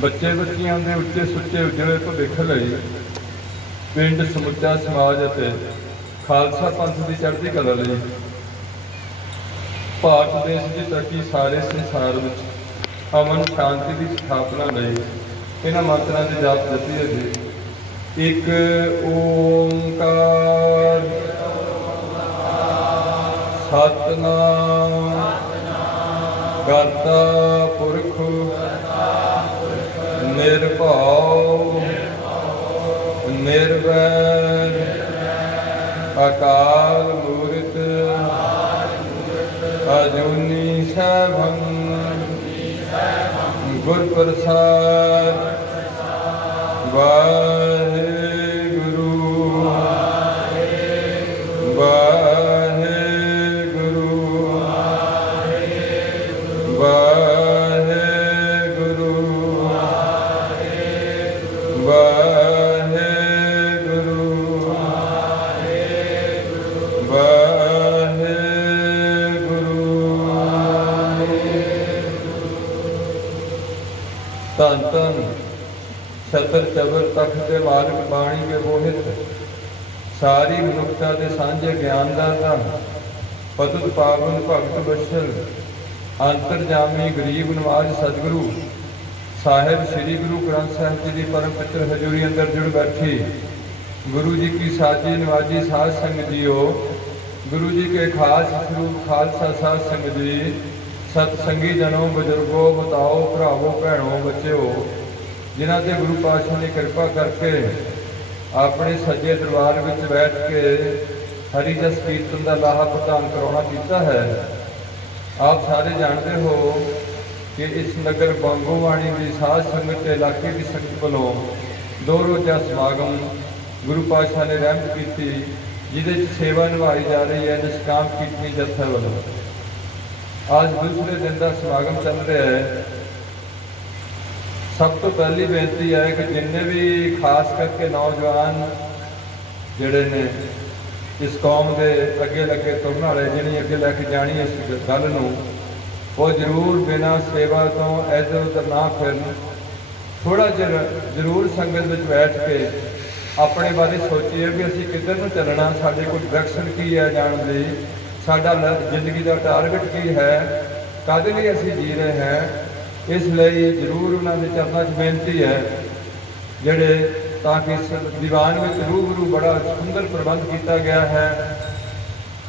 ਬੱਚੇ ਬੱਚਿਆਂ ਦੇ ਉੱਚੇ ਸੁੱਚੇ ਉਜਲੇ ਭਵਿੱਖ ਲਈ ਪਿੰਡ ਸਮੁੱਚਾ ਸਮਾਜ ਅਤੇ ਖਾਲਸਾ ਪੰਥ ਦੀ ਚੜ੍ਹਦੀ ਕਲਾ ਲਈ ਭਾਰਤ ਦੇਸ਼ ਦੀ ਤਰੱਕੀ ਸਾਰੇ ਸੰਸਾਰ ਵਿੱਚ ਅਮਨ ਸ਼ਾਂਤੀ ਦੀ ਸਥਾਪਨਾ ਲਈ ਇਹਨਾਂ ਮੰਤਰਾਂ ਦੇ ਜਾਪ ਜਪੀਏ ਜੀ। ਇੱਕ ਓੰਕਾਰ ਸਤਿਨਾਮ ਕਰਤਾ ਪੁਰਖ ਨਿਰਭਉ ਨਿਰਵੈਰ ਅਕਾਲ ਮੂਰਤ ਅਜੂਨੀ ਸੈਭੰ ਗੁਰ ਪ੍ਰਸਾਦ ਵਾਹਿਗੁਰੂ ਵਾਹਿਗੁਰੂ ਵਾਹਿਗੁਰੂ ਵਾਹਿਗੁਰੂ ਧੰਨ ਧੰਨ ਛਤਰ ਚਬਰ ਤਖਤ ਦੇ ਮਾਲਕ ਬਾਣੀ ਕੇ ਮੋਹਿਤ ਸਾਰੀ ਮਨੁੱਖਤਾ ਦੇ ਸਾਂਝੇ ਗਿਆਨ ਦਾਤਾ ਪਤਿਤ ਪਾਵਨ ਭਗਤ ਬਖਸ਼ਲ ਅੰਤਰਜਾਮੀ ਗਰੀਬ ਨਵਾਜ ਸਤਿਗੁਰੂ ਸਾਹਿਬ ਸ੍ਰੀ ਗੁਰੂ ਗ੍ਰੰਥ ਸਾਹਿਬ ਜੀ ਦੀ ਪਰਮ ਪਵਿੱਤਰ ਹਜ਼ੂਰੀ ਅੰਦਰ ਜੁੜ ਬੈਠੀ गुरु जी की साची नवाजी साध संगत जीओ, गुरु जी के खास स्वरूप खालसा साध संगत जी, सतसंगी जनों बुजुर्गों बताओ भरावो भैनों बच्चों, जिन्हां ते गुरु पातशाह ने कृपा करके अपने सज्जे दरबार विच बैठ के हरि जस कीर्तन का लाहा प्रदान करवाना कीता है। आप सारे जानते हो कि इस नगर बांगोवाणी की साध संगत के इलाके की संगत वालों दो रोज़ा समागम गुरु पातशाह ने रहमत की, जिहदे सेवा निभाई जा रही है निष्काम कीर्तनी जत्थे वालों। आज दूसरे दिन का समागम चल रहा है। सब तो पहली बेनती है कि जिन्ने भी खास करके नौजवान जिहड़े ने इस कौम के अगे लगे तुरन वाले जिन्हें अगे लैके जानी इस गल नूं वो जरूर बिना सेवा तो इधर उधर ना फिरन, थोड़ा चिर जरूर संगत में बैठ के अपने बारे सोचिए भी असीं किधर नूं चलना, साडे कोल डायरैक्शन की है जाण दी, साडा जिंदगी का टारगेट की है, काहदे लई असीं जी रहे हैं। इसलिए जरूर उन्हां दे चरनां 'च बेनती है जिहड़े ताकि इस दीवान में रूबरू बड़ा सुंदर प्रबंध किया गया है,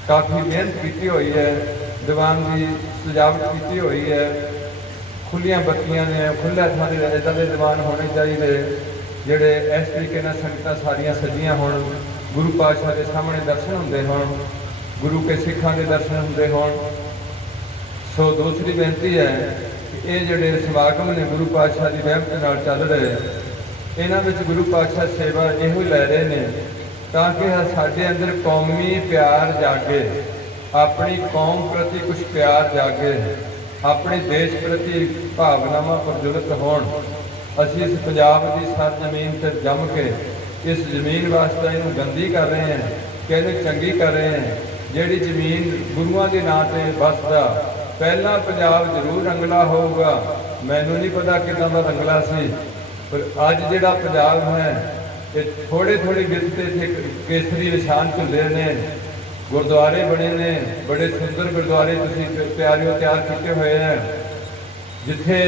काफ़ी मेहनत की हुई है, दीवान की सजावट की हुई है, खुलियां बत्तियां ने खुले थाने इदां दे दीवान होने चाहिए जिहड़े इस तरीके नाल संगतां सारियां सजियां होण, गुरु पातशाह के सामने दर्शन हुंदे होण, गुरु के सिखां दे दर्शन हुंदे होण। सो दूसरी बेनती है कि ये जिहड़े समागम ने गुरु पातशाह की रहमत नाल चल रहे, इन्हां विच गुरु पातशाह सेवा इहो लै रहे ने ताकि साडे अंदर कौमी प्यार जागे, अपनी कौम प्रति कुछ प्यार जागे, अपने देश प्रति भावनावां प्रज्वलित होण। असीं इस पंजाब की सर जमीन पर जम के इस जमीन वास्ते इनू गंदी कर रहे हैं कि इन्हूं चंगी कर रहे हैं। जिहड़ी जमीन गुरुआं दे नां ते बसदा, पहला पंजाब जरूर रंगला होगा, मैनूं नहीं पता किदां दा रंगला सी, पर अज जिहड़ा पंजाब है ये थोड़े थोड़े गिरते थे केसरी निशान झुले ने, गुरुद्वारे बने ने, बड़े सुंदर गुरुद्वारे तुसीं प्यारिओ तैयार किए हुए हैं, जिथे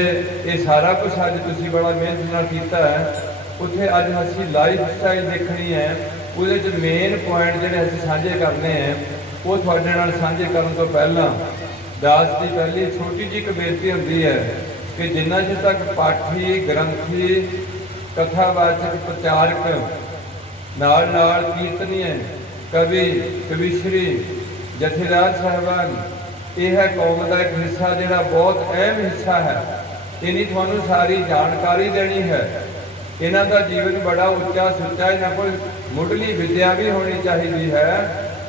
ये सारा कुछ अज तुसीं बड़ा मेहनत नाल कीता है, उत्थे अज असीं लाइफ स्टाइल देखनी है। उहदे च मेन पॉइंट जिहड़े असीं साझे करने हैं वो तुहाडे नाल साझे करन तो पहलां दास की पहली छोटी जी एक बेनती हुंदी है कि जिन्ना चਿਰ तक पाठी ग्रंथी कथावाचक प्रचारक नाल नाल कीर्तनीय कवि कविश्री जथेदार साहबान, यह है कौम का एक हिस्सा जिहड़ा बहुत अहम हिस्सा है। इन्हीं तुहानूं सारी जानकारी देनी है। इन्हां दा जीवन बड़ा उच्चा सुच्चा, इन्हां कोल मुढ़ली विद्या भी होनी चाहिए है।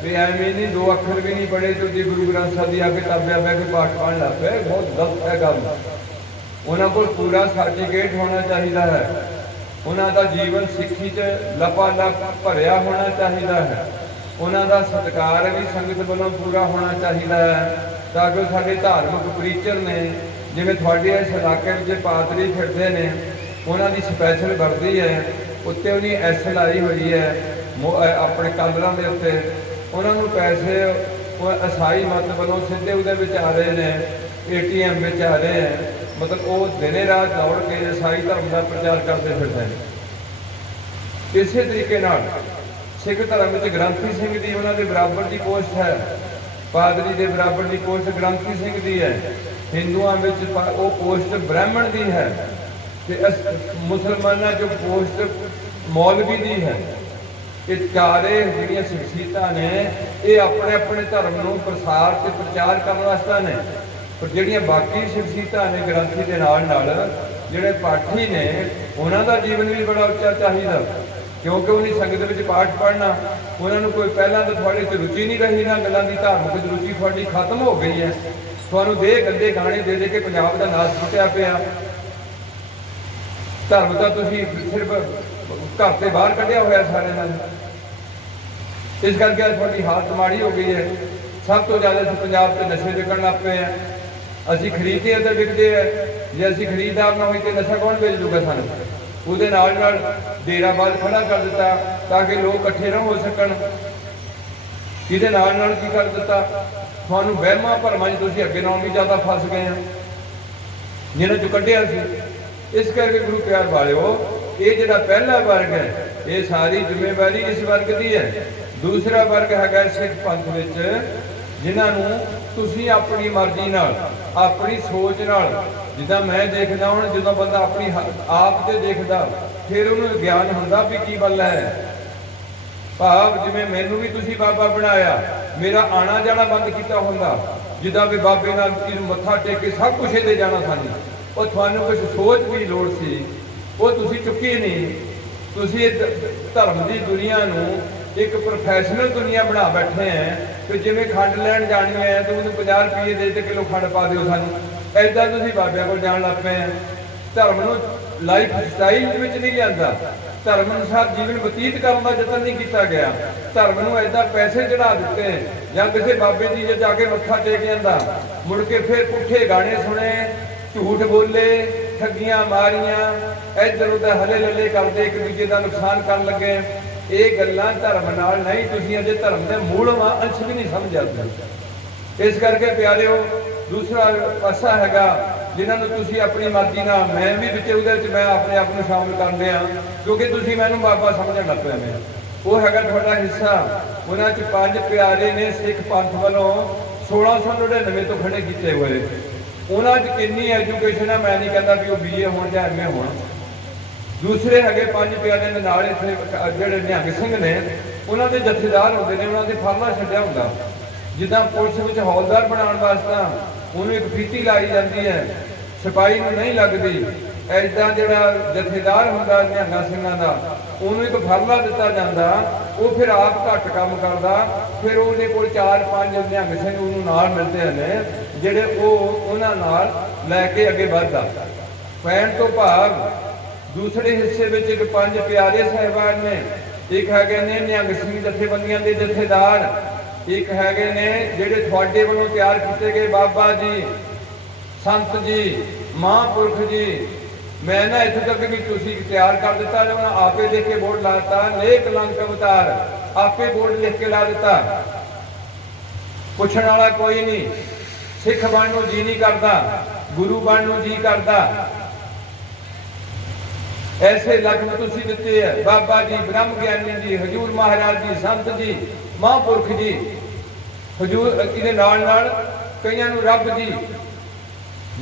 भी एवं नहीं दो अखर भी नहीं पढ़े तो जी गुरु ग्रंथ साहब की आके ताबिया बह के पाठ पढ़न लग पे, बहुत गलत है गल। उन्हां कोल पूरा सर्टिफिकेट होना चाहिए है, उन्हां दा जीवन सिक्खी च लपालप भरिया होना चाहिए है, उन्हां दा सत्कार भी संगत वालों पूरा होना चाहिए है, ताकि साडे धार्मिक प्रीचर ने जिवें तुहाडे इस इलाके में पादरी फिरदे ने उन्हों की स्पैशल वर्दी है, उत्ते उन्हें एस लाई हुई है अपने कालर के उत्ते। उन्होंने पैसे ईसाई मत वालों सीधे वो आ रहे हैं, ATM में आ रहे हैं, मतलब वो दिने रात दौड़ के ईसाई धर्म का प्रचार करते फिरते हैं। इस तरीके सिख धर्म में ग्रंथी सिंह की उन्होंने बराबर की पोस्ट है, पादरी के बराबर की पोस्ट ग्रंथी सिंह की है। हिंदुओं में वो पोस्ट ब्राह्मण की है, मुसलमानों जो पोस्ट मौलवी की है। ये चारे जिहड़ियां शख्सियतां ने ये अपने अपने धर्म को प्रसार से प्रचार करने वास्ते ने, पर जिहड़ियां बाकी शख्सियतां ने ग्रंथी के नाल जिहड़े पाठी ने उन्हां दा जीवन भी बड़ा उच्चा चाहिए, क्योंकि उन्हीं संगत में पाठ पढ़ना उन्होंने कोई पहला तो थोड़े च रुचि नहीं रही, ना गलों की धार्मिक रुचि थोड़ी खत्म हो गई है। थानू दे गंदे गाने दे के पंजाब का नाश छुटिया पिया, धर्म का तुसीं सिर्फ घर से बाहर कढ़िया होया सारे नाल। इस करके थोड़ी हालत माड़ी हो गई है। सब तो ज़्यादा असीं पंजाब से नशे विकण लग पे हैं, असीं खरीदते हैं तो विकते हैं। जे असीं खरीददार ना होई तो नशा कौन बेच दूगा सानूं? ਉਹਦੇ ਨਾਲ डेराबाद खड़ा कर दिता ताकि लोग इकट्ठे ना हो सकन। ਇਹਦੇ ਨਾਲ की कर दिता, ਤੁਹਾਨੂੰ ਵਹਿਮਾਂ ਭਰਮਾਂ 'ਚ ਤੁਸੀਂ ਅੱਗੇ ਨਾਲੋਂ ਵੀ ਜ਼ਿਆਦਾ ਫਸ ਗਏ ਆ ਜਿਹਨਾਂ 'ਚੋਂ ਕੱਢਿਆ ਸੀ। इस करके गुरु प्यार वालिओ, ये जिहड़ा पहला वर्ग है ये सारी जिम्मेवारी इस वर्ग की है। दूसरा वर्ग है सिख पंथ विच जिन्होंने तुसीं अपनी मर्जी नाल अपनी सोच नाल, जिदा मैं देखदा हुण जो बंदा अपनी आप से देखदा फिर उन्होंने ज्ञान हुंदा भी की बल है। भाव जिवें मैनू भी तुसीं बाबा बनाया, मेरा आना जाना बंद किया हुंदा, जिदा भी बाबे नाल मत्था टेक के सब कुछ दे जाना सानूं, और थानू कुछ सोच भी लोड़ सी वो तुसीं चुकी नहीं। तुसीं धर्म की दुनिया नूं एक प्रोफैशनल दुनिया बना बैठे हैं कि जिवें खंड लैण जानी है तो उन्हें 50 रुपये दे के किलो खंड पा दिओ सानूं, ऐदा तुसीं बाबिਆਂ कोल जाण लग पे हैं। धर्म नूं लाइफ स्टाइल विच नहीं लिआंदा, धर्म अनुसार जीवन बतीत करने का यतन नहीं किया गया। धर्म नूं ऐदा पैसे चढ़ा दिते या किसी बाबे की जाके मत्था टेक जांदा, मुड़ के फिर पुठे गाने सुने, झूठ बोले, ठगियां मारियां, इधर उधर हले लले करते एक दूजे का नुकसान कर लगे। ये गल्लां धर्म नाल नहीं, तुसीं अजे धर्म के मूल अंश भी नहीं समझ आते। इस करके प्यारिओ, दूसरा पासा हैगा जिन्होंने तुसीं अपनी मर्जी नाल, मैं भी विच उहदे विच मैं अपने आप को शामिल कर लिया क्योंकि तुसीं मैनूं बाबा समझण लग पे मैं, वो हैगा तुहाडा हिस्सा। उन्हां च 5 प्यारे ने सिख पंथ वालों 1699 तो खड़े किए हुए। उन्होंने कितनी एजुकेशन है मैं नहीं कहता भी वो BA हो या MA हो। दूसरे है 5 प्यारे ने नाल इत्थे जिहड़े निहंग सिंह ने उन्होंने जथेदार होंदे ने, उन्होंने फरला छड्डिया हुंदा। जिद्दां पुलिस विच हौलदार बनाउण वास्ते उन्होंने एक फीती लाई जाती है, सिपाही नूं नहीं लगती, ऐदा जिहड़ा जथेदार हुंदा निहंगां सिंघां दा उन्होंने एक फरला दिता जाता, वो फिर आप घट काम करता, फिर उहदे कोल 4-5 निहंग सिंह उन्होंने नाल मिलते हैं ਜਿਹੜੇ ਉਹ ਉਹਨਾਂ ਨਾਲ ਲੈ ਕੇ ਅੱਗੇ ਵੱਧਦਾ। ਪੈਣ ਤੋਂ ਭਾਵ ਦੂਸਰੇ ਹਿੱਸੇ ਵਿੱਚ ਇੱਕ 5 ਪਿਆਰੇ ਸਾਹਿਬਾਨ ਨੇ, ਇੱਕ ਹੈਗੇ ਨੇ ਨਿਹੰਗ ਸਿੰਘ ਜਥੇਬੰਦੀਆਂ ਦੇ ਜਥੇਦਾਰ, ਇੱਕ ਹੈਗੇ ਨੇ ਜਿਹੜੇ ਤੁਹਾਡੇ ਵੱਲੋਂ ਤਿਆਰ ਕੀਤੇ ਗਏ ਬਾਬਾ ਜੀ, ਸੰਤ ਜੀ, ਮਹਾਂਪੁਰਖ ਜੀ। ਮੈਂ ਨਾ ਇੱਥੋਂ ਤੱਕ ਵੀ ਤੁਸੀਂ ਤਿਆਰ ਕਰ ਦਿੱਤਾ, ਉਹਨਾਂ ਆਪੇ ਲਿਖ ਕੇ ਬੋਰਡ ਲਾ ਦਿੱਤਾ, ਨੇਕ ਕਲੰਕ ਅਵਤਾਰ ਆਪੇ ਬੋਰਡ ਲਿਖ ਕੇ ਲਾ ਦਿੱਤਾ। ਪੁੱਛਣ ਵਾਲਾ ਕੋਈ ਨਹੀਂ। सिख बनू जी नहीं करता, गुरु बनू जी करता। ऐसे लक्ष्य तुसीं दिते है, बाबा जी, ब्रह्म ज्ञानी जी, हजूर महाराज जी, संत जी, महापुरख जी, हजूर इहदे नाल नाल कईयां नूं रब जी।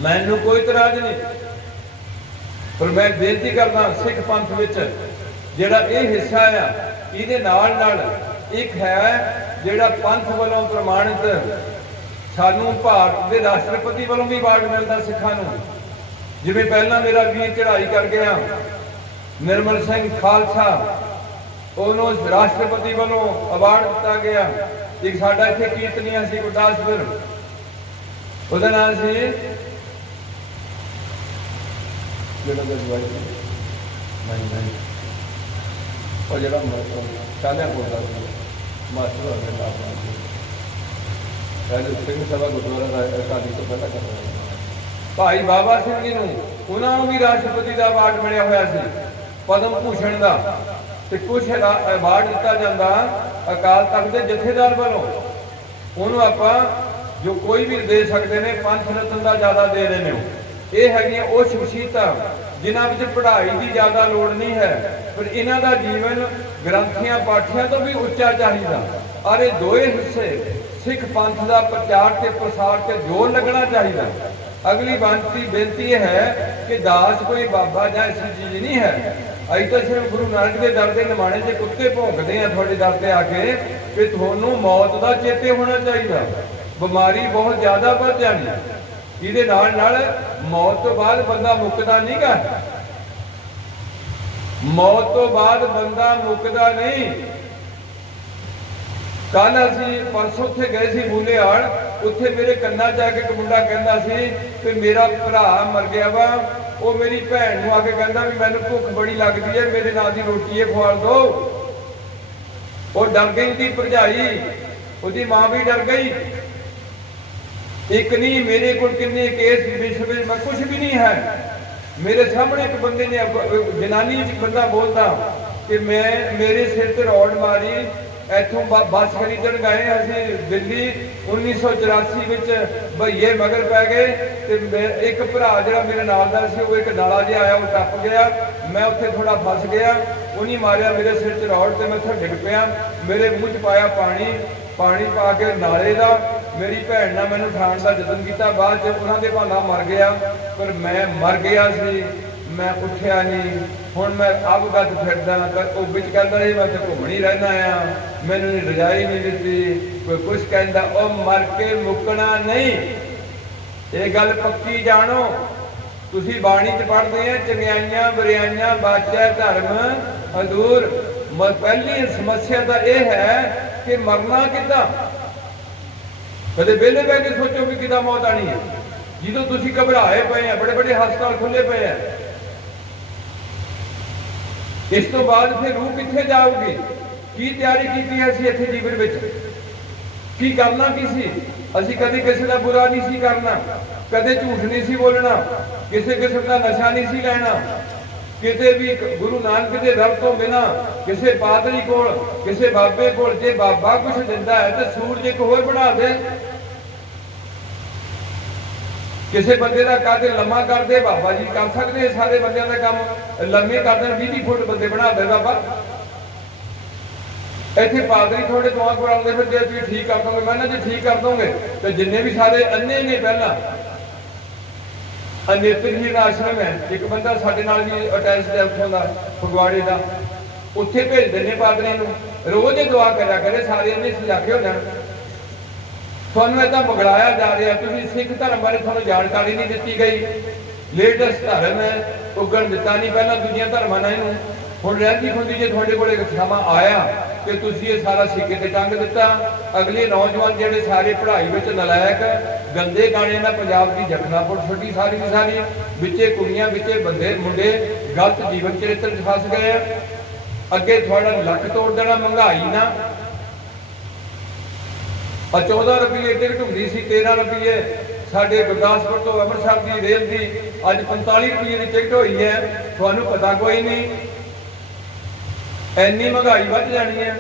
मैनूं कोई इतराज नहीं, पर मैं बेनती करदा सिख पंथ विच जिहड़ा इह हिस्सा है इहदे नाल नाल एक है जिहड़ा पंथ वालों प्रमाणित सानू भारत के राष्ट्रपति वालों भी अवार्ड मिलता सिखा नूं। जिवें पहला मेरा वीर चढ़ाई कर गया निर्मल सिंह खालसा, उन्होंने राष्ट्रपति वालों अवार्ड दिता गया। एक साडा इत्थे कीर्तनिया सी गुरदासपुर, उहदा नाम सी जिहड़ा चालिया बोलता मास्टर पहले सिंह सभा गुरुद्वारा अकाली तो पहला कर रहा है। भाई बाबा सिंह जी नूं उन्होंने भी राष्ट्रपति का अवार्ड मिलया होया सी पद्म भूषण का, तो कुछ अवार्ड दिता जाता अकाल तख्त के जथेदार वालों, उन्होंने आप जो कोई भी दे सकते हैं, पंथ रत्न का ज़्यादा दे रहे हो। ये है वो शख्सियत जिन्होंने पढ़ाई की ज़्यादा लोड़ नहीं है, पर इन्हों का जीवन ग्रंथियां पाठियां तो भी उच्चा चाहिए। और ये दोए हिस्से सिख पंथ का प्रचार के प्रसार से जोर लगना चाहिए। अगली बेनती है कि दास कोई बाबा या ऐसी चीज़ नहीं है। अभी तो सिर्फ गुरु नानक के दर के निमाणे से कुत्ते भौंकते हैं थोड़े दर से आके कि थोनों मौत का चेते होना चाहिए। बीमारी बहुत ज़्यादा बढ़ जानी, ये मौत तो बाद बंदा मुकदा नहीं गा, मौत तो बाद बंदा मुकदा नहीं। कल असी परसों उत्थे गए सी बूलेआड़, उत्थे मेरे कन्ना जाके एक मुंडा कहता सी कि मेरा भरा मर गया वा, वो मेरी भैन नूं आके कहता भी मैनूं भुख बड़ी लगती है, मेरे नाल दी रोटी खवा दो। वो डर गई थी भरजाई, उसकी मां भी डर गई। एक नहीं मेरे को किन्ने केस विश्व में कुछ भी नहीं है। मेरे सामने एक बंदे ने जनानी एक बंदा बोलता कि मैं मेरे सिर से रॉड मारी, इतों बस खरीदन गए असी दिल्ली 1984 भईए मगर पै गए, तो एक भरा जो मेरे नाल दा सी, वो एक नाला जिहा आया, वो टप गया, मैं उत्थे थोड़ा फस गया, उन्हीं मारिया मेरे सिर च रॉड, तो मैं उत्थे डिग पिया, मेरे मूँह च पाया पानी, पानी पा के नाले का, मेरी भैन ने मैनूं उठाउण का जतन किया, बाद उन्होंने भाना मर गया, पर मैं मर गया सी, मैं उठिया नहीं। हुण मैं अवगत फिरदा, पर वो बिच कहता जी मैं तो घूमण ही रहना आ, मैनूं रजाई नहीं दित्ती, कोई कुछ कहता। और मर के मुकना नहीं, ये गल पक्की जानो। तुसीं बाणी च पढ़दे हैं चंगियाइयां बुराइयां बाचा धर्म अधूर। पहली समस्या तो यह है कि मरना किदा। कदे वेले बह के सोचो भी किदा मौत आनी है, जो तुसीं घबराए पे हैं, बड़े बड़े हस्पताल खुले पे हैं। इस तो बाद फिर रूह कित्थे जाऊगी? की तैयारी की है असीं इत्थे जीवन विच? की करना की सी? असीं कदे किसी का बुरा नहीं सी करना, कदे झूठ नहीं सी बोलना, किसी किस्म का नशा नहीं सी लेना, किते भी गुरु नानक के दर तो बिना किसी पादरी कोल किसी बाबे कोल जे बाबा कुछ दिंदा है तो सूरज एक होर बना दे। किसी बंदे का कद लम्मा कर दे, बाबा जी कर सकते सारे बंदे का काम लम्मे कर दें, 20 फुट बंदे बना दे बाबा। इतने पादरी थोड़े दुआ कराते फिर जे तुम ठीक कर दोगे, मैं जो ठीक कर दोगे तो जिन्हें भी सारे अन्ने ने पहला नेत्रहीन आश्रम है, एक बंदा साडे नाल भी अटैच है उत्थों दा फगवाड़े का, उत्थे भेज देने पादरी नूं, रोज ही दुआ करा करे, सारे इन्ने सजाखे हो जाण। तुहानूं इदां बगड़ाया जा रहा, तुसीं सिख धर्म बारे तुहानूं जानकारी नहीं दी गई। लेटेस्ट धर्म है, उगण दिता नहीं पहला दूजिया धर्मां नाल इहनूं। हुण रहिंदी खुंदी जे तुहाडे कोल इक समां आया कि तुसीं ये सारा सिक्के ते टंग दिता। अगले नौजवान जिहड़े सारे पढ़ाई विच नलायक गंदे गाने ना पंजाब की जखनापुर छुट्टी सारी की सारी, बिच्चे कुड़ियां बिच्चे बंदे मुंडे गलत जीवन चरित्र फस गए। अगे थोड़ा लक तोड़ देना महंगाई ना, 14 रुपये टिकट होंगी सी, 13 रुपये साढ़े गुरदासपुर तो अमृतसर की रेल की अज 45 रुपये की टिकट हुई है। थानू पता कोई नहीं, इन्नी महंगाई बढ़ जानी है,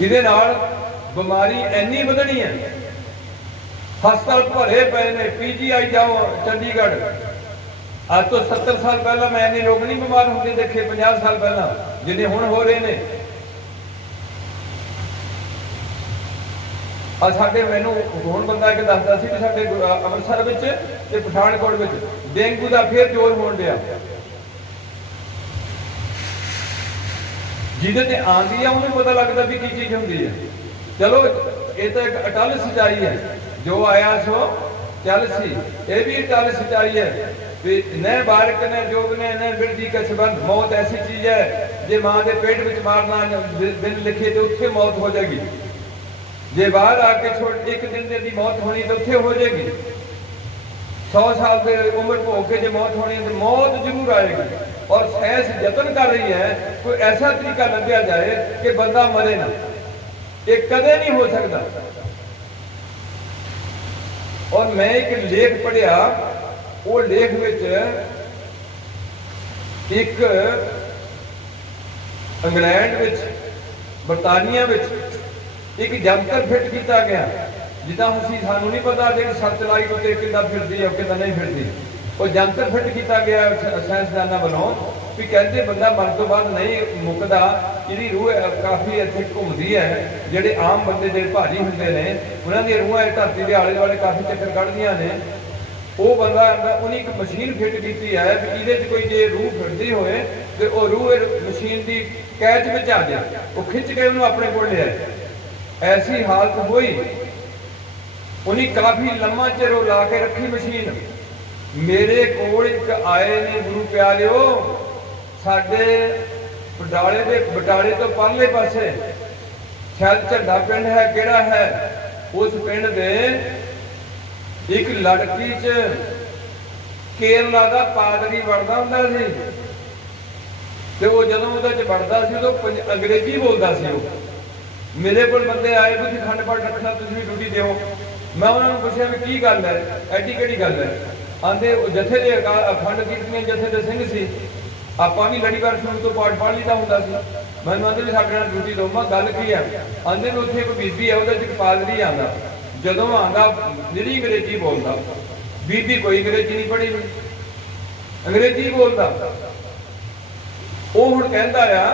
ये बीमारी इन्नी बढ़नी है। हस्पताल भरे पे ने, PGI जाओ चंडीगढ़, आज तो 70 साल पहला मैं इन्ने लोग नहीं बीमार होंगे देखे, 50 साल पहला जिन्हें हुण हो रहे हैं। साढ़े मैनू हुण बंदा एक दसदा सी कि साडे अमृतसर विच ते पठानकोट विच डेंगू का फिर जोर होण दिया, जिहदे ते आंदी है उन्हें पता लगता भी की चीज़ होंदी है। चलो ये तो एक अटल सच्चाई है, जो आया सो चल सी, ये भी अटल सच्चाई है। न बारक ने जोग ने न बिरदी का संबंध, मौत ऐसी चीज है जे मां के पेट में मारना दिन लिखे तो उत्थे मौत हो जाएगी, जे बाहर आके छोड़ एक दिन की मौत होनी तो उत्थे हो जाएगी। 100 साल के उम्र भोग के जो मौत होनी तो मौत जरूर आएगी। और साइंस यत्न कर रही है कोई ऐसा तरीका लभ्या जाए कि बंदा मरे ना, ये कदे नहीं हो सकता। और मैं एक लेख पढ़िया ਉਹ ਲੇਖ ਵਿੱਚ ਇੱਕ ਇੰਗਲੈਂਡ ਵਿੱਚ, ਬਰਤਾਨੀਆ ਵਿੱਚ ਇੱਕ ਜੰਤਰ ਫਿੱਟ ਕੀਤਾ ਗਿਆ, ਜਿੱਦਾਂ ਅਸੀਂ ਸਾਨੂੰ ਨਹੀਂ ਪਤਾ ਜਿਹੜੀ ਸੈਟੇਲਾਈਟ ਉੱਤੇ ਕਿੱਦਾਂ ਫਿਰਦੀ ਹੈ ਕਿੱਦਾਂ ਨਹੀਂ ਫਿਰਦੀ। ਉਹ ਜੰਤਰ ਫਿੱਟ ਕੀਤਾ ਗਿਆ ਸਾਇੰਸਦਾਨਾਂ ਵੱਲੋਂ ਵੀ ਕਹਿੰਦੇ ਬੰਦਾ ਮਰਨ ਤੋਂ ਬਾਅਦ ਨਹੀਂ ਮੁੱਕਦਾ, ਇਹਦੀ ਰੂਹ ਕਾਫੀ ਇੱਥੇ ਘੁੰਮਦੀ ਹੈ। ਜਿਹੜੇ ਆਮ ਬੰਦੇ ਜਿਹੜੇ ਭਾਰੀ ਹੁੰਦੇ ਨੇ ਉਹਨਾਂ ਦੀਆਂ ਰੂਹਾਂ ਇਸ ਧਰਤੀ ਦੇ ਆਲੇ ਦੁਆਲੇ ਕਾਫੀ ਚੱਕਰ ਕੱਢਦੀਆਂ ਨੇ। ਉਹ ਬੰਦਾ ਉਹਨੇ ਇੱਕ ਮਸ਼ੀਨ ਫਿੱਟ ਕੀਤੀ ਹੈ ਵੀ ਇਹਦੇ 'ਚ ਕੋਈ ਜੇ ਰੂਹ ਫਿਰਦੀ ਹੋਏ ਤੇ ਉਹ ਰੂਹ ਮਸ਼ੀਨ ਦੀ ਕੈਚ ਵਿੱਚ ਆ ਜਾ, ਉਹ ਖਿੱਚ ਕੇ ਉਹਨੂੰ ਆਪਣੇ ਕੋਲ ਲਿਆ। ਐਸੀ ਹਾਲਤ ਹੋਈ, ਉਹਨੇ ਕਾਫੀ ਲੰਮਾ ਚਿਰ ਉਹ ਲਾ ਕੇ ਰੱਖੀ ਮਸ਼ੀਨ। ਮੇਰੇ ਕੋਲ ਇੱਕ ਆਏ ਨੇ ਗੁਰੂ ਪਿਆਰਿਓ, ਸਾਡੇ ਬਟਾਲੇ ਤੋਂ ਪਰਲੇ ਪਾਸੇ ਸ਼ਾਇਦ ਝੰਡਾ ਪਿੰਡ ਹੈ, ਕਿਹੜਾ ਹੈ, ਉਸ ਪਿੰਡ ਦੇ ਇੱਕ ਲੜਕੀ 'ਚ ਕੇਰਲਾ ਦਾ ਪਾਦਰੀ ਵੜਦਾ ਹੁੰਦਾ ਸੀ ਤੇ ਉਹ ਜਦੋਂ ਉਹਦੇ 'ਚ ਵੜਦਾ ਸੀ ਉਦੋਂ ਅੰਗਰੇਜ਼ੀ ਬੋਲਦਾ ਸੀ। ਉਹ ਮੇਰੇ ਕੋਲ ਬੰਦੇ ਆਏ, ਤੁਸੀਂ ਅਖੰਡ ਪਾਠ ਰੱਖਣਾ, ਤੁਸੀਂ ਵੀ ਡਿਊਟੀ ਦਿਓ। ਮੈਂ ਉਹਨਾਂ ਨੂੰ ਪੁੱਛਿਆ ਵੀ ਕੀ ਗੱਲ ਹੈ, ਐਡੀ ਕਿਹੜੀ ਗੱਲ ਹੈ? ਆਂਦੇ ਉਹ ਜਥੇ ਦੇ ਅਖੰਡ ਕੀਰਤਨੀਆਂ ਜਥੇ ਦੇ ਸਿੰਘ ਸੀ, ਆਪਾਂ ਵੀ ਲੜੀਵਾਰ ਸ਼ੁਰੂ ਤੋਂ ਪਾਠ ਪੜ੍ਹ ਲਈਦਾ ਹੁੰਦਾ ਸੀ। ਮੈਨੂੰ ਆਂਦੇ ਵੀ ਸਾਡੇ ਨਾਲ ਡਿਊਟੀ ਦਿਓ। ਮੈਂ ਗੱਲ ਕੀ ਹੈ? ਆਂਦੇ ਵੀ ਉੱਥੇ ਇੱਕ ਬੀਬੀ ਹੈ, ਉਹਦੇ 'ਚ ਇੱਕ ਪਾਦਰੀ ਆਉਂਦਾ, ਜਦੋਂ ਆਉਂਦਾ ਨਿਰੀ ਅੰਗਰੇਜ਼ੀ ਬੋਲਦਾ। ਬੀਬੀ ਕੋਈ ਅੰਗਰੇਜ਼ੀ ਨਹੀਂ ਪੜ੍ਹੀ, ਅੰਗਰੇਜ਼ੀ ਬੋਲਦਾ। ਉਹ ਹੁਣ ਕਹਿੰਦਾ ਆ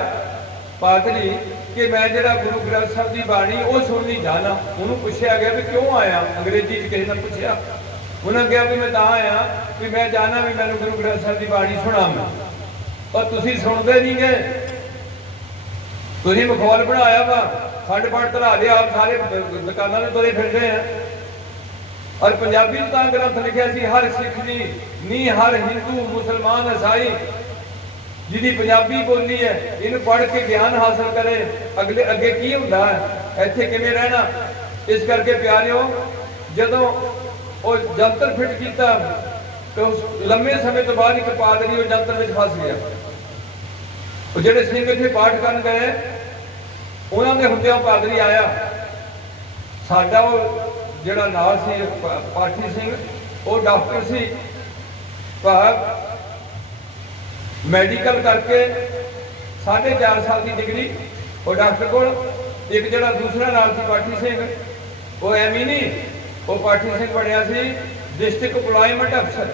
ਪਾਦਰੀ ਕਿ ਮੈਂ ਜਿਹੜਾ ਗੁਰੂ ਗ੍ਰੰਥ ਸਾਹਿਬ ਦੀ ਬਾਣੀ ਉਹ ਸੁਣਨੀ ਚਾਹਨਾ। ਉਹਨੂੰ ਪੁੱਛਿਆ ਗਿਆ ਵੀ ਕਿਉਂ ਆਇਆ, ਅੰਗਰੇਜ਼ੀ 'ਚ ਕਿਸੇ ਨੇ ਪੁੱਛਿਆ। ਉਹਨਾਂ ਕਿਹਾ ਵੀ ਮੈਂ ਤਾਂ ਆਇਆ ਵੀ ਮੈਂ ਚਾਹਨਾ ਵੀ ਮੈਨੂੰ ਗੁਰੂ ਗ੍ਰੰਥ ਸਾਹਿਬ ਦੀ ਬਾਣੀ ਸੁਣਾਵਾਂ, ਪਰ ਤੁਸੀਂ ਸੁਣਦੇ ਨਹੀਂ ਗਏ। ਤੁਸੀਂ ਮਖੌਲ ਬਣਾਇਆ ਵਾ, ਖੰਡ ਪਾਠ ਧਰਾ ਲਿਆ, ਆਪ ਸਾਰੇ ਦੁਕਾਨਾਂ ਨੂੰ ਤੁਰੇ ਫਿਰਦੇ ਆ। ਔਰ ਪੰਜਾਬੀ ਨੂੰ ਤਾਂ ਗ੍ਰੰਥ ਲਿਖਿਆ ਸੀ ਹਰ ਸਿੱਖ ਦੀ ਨਹੀਂ, ਹਰ ਹਿੰਦੂ ਮੁਸਲਮਾਨ ਈਸਾਈ ਜਿਹਦੀ ਪੰਜਾਬੀ ਬੋਲੀ ਹੈ ਇਹਨੂੰ ਪੜ੍ਹ ਕੇ ਗਿਆਨ ਹਾਸਲ ਕਰੇ, ਅਗਲੇ ਅੱਗੇ ਕੀ ਹੁੰਦਾ ਹੈ, ਇੱਥੇ ਕਿਵੇਂ ਰਹਿਣਾ। ਇਸ ਕਰਕੇ ਪਿਆਰਿਓ, ਜਦੋਂ ਉਹ ਜੰਤਰ ਫਿੱਟ ਕੀਤਾ ਤੇ ਉਸ ਲੰਮੇ ਸਮੇਂ ਤੋਂ ਬਾਅਦ ਇੱਕ ਪਾਦਰੀ ਉਹ ਜੰਤਰ ਵਿੱਚ ਫਸ ਗਿਆ। ਉਹ ਜਿਹੜੇ ਸਿੰਘ ਇੱਥੇ ਪਾਠ ਕਰਨ ਗਏ, ਉਹਨਾਂ ਦੇ ਹੁੰਦਿਆਂ ਪਾਦਰੀ ਆਇਆ। ਸਾਡਾ ਉਹ ਜਿਹੜਾ ਨਾਲ ਸੀ ਪਾਠੀ ਸਿੰਘ, ਉਹ ਡਾਕਟਰ ਸੀ, ਭਾਵ ਮੈਡੀਕਲ ਕਰਕੇ 4.5 ਸਾਲ ਦੀ ਡਿਗਰੀ ਉਹ ਡਾਕਟਰ ਕੋਲ। ਇੱਕ ਜਿਹੜਾ ਦੂਸਰਾ ਨਾਲ ਸੀ ਪਾਠੀ ਸਿੰਘ, ਉਹ ਐਵੇਂ ਨਹੀਂ, ਉਹ ਪਾਠੀ ਸਿੰਘ ਬਣਿਆ ਸੀ ਡਿਸਟ੍ਰਿਕਟ ਇੰਪਲੋਇਮੈਂਟ ਅਫਸਰ,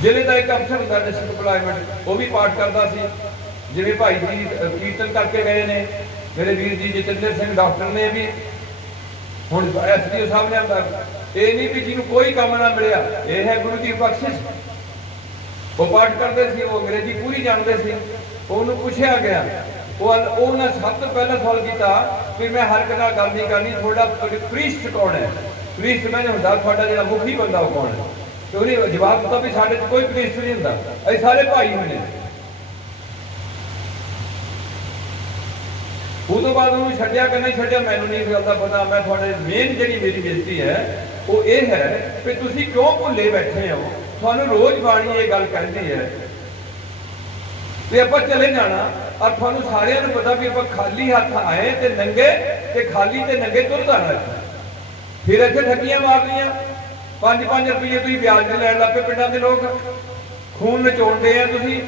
ਜ਼ਿਲ੍ਹੇ ਦਾ ਇੱਕ ਅਫਸਰ ਹੁੰਦਾ ਡਿਸਟ੍ਰਿਕਟ ਇੰਪਲੋਇਮੈਂਟ। ਉਹ ਵੀ ਪਾਠ ਕਰਦਾ ਸੀ, ਜਿਵੇਂ ਭਾਈ ਜੀ ਕੀਰਤਨ ਕਰਕੇ ਗਏ ਨੇ ਮੇਰੇ ਵੀਰ ਜੀ ਜਤਿੰਦਰ ਸਿੰਘ ਡਾਕਟਰ ਨੇ ਵੀ, ਹੁਣ ਐਸਡੀਓ ਸਾਹਿਬ ਨੇ ਆਂਦਾ। ਇਹ ਨਹੀਂ ਵੀ ਜਿਹਨੂੰ ਕੋਈ ਕੰਮ ਨਾ ਮਿਲਿਆ, ਇਹ ਹੈ ਗੁਰੂ ਦੀ ਬਖਸ਼ਿਸ਼। ਉਹ ਪਾਠ ਕਰਦੇ ਸੀ, ਉਹ ਅੰਗਰੇਜ਼ੀ ਪੂਰੀ ਜਾਣਦੇ ਸੀ। ਉਹਨੂੰ ਪੁੱਛਿਆ ਗਿਆ, ਉਹਨਾਂ ਸਭ ਤੋਂ ਪਹਿਲਾਂ ਸਵਾਲ ਕੀਤਾ ਵੀ ਮੈਂ ਹਰ ਇੱਕ ਨਾਲ ਗੱਲ ਨਹੀਂ ਕਰਨੀ, ਤੁਹਾਡਾ ਪ੍ਰੀਸਟ ਕੌਣ ਹੈ? ਪ੍ਰੀਸਟ ਮੈਨੂੰ ਹੁੰਦਾ ਤੁਹਾਡਾ ਜਿਹੜਾ ਮੁਖੀ ਬੰਦਾ ਉਹ ਕੌਣ ਹੈ? ਤੇ ਉਹਨੇ ਜਵਾਬ ਦਿੱਤਾ ਵੀ ਸਾਡੇ 'ਚ ਕੋਈ ਪ੍ਰੀਸਟ ਨਹੀਂ ਹੁੰਦਾ, ਅਸੀਂ ਸਾਰੇ ਭਾਈ ਹੁੰਦੇ। ਉਦੋਂ ਬਾਅਦ ਉਹਨੂੰ ਛੱਡਿਆ ਕਿ ਨਹੀਂ ਛੱਡਿਆ ਮੈਨੂੰ ਨਹੀਂ ਗੱਲ ਦਾ ਪਤਾ। ਮੈਂ ਤੁਹਾਡੇ ਮੇਨ ਜਿਹੜੀ ਮੇਰੀ ਬੇਨਤੀ ਹੈ ਉਹ ਇਹ ਹੈ ਕਿ ਤੁਸੀਂ ਕਿਉਂ ਭੁੱਲੇ ਬੈਠੇ ਹੋ? ਤੁਹਾਨੂੰ ਰੋਜ਼ ਬਾਣੀ ਇਹ ਗੱਲ ਕਹਿੰਦੀ ਹੈ ਤੇ ਆਪਾਂ ਚਲੇ ਜਾਣਾ, ਔਰ ਤੁਹਾਨੂੰ ਸਾਰਿਆਂ ਨੂੰ ਪਤਾ ਵੀ ਆਪਾਂ ਖਾਲੀ ਹੱਥ ਆਏ ਤੇ ਨੰਗੇ ਤੇ ਖਾਲੀ ਤੇ ਨੰਗੇ ਤੁਰ ਜਾਣਾ। ਫਿਰ ਇੱਥੇ ਠੱਗੀਆਂ ਮਾਰਨੀਆਂ, 5-5 ਰੁਪਏ ਤੁਸੀਂ ਵਿਆਜ ਤੇ ਲੈਣ ਲੱਗ ਪਏ ਪਿੰਡਾਂ ਦੇ ਲੋਕ, ਖੂਨ ਨਚੋੜਦੇ ਆ ਤੁਸੀਂ।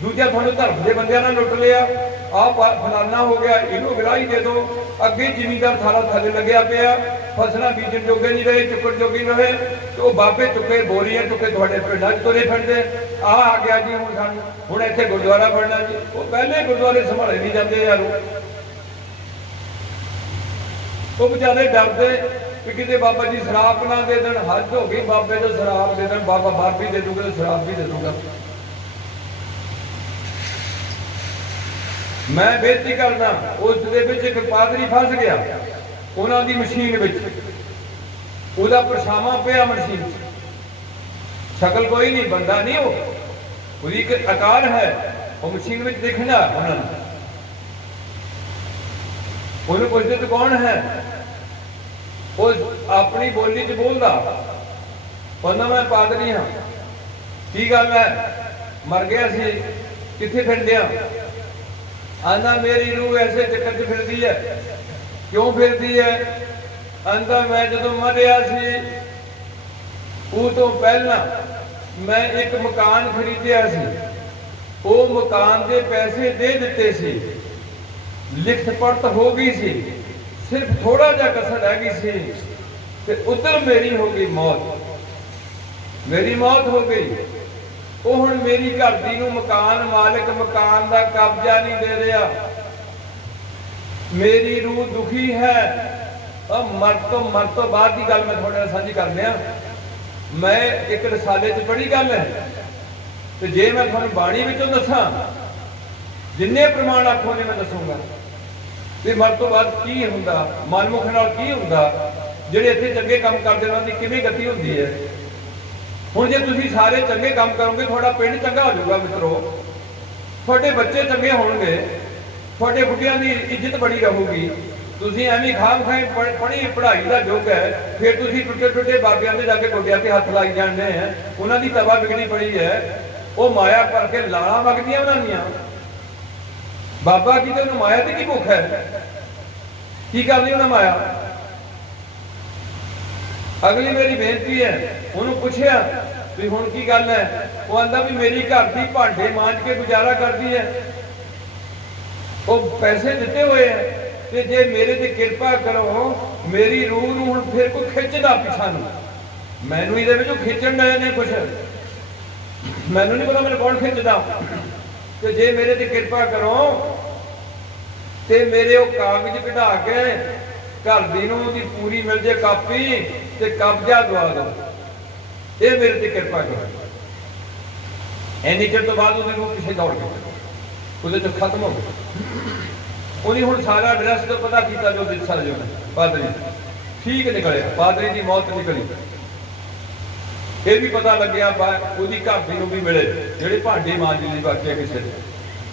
ਦੂਜਾ ਤੁਹਾਨੂੰ ਧਰਮ ਦੇ ਬੰਦਿਆਂ ਨਾਲ ਲੁੱਟ ਲਿਆ, ਆਹ ਫਲਾਨਾ ਹੋ ਗਿਆ, ਇਹਨੂੰ ਵਿਰਾਹੀ ਦੇ ਦਿਓ। ਅੱਗੇ ਜ਼ਿਮੀਂਦਾਰ ਸਾਰਾ ਥੱਲੇ ਲੱਗਿਆ ਪਿਆ, ਫਸਲਾਂ ਬੀਜਣ ਜੋਗੇ ਨਹੀਂ ਰਹੇ, ਚੁੱਕਣ ਜੋਗੇ ਨਹੀਂ ਰਹੇ, ਤੇ ਉਹ ਬਾਬੇ ਚੁੱਕੇ ਬੋਰੀਆਂ ਚੁੱਕੇ ਤੁਹਾਡੇ ਪਿੰਡਾਂ 'ਚ ਤੁਰੇ ਫਿਰਦੇ। ਆ ਗਿਆ ਜੀ ਹੁਣ ਸਾਨੂੰ, ਹੁਣ ਇੱਥੇ ਗੁਰਦੁਆਰਾ ਬਣਨਾ ਜੀ। ਉਹ ਪਹਿਲੇ ਗੁਰਦੁਆਰੇ ਸੰਭਾਲੇ ਨਹੀਂ ਜਾਂਦੇ ਯਾਰ। ਉਹ ਵਿਚਾਰੇ ਡਰਦੇ ਕਿ ਕਿਤੇ ਬਾਬਾ ਜੀ ਸ਼ਰਾਬ ਨਾ ਦੇ ਦੇਣ, ਹੱਦ ਹੋ ਗਈ ਬਾਬੇ ਤੋਂ ਸ਼ਰਾਬ ਦੇ ਦੇਣ, ਬਾਬਾ ਬਾਹਰ ਵੀ ਦੇ ਦੂਗਾ ਤੇ ਸ਼ਰਾਬ ਵੀ ਦੇ ਦੂਗਾ। ਮੈਂ ਬੇਨਤੀ ਕਰਦਾ, ਉਸ ਦੇ ਵਿੱਚ ਇੱਕ ਪਾਦਰੀ ਫਸ ਗਿਆ ਉਹਨਾਂ ਦੀ ਮਸ਼ੀਨ ਵਿੱਚ, ਉਹਦਾ ਪਰਛਾਵਾਂ ਪਿਆ ਮਸ਼ੀਨ 'ਚ, ਸ਼ਕਲ ਕੋਈ ਨਹੀਂ, ਬੰਦਾ ਨਹੀਂ, ਉਹਦੀ ਇੱਕ ਆਕਾਰ ਹੈ, ਉਹ ਮਸ਼ੀਨ ਵਿੱਚ ਦਿਖਣਾ ਉਹਨਾਂ ਨੂੰ। ਉਹਨੂੰ ਪੁੱਛਦੇ ਤੂੰ ਕੌਣ ਹੈ? ਉਹ ਆਪਣੀ ਬੋਲੀ 'ਚ ਬੋਲਦਾ, ਕਹਿੰਦਾ ਮੈਂ ਪਾਦਰੀ ਹਾਂ। ਕੀ ਗੱਲ ਹੈ? ਮਰ ਗਿਆ ਸੀ, ਕਿੱਥੇ ਫਿਰਦਿਆ? ਆਂਦਾ ਮੇਰੀ ਰੂਹ ਐਸੇ ਚੱਕਰ 'ਚ ਫਿਰਦੀ ਹੈ। ਕਿਉਂ ਫਿਰਦੀ ਹੈ? ਆਂਦਾ ਮੈਂ ਜਦੋਂ ਮਰਿਆ ਸੀ ਉਹ ਤੋਂ ਪਹਿਲਾਂ मैं एक मकान खरीदिया सी, वो मकान के पैसे दे दिते सी, लिखत पढ़त हो गई सी, सिर्फ थोड़ा जा कसर रह गई सी ते उधर मेरी हो गई मौत, मेरी मौत हो गई। वो हुण मेरी घर दी नूं मकान मालिक मकान का कब्जा नहीं दे रहा, मेरी रूह दुखी है। अब मर तो बाद की गल मैं थोड़े साझी कर लिया। मैं एक रसाले च पढ़ी गल है, तो जे मैं थोड़ी बाणी विचों दसां, जिन्ने प्रमाण आखो ने मैं दसूंगा कि मर तो बाद की हुंदा, मनमुख नाल की हुंदा, जिहड़े इत्थे चंगे काम करदे उन्हां दी किवें गति हुंदी है। हुण जे तुसीं सारे चंगे काम करोगे, तुहाडा पिंड चंगा हो जाऊगा मित्रो, तुहाडे बच्चे चंगे होणगे, तुहाडे बुढ़ियां दी इज्जत बड़ी रहूगी। तुसीं एवें खाम खाई पढ़ी पढ़ाई का युग है, फिर तुसीं टुटे टुटे बाबियां दे जाके गोडियां ते हत्थ लाई जाने हैं, उन्हां दी तवा बिगड़ी पड़ी है, वो माया भर के लाणा वगदियां उन्हां दियां। बाबा की ते उन्हें माया ते की भुख है, की कर रही उन्हें माया। अगली मेरी बेनती है, उन्होंने पूछया भी हुण की गल है, वो आंदा भी मेरी घर दी भांडे मांज के गुजारा करती है, वो पैसे दिते हुए हैं, ते जे मेरे ते किरपा करो, मेरी रूह नूं हुण फिर कोई खिंचदा पिछा नूं, मैनूं इहदे विचों खिंचण डए ने कुछ, मैनूं नहीं पता मैनूं कौन खिंचदा। ते जे मेरे ते किरपा करो ते मेरे वो कागज कढा के घर दी नूं दी पूरी मिल जे कापी ते कब्जा दवा दो, ये मेरे ते किरपा करो। इन्नी चिर तो बाद उसदी रूह पिछे दौड़ गई, ਉਹਦੇ ਚ खत्म हो गया। उन्हें हुण सारा एड्रैस तो पता किया जो दिशा जो पादरी ठीक निकले, पादरी की मौत निकली, ये भी पता लग्या उसकी घर दी नूं भी मिले जिहड़े भांडे मांजदी सी, बाकी किसी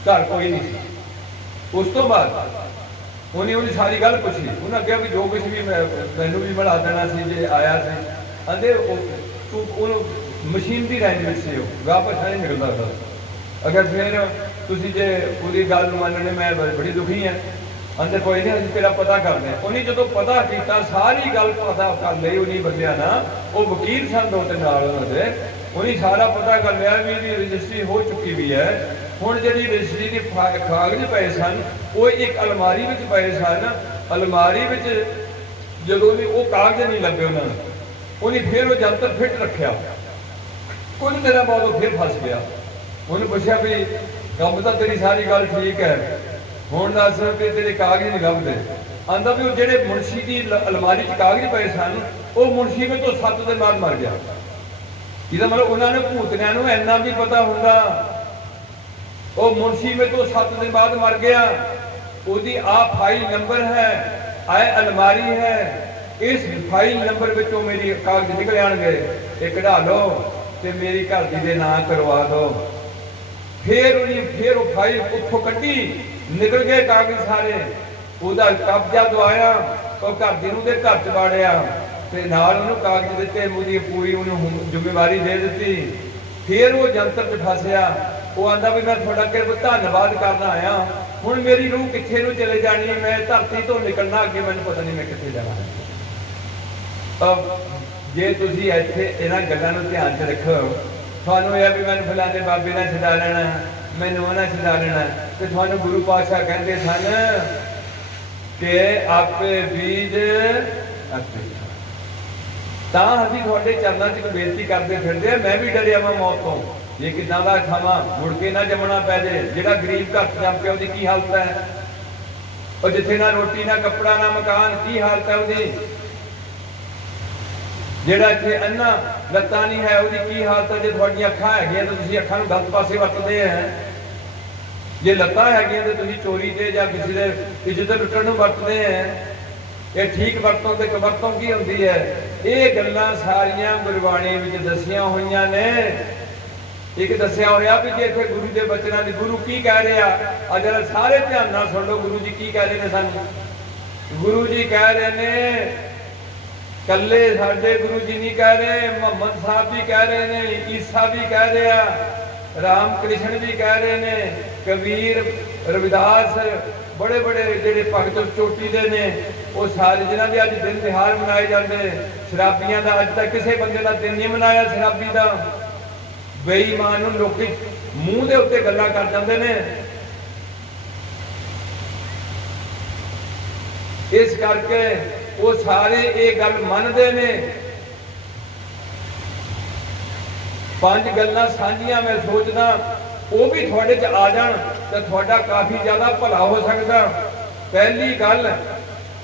घर कोई नहीं सी। उस तो बाद उन्हें सारी गल पूछी, उन्हें कहा भी जो कुछ भी मैनू भी मिला देना सी जे आया सी, आंदे तू मशीन की रेंज में से वापस नहीं निकलता था। अगर फिर तुसी जे पूरी गल मनने मैं बड़ी दुखी है, अंदर कोई नहीं असीं तेरा पता करते। उन्हें जो पता किया, सारी गल पता कर ली, उन्हीं बंदियां ना वो वकील सन दो तीन नाल उन्होंने, उन्हें सारा पता कर लिया भी इसकी रजिस्ट्री हो चुकी भी है। हुण जिहड़ी रजिस्ट्री के कागज पे सन वो एक अलमारी में पे सन, अलमारी में जो वो कागज नहीं लगे उन्होंने, उन्हें फिर वो जंतर फिट रखा, कुछ दिन बाद वो फिर फस गया। उन्हें पूछा भी कब तो तेरी सारी गल ठीक है, हुण दस भी तेरे कागज नहीं लभदे। आंदा भी वो जेडे मुंशी की अलमारी च कागज पे सन, वो मुंशी में तो 7 दिन बाद मर गया। इसका मतलब उन्होंने भूतनिया नूं इन्ना भी पता हुंदा, वो मुंशी में तो 7 दिन बाद मर गया। उसकी आ फाइल नंबर है, आए अलमारी है, इस फाइल नंबर विचों मेरी कागज निकल आएंगे, ये कढ़ा लो ते मेरी घर दी दे नां करवा दो। फिर वो फाइल उतों कड्डी, निकल गए कागज सारे, उसका कब्जा दवाया और घर दी नूं दे घर च वाड़िया ते नाल उहनूं कागज दिते, उसकी पूरी उहनूं जिम्मेवारी दे दी। फिर वो जंतर च फसिया, वो आंदा भी मैं तुहाडा धन्नवाद करना आया, हुण मेरी रूह कित्थे नूं चले जानी, मैं धरती तो निकलना, अगे मैनूं पता नहीं मैं कित्थे जाना है। जे तुसीं इत्थे इन्हां गल्लां नूं ध्यान च रखो, थानू यह भी मैं फलाने बाबे ने छड़ा लेना, मैनू उन्हें छड़ा लेना, तो थानू गुरु पातशाह कहते सन कि आपे बीज आपे तां असीं तुहाडे चरणों च बेनती करते फिरदे। मैं भी डरिया मैं मौत तो, ये किदां दा खावां, मुड़ के ना जमना पै जाए। जिहड़ा गरीब घर च जम पिया उहदी की हालत है, और जिथे ना रोटी ना कपड़ा ना मकान, की हालत है उहदी। जिहड़ा इत्थे अन्ना लत्तां नहीं है, उहदी की हालत है। जे तुहाडीआं अखां हैगीआं तो तुसीं अखां नूं गलत पासे वरतदे हैं, जे लत्तां हैगीआं तो तुसीं चोरी ते जां किसी दे इज्जत लुੱਟਣ नूं वरतदे हैं। ये ठीक वरतों ते कवरतों की हुंदी है, ये गल्लां सारियां गुरबाणी विच दसियां होईयां ने। एक दसिया होया भी जे इत्थे गुरु दे बचनां दी गुरु की कह रहे आ, अगर सारे ध्यान नाल सुण लो गुरु जी की कह रहे ने सानूं। गुरु जी कह रहे ने, कल्ले साडे गुरु जी नहीं कह रहे, मुहम्मद साहब भी कह रहे ने, ईसा भी कह रहे हैं, राम कृष्ण भी कह रहे ने, कबीर रविदास बड़े बड़े जेडे भगत चोटी दे ने, वो सारे जिन्हां दे अज दिन तिहार मनाए जाते शराबियां का अज तक किसी बंदे का दिन नहीं मनाया शराबी का। बेईमान नूं लोकी मूँह के उत्ते गल्लां कर जाते हैं। इस करके वो सारे ये गल मनते ने। 5 गल्लां साझियां मैं सोचदा वो भी थोड़े च आ जान तो थोड़ा काफ़ी ज़्यादा भला हो सकता। पहली गल,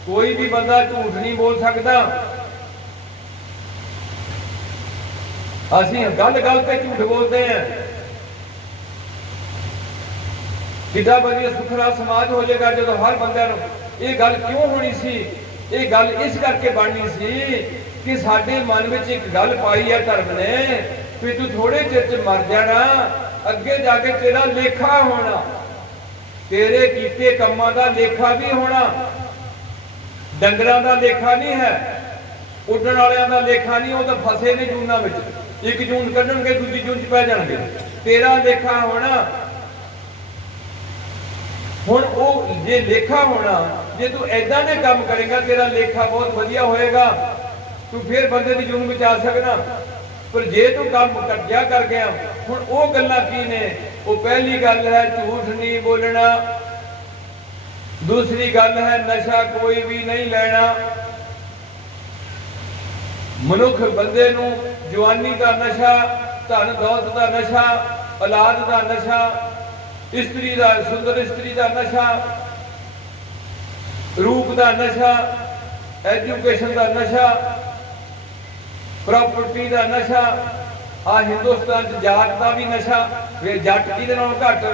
कोई भी बंदा झूठ नहीं बोल सकता। असीं गल गल पे झूठ बोलते हैं। कितना बढ़िया सुखरा समाज हो जाएगा जो हर बंदे ये गल क्यों होनी सी। ये गल इस करके बननी सी कि साडे मन में एक गल पाई है धर्म ने कि तू थोड़े चिर च मर जाना, अगे जाके तेरा लेखा होना, तेरे कीते कामां दा लेखा भी होना। डंगरां दा लेखा नहीं है, उड्डण वालियां दा लेखा नहीं। वो तो फसे ने जूना में, 1 जून कढ़णगे दूजी जून च पै जाणगे। तेरा लेखा होना। हुण वो जे लेखा होना, जे तू ऐदां दे काम करेगा तेरा लेखा बहुत वधिया होएगा, तू फिर बंदे की जून बचा सकना। पर जे तू काम कटिया कर गया, हुण वो गल्लां की ने। वो पहली गल है झूठ नहीं बोलना, दूसरी गल है नशा कोई भी नहीं लेना। मनुख बंदे नूं जवानी का नशा, धन दौलत का नशा, औलाद का नशा, स्त्री का सुंदर स्त्री का नशा, रूप का नशा, एजुकेशन का नशा, प्रॉपर्टी का नशा। आ हिंदुस्तान जाट का भी नशा, वे जट की घट,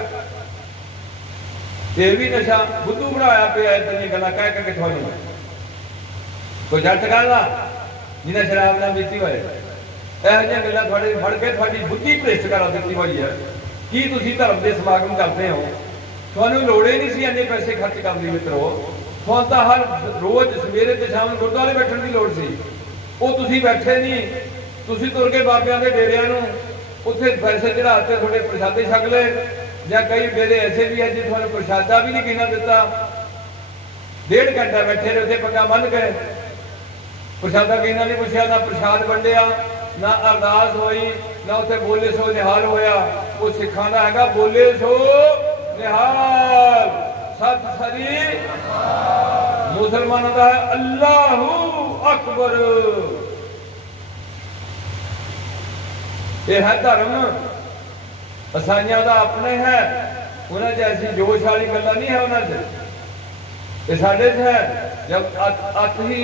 ये भी नशा बुद्धू बनाया पिया। इतनी गल्लां कह करके थानू कोई जट कहना जिन्हें शराब ना पीती होए, यह गल्लां थोड़े फड़ के थोड़ी बुद्धि भ्रिष्ट करा दी हुई है। की तुसीं धर्म के समागम करते हो, थानू लोड़ ही नहीं सी इन्ने पैसे खर्च करनी मित्रो। थानू तो हर रोज सवेरे ते शाम गुरुद्वारे बैठण की लोड़ सी, वो तुसीं बैठे नहीं। तुसीं तुर के बाबियां के डेरियां नूं उत्थे पैसे चढ़ाते, थोड़े प्रसादे छक ले। या कई डेरे ऐसे भी है जिन्होंने थानू प्रसादा भी नहीं किना दिता, 1.5 घंटा बैठे रहे उत्थे पग्गां बन गए, प्रसादा किना नहीं पुछया, ना प्रसाद वंडिया, ना अरदास होई, ना उत्थे बोले सो निहाल होया। वो सिखां दा हैगा बोले सो निहाल, सत सरी। मुसलमानों का है अल्लाहू अकबर। यह है धर्म। ईसाइयां का अपने है, उन्हें ऐसी जोश वाली गल्लां नहीं है उन्हें, ये साढ़े है। जब अत ही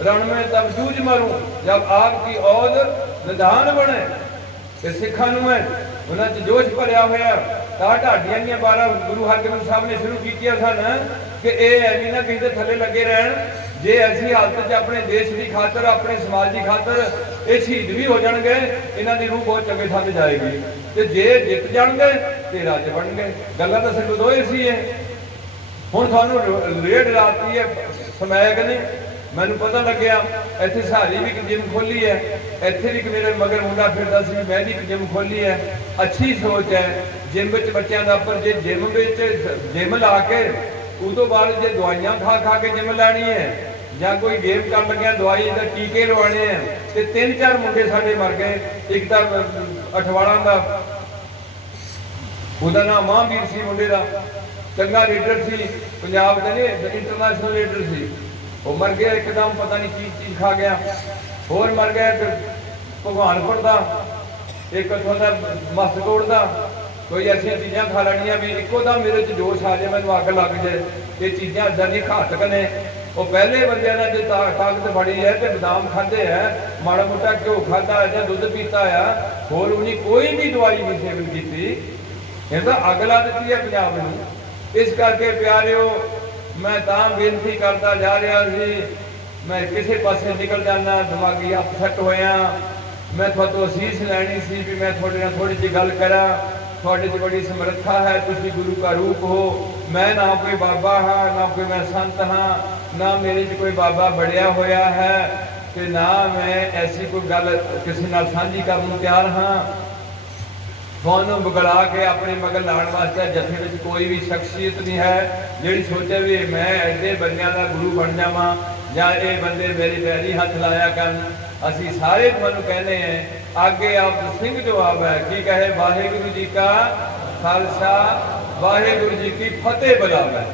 रण में तब जूझ मरूं, जब आपकी औद निधान बने। ये सिखा नूं है उन्हें जोश भरिया होया। ढाडियां दी 12 गुरु हरगोबिंद साहब ने शुरू कीतियां सन कि एवं ना किसी थले लगे रहन। जे ऐसी हालत अपने देश की खातर, अपने समाज की खातर ये शहीद भी हो जाएंगे, इन्हों की रूह बहुत चंगे थां जाएगी। तो जे जित जाएंगे तो राज बन गए। गल्लां तो सिर्फ 2 ही सी। हुण थानू रेड राती है समैक ने, मैनू पता लग्या इत्थे सहारी भी एक जिम खोली है, इत्थे भी मेरे मगर मुंडा फिरदा सी, मैं भी एक जिम खोली है। अच्छी सोच है जिम विच बच्चों का। पर जे जिम ला के उदों बाद जे दवाइयां खा खा के जिम लैनी है, या कोई गेम कर लग्या दवाई या टीके लवाने हैं, तो 3-4 मुंडे साडे मर गए। एक तो अठवाड़ा का, उसका नाम महावीर सी, मुंडे का चंगा लीडर सी, पंजाब का नहीं इंटरनेशनल लीडर सी। वो मर गया एकदम, पता नहीं की चीज़ खा गया। होर मर गया भगवानपुर का, एक उतों का मस्तकोट का। कोई ऐसा चीज़ा खा लैनिया भी इको दम मेरे जोश आ जाए, मैं अग लग जाए। ये चीज़ा इदा दी घातक ने। वो पहले बंदे ने जो ताकत फड़ी है तो बदाम खाधे है, माड़ा मोटा घ्यो खाधा है, दुध पीता है, होर उन्हें कोई भी दवाई नहीं सेवन की। इन्हें अग ला दी है पंजाब में। इस करके प्यारिओ, मैं तां बेनती करता जा रहा सी, मैं किसी पासे निकल जाना, दिमागी अपसैट होया। मैं थोड़े असीस लैनी सी भी मैं थोड़े नाल थोड़ी जी गल करा। थोड़े च बड़ी समर्था है, तुसीं गुरु का रूप हो। मैं ना कोई बाबा हाँ, ना कोई मैं संत हाँ, ना मेरे च कोई बाबा बढ़िया होया है, तो ना मैं ऐसी कोई गल किसी नाल साझी करन नूं तैयार हाँ। थानू बगड़ा के अपने मगर लाने वास्ते जथे में कोई भी शख्सियत नहीं है जिहड़ी सोचे भी मैं ऐसे बंदियां दा गुरु बन जावां ਜਾਂ ਇਹ ਬੰਦੇ ਮੇਰੇ ਪੈਰੀ ਹੱਥ ਲਾਇਆ ਕਰਨ। ਅਸੀਂ ਸਾਰੇ ਤੁਹਾਨੂੰ ਕਹਿੰਦੇ ਹਾਂ ਅੱਗੇ ਆਪ ਸਿੰਘ ਜਵਾਬ ਹੈ ਕੀ ਕਹੇ, ਵਾਹਿਗੁਰੂ ਜੀ ਕਾ ਖਾਲਸਾ ਵਾਹਿਗੁਰੂ ਜੀ ਕੀ ਫਤਿਹ ਬੁਲਾਵੇ।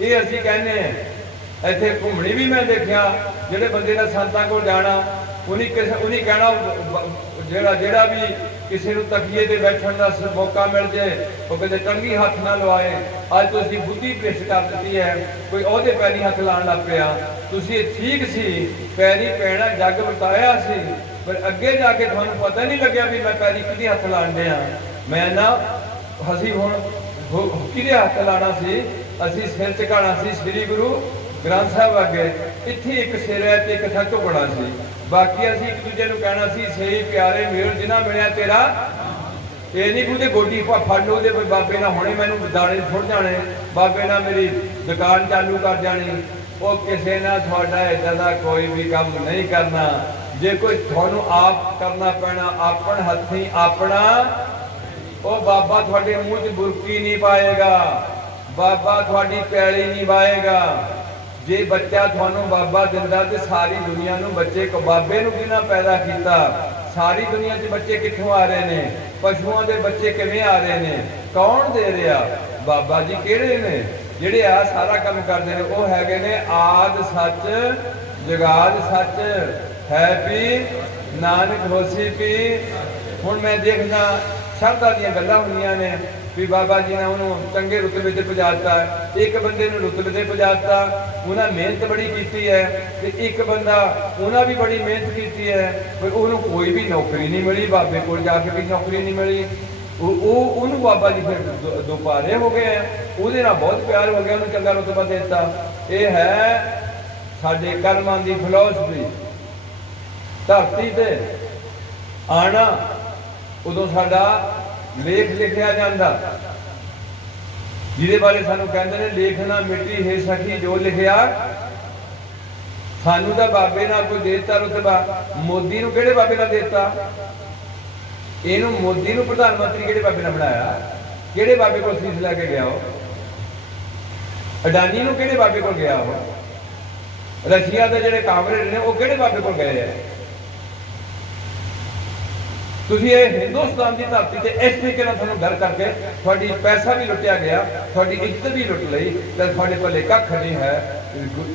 ਇਹ ਅਸੀਂ ਕਹਿੰਦੇ ਹਾਂ। ਇੱਥੇ ਘੁੰਮਣੀ ਵੀ ਮੈਂ ਦੇਖਿਆ, ਜਿਹੜੇ ਬੰਦੇ ਨੇ ਸੰਤਾਂ ਕੋਲ ਜਾਣਾ ਉਹਨੇ ਕਹਿਣਾ ਜਿਹੜਾ ਵੀ ਕਿਸੇ ਨੂੰ ਤਕੀਏ ਤੇ ਬੈਠਣ ਦਾ ਮੌਕਾ ਮਿਲ ਜਾਏ ਉਹ ਕਹਿੰਦੇ ਟੰਗੀ ਹੱਥ ਨਾ ਲਵਾਏ। ਅੱਜ ਤੁਸੀਂ ਬੁੱਧੀ ਪੇਸ਼ ਕਰ ਦਿੱਤੀ ਹੈ, ਕੋਈ ਉਹਦੇ ਪੈਰੀ ਹੱਥ ਲਾਉਣ ਲੱਗ ਪਿਆ। ਤੁਸੀਂ ਠੀਕ ਸੀ, ਪੈਰੀ ਪੈਣਾ ਜੱਗ ਵਰਤਾਇਆ ਸੀ, ਪਰ ਅੱਗੇ ਜਾ ਕੇ ਤੁਹਾਨੂੰ ਪਤਾ ਨਹੀਂ ਲੱਗਿਆ ਵੀ ਮੈਂ ਪੈਰੀ ਕਿਹਦੇ ਹੱਥ ਲਾਣ ਡਿਆ। ਮੈਂ ਨਾ ਅਸੀਂ ਹੁਣ ਕਿਹਦੇ ਹੱਥ ਲਾਣਾ ਸੀ, ਅਸੀਂ ਸਿਰ ਝੁਕਾਉਣਾ ਸੀ ਸ੍ਰੀ ਗੁਰੂ ਗ੍ਰੰਥ ਸਾਹਿਬ ਅੱਗੇ। ਇੱਥੇ ਇੱਕ ਸਿਰ ਹੈ ਤੇ ਇੱਕ ਥੱਕ ਝੁਕਣਾ ਸੀ, ਬਾਕੀ ਅਸੀਂ ਇੱਕ ਦੂਜੇ ਨੂੰ ਕਹਿਣਾ ਸੀ ਸਹੀ ਪਿਆਰੇ ਮੇਲ ਜਿਨ੍ਹਾਂ ਮਿਲਿਆ ਤੇਰਾ। ਇਹ ਨਹੀਂ ਕੋਈ ਗੋਡੀ ਫੜ ਲਓ ਉਹਦੇ ਬਾਬੇ ਨਾਲ ਹੁਣੇ ਮੈਨੂੰ ਦਾਣੇ ਛੁੱਟ ਜਾਣੇ, ਬਾਬੇ ਨਾਲ ਮੇਰੀ ਦੁਕਾਨ ਚਾਲੂ ਕਰ ਜਾਣੀ। ਉਹ ਕਿਸੇ ਨਾਲ ਤੁਹਾਡਾ ਇੱਦਾਂ ਦਾ ਕੋਈ ਵੀ ਕੰਮ ਨਹੀਂ ਕਰਨਾ। ਜੇ ਕੋਈ ਤੁਹਾਨੂੰ ਆਪ ਕਰਨਾ ਪੈਣਾ ਆਪਣ ਹੱਥੀਂ ਆਪਣਾ, ਉਹ ਬਾਬਾ ਤੁਹਾਡੇ ਮੂੰਹ 'ਚ ਬੁਰਕੀ ਨਹੀਂ ਪਾਏਗਾ, ਬਾਬਾ ਤੁਹਾਡੀ ਪੈਲੀ ਨਹੀਂ ਵਾਹੇਗਾ। ਜੇ ਬੱਚਾ ਤੁਹਾਨੂੰ ਬਾਬਾ ਦਿੰਦਾ ਤੇ ਸਾਰੀ ਦੁਨੀਆ ਨੂੰ ਬੱਚੇ ਬਾਬੇ ਨੂੰ ਕਿਹਨਾਂ ਪੈਦਾ ਕੀਤਾ? ਸਾਰੀ ਦੁਨੀਆ 'ਚ ਬੱਚੇ ਕਿੱਥੋਂ ਆ ਰਹੇ ਨੇ? ਪਸ਼ੂਆਂ ਦੇ ਬੱਚੇ ਕਿਵੇਂ ਆ ਰਹੇ ਨੇ? ਕੌਣ ਦੇ ਰਿਹਾ? ਬਾਬਾ ਜੀ ਕਿਹੜੇ ਨੇ ਜਿਹੜੇ ਆ ਸਾਰਾ ਕੰਮ ਕਰਦੇ ਨੇ? ਉਹ ਹੈਗੇ ਨੇ ਆਦ ਸੱਚ ਜਗਾਦ ਸੱਚ, ਹੈ ਪੀ ਨਾਨਕ ਹੋਸੀ ਪੀ। ਹੁਣ ਮੈਂ ਦੇਖਦਾ ਸ਼ਰਧਾ ਦੀਆਂ ਗੱਲਾਂ ਹੁੰਦੀਆਂ ਨੇ ਵੀ ਬਾਬਾ ਜੀ ਨੇ ਉਹਨੂੰ ਚੰਗੇ ਰੁਤਬੇ ਤੇ ਪਹੁੰਚਾਤਾ, ਇੱਕ ਬੰਦੇ ਨੂੰ ਰੁਤਬੇ ਤੇ ਪਹੁੰਚਾਤਾ, ਉਹਨਾਂ ਮਿਹਨਤ ਬੜੀ ਕੀਤੀ ਹੈ, ਤੇ ਇੱਕ ਬੰਦਾ ਉਹਨਾਂ ਵੀ ਬੜੀ ਮਿਹਨਤ ਕੀਤੀ ਹੈ, ਪਰ ਉਹਨੂੰ ਕੋਈ ਵੀ ਨੌਕਰੀ ਨਹੀਂ ਮਿਲੀ, ਬਾਬੇ ਕੋਲ ਜਾ ਕੇ ਵੀ ਨੌਕਰੀ ਨਹੀਂ ਮਿਲੀ। ਉਹਨੂੰ ਬਾਬਾ ਜੀ ਫਿਰ ਦੁਪਾਰੇ ਹੋ ਗਏ, ਉਹਦੇ ਨਾਲ ਬਹੁਤ ਪਿਆਰ ਹੋ ਗਿਆ, ਉਹਨੂੰ ਚੰਗਾ ਰੁਤਬਾ ਦੇ ਦਿੱਤਾ। ਇਹ ਹੈ ਸਾਡੇ ਕਰਮਾਂ ਦੀ ਫਿਲਾਸਫੀ। ਧਰਤੀ ਤੇ ਆਣਾ ਉਦੋਂ ਸਾਡਾ ਲੇਖ ਲਿਖਿਆ ਜਾਂਦਾ, ਜਿਹਦੇ ਬਾਰੇ ਸਾਨੂੰ ਕਹਿੰਦੇ ਨੇ ਲੇਖ ਨਾ ਮਿੱਟੀ ਹੈ ਸਖੀ ਜੋ ਲਿਖਿਆ। ਸਾਨੂੰ ਤਾਂ ਬਾਬੇ ਨਾਲ ਕੋਈ ਦੇਤਾ ਰੁਤਬਾ। ਮੋਦੀ ਨੂੰ ਕਿਹੜੇ ਬਾਬੇ ਨਾਲ ਦੇਤਾ? ਇਹਨੂੰ ਮੋਦੀ ਨੂੰ ਪ੍ਰਧਾਨ ਮੰਤਰੀ ਕਿਹੜੇ ਬਾਬੇ ਨਾਲ ਬਣਾਇਆ? ਕਿਹੜੇ ਬਾਬੇ ਕੋਲ ਸੀਸ ਲੈ ਕੇ ਗਿਆ ਉਹ? ਅਡਾਨੀ ਨੂੰ ਕਿਹੜੇ ਬਾਬੇ ਕੋਲ ਗਿਆ ਉਹ? ਰਸ਼ੀਆ ਦੇ ਜਿਹੜੇ ਕਾਮਰੇਡ ਨੇ ਉਹ ਕਿਹੜੇ ਬਾਬੇ ਕੋਲ ਗਏ ਆ? ਤੁਸੀਂ ਇਹ ਹਿੰਦੁਸਤਾਨ ਦੀ ਧਰਤੀ ਤੇ ਇਸ ਤਰੀਕੇ ਨਾਲ ਤੁਹਾਨੂੰ ਡਰ ਕਰਕੇ ਤੁਹਾਡੀ ਪੈਸਾ ਵੀ ਲੁੱਟਿਆ ਗਿਆ, ਤੁਹਾਡੀ ਇੱਜ਼ਤ ਵੀ ਲੁੱਟ ਲਈ, ਤੇ ਤੁਹਾਡੇ ਕੋਲ ਕੱਖ ਨਹੀਂ ਹੈ।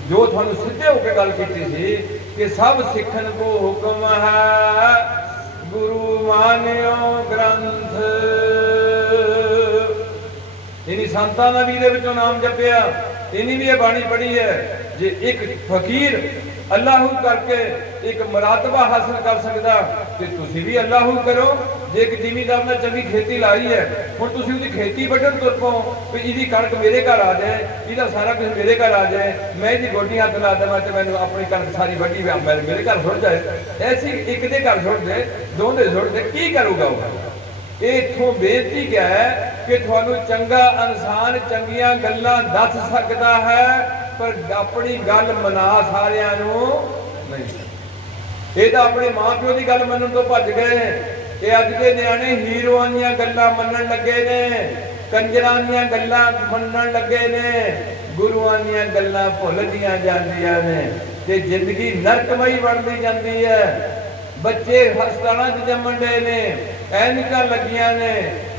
ਜੋ ਤੁਹਾਨੂੰ ਸਿੱਧੇ ਹੋ ਕੇ ਗੱਲ ਕੀਤੀ ਸੀ ਕਿ ਸਭ ਸਿੱਖਣ ਕੋ ਹੁਕਮ ਹੈ, ਗੁਰੂ ਮਾਨਿਓ ਗ੍ਰੰਥ। ਇਨੀ ਸੰਤਾਂ ਦਾ ਵੀ ਇਹਦੇ ਵਿੱਚੋਂ ਨਾਮ ਜਪਿਆ, ਇਨੀ ਵੀ ਇਹ ਬਾਣੀ ਪੜ੍ਹੀ ਹੈ। ਜੇ ਇੱਕ ਫਕੀਰ ਅੱਲਾਹੂ ਕਰਕੇ ਇੱਕ ਮਰਾਤਬਾ ਹਾਸਲ ਕਰ ਸਕਦਾ ਤੇ ਤੁਸੀਂ ਵੀ ਅੱਲਾਹੂ ਕਰੋ। ਜੇ ਇੱਕ ਜ਼ਿਮੀਂਦਾਰ ਨੇ ਚੰਗੀ ਖੇਤੀ ਲਾਈ ਹੈ, ਹੁਣ ਤੁਸੀਂ ਉਹਦੀ ਖੇਤੀ ਵੱਢਣ ਤੁਰ ਪਓ ਵੀ ਇਹਦੀ ਕਣਕ ਮੇਰੇ ਘਰ ਆ ਜਾਏ, ਇਹਦਾ ਸਾਰਾ ਕੁਝ ਮੇਰੇ ਘਰ ਆ ਜਾਏ, ਮੈਂ ਇਹਦੀ ਗੋਡੀ ਹੱਥ ਲਾ ਦੇਵਾਂ ਤੇ ਮੈਨੂੰ ਆਪਣੀ ਕਣਕ ਸਾਰੀ ਵੱਢੀ ਮੇਰੇ ਘਰ ਸੁੱਟ ਜਾਏ। ਐਸੀ ਇੱਕ ਦੇ ਘਰ ਸੁੱਟ ਦੇ, ਦੋ ਦੇ ਸੁੱਟ ਦੇ, ਕੀ ਕਰੂਗਾ ਉਹ? ਇਹ ਇੱਥੋਂ ਬੇਨਤੀ ਕਿਹਾ ਹੈ ਕਿ ਤੁਹਾਨੂੰ ਚੰਗਾ ਇਨਸਾਨ ਚੰਗੀਆਂ ਗੱਲਾਂ ਦੱਸ ਸਕਦਾ ਹੈ, ਪਰ ਆਪਣੀ ਗੱਲ ਮਨਾ ਸਾਰਿਆਂ ਨੂੰ ਨਹੀਂ। ਇਹ ਤਾਂ ਆਪਣੇ ਮਾਂ ਪਿਓ ਦੀ ਗੱਲ ਮੰਨਣ ਤੋਂ ਭੱਜ ਗਏ। ਇਹ ਅੱਜ ਦੇ ਨਿਆਣੇ ਹੀਰੋਆਂ ਦੀਆਂ ਗੱਲਾਂ ਮੰਨਣ ਲੱਗੇ ਨੇ, ਕੰਜਰਾਂ ਦੀਆਂ ਗੱਲਾਂ ਮੰਨਣ ਲੱਗੇ ਨੇ, ਗੁਰੂਆਂ ਦੀਆਂ ਗੱਲਾਂ ਭੁੱਲਦੀਆਂ ਜਾਂਦੀਆਂ ਨੇ ਤੇ ਜ਼ਿੰਦਗੀ ਨਰਕਮਈ ਬਣਦੀ ਜਾਂਦੀ ਹੈ। ਬੱਚੇ ਹਸਪਤਾਲਾਂ 'ਚ ਜੰਮਣ ਦੇ ਨੇ, ਐਨਕਾਂ ਲੱਗੀਆਂ ਨੇ,